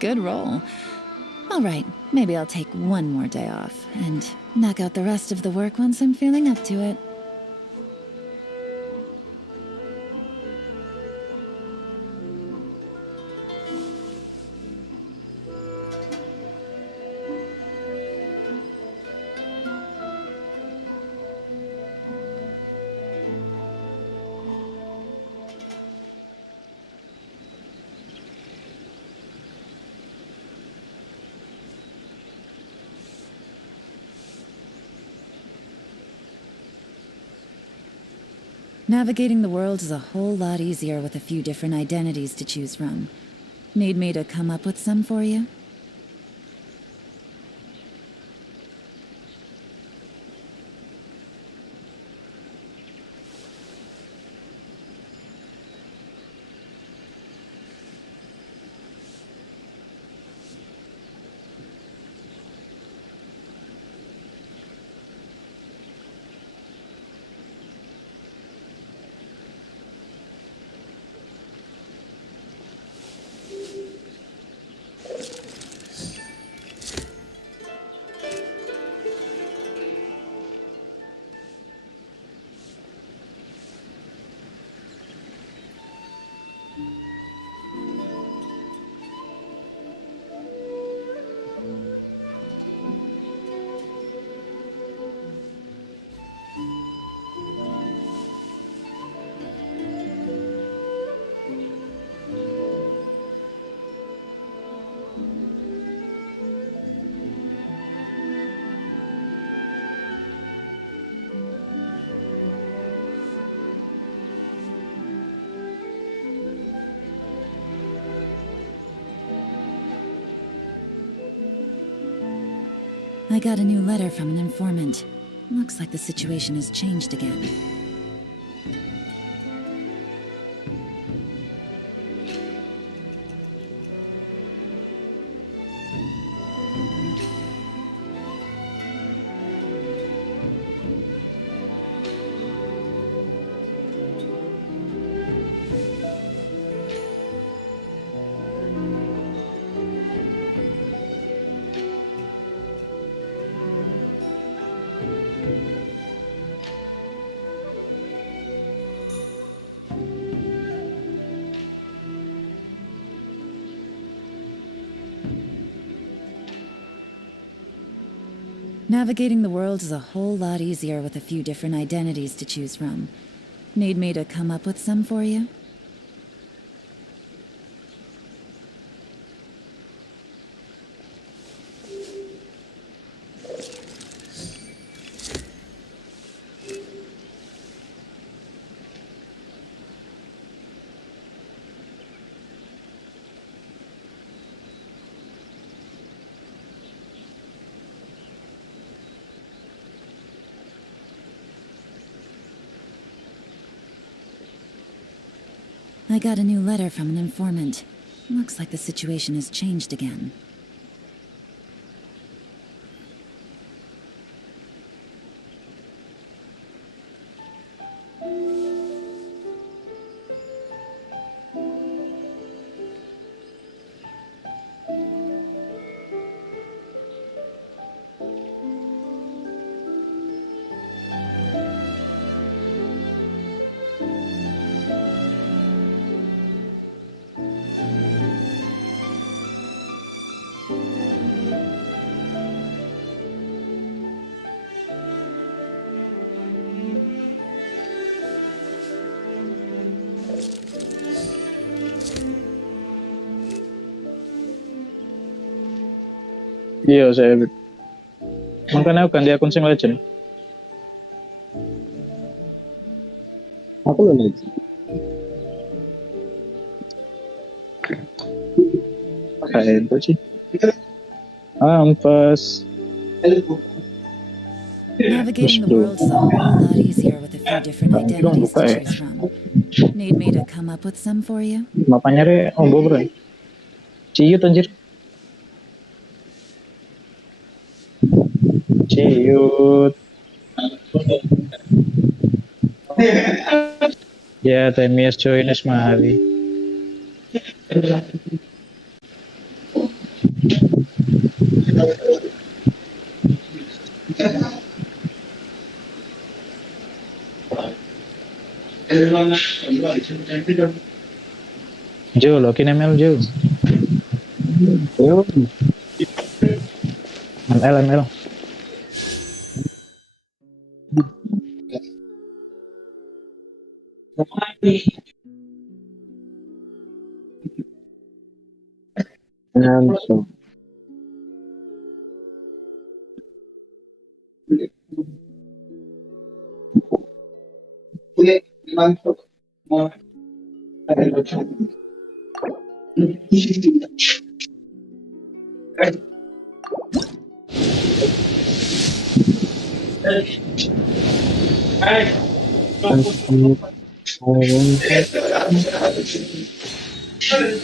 Good roll. All right, maybe I'll take one more day off and knock out the rest of the work once I'm feeling up to it. Navigating the world is a whole lot easier with a few different identities to choose from. Need me to come up with some for you? I got a new letter from an informant. Looks like the situation has changed again. Navigating the world is a whole lot easier with a few different identities to choose from. Need me to come up with some for you? I got a new letter from an informant. Looks like the situation has changed again. Iya, saya makanya aku ganti akun sing legend. Aku lo legend. Kayak itu sih. Ampas. Navigating the world is a whole lot easier with a few different identities to choose from. Need me to come up with some for you? Mapanya re ombo bro. Ciut anjir. Ciut. Ya, temies join es mahali. Jo, lokin ML Jo. Yo. ML. Langsung.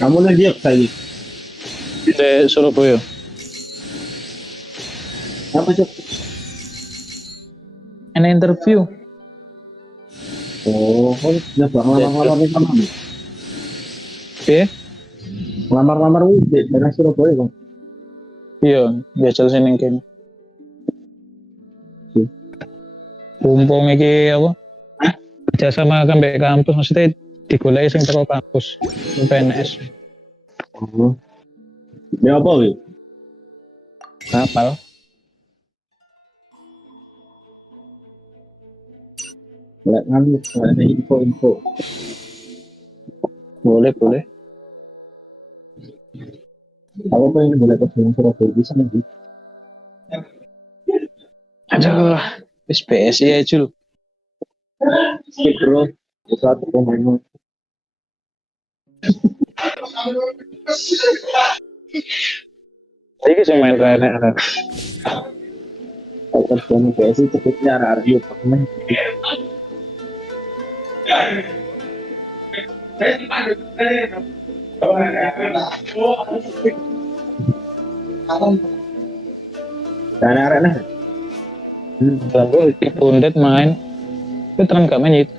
Kamu lagi apa tadi? Di Surabaya. Apa sih? Ada interview. Oh, udah ngelamar-ngelamar di sana. Oke. Ngelamar-ngelamar di daerah Surabaya, Bang. Iya, biasa sini kene. Mumpung iki apa? Kerja sama kambek kampus, maksudnya digoleki sing teko kampus PNS. Oh. Ya apa wi? Kapal. Lek ngambil ada info. Boleh. Aku pengen boleh ke Surabaya bisa nih. Aduh, PSI ya Jul. Bro, satu pemain. Iki sing main enak. Aku pemain PSI cepetnya radio pemain. Arena. Lalu Bundet main, itu terang gak main itu.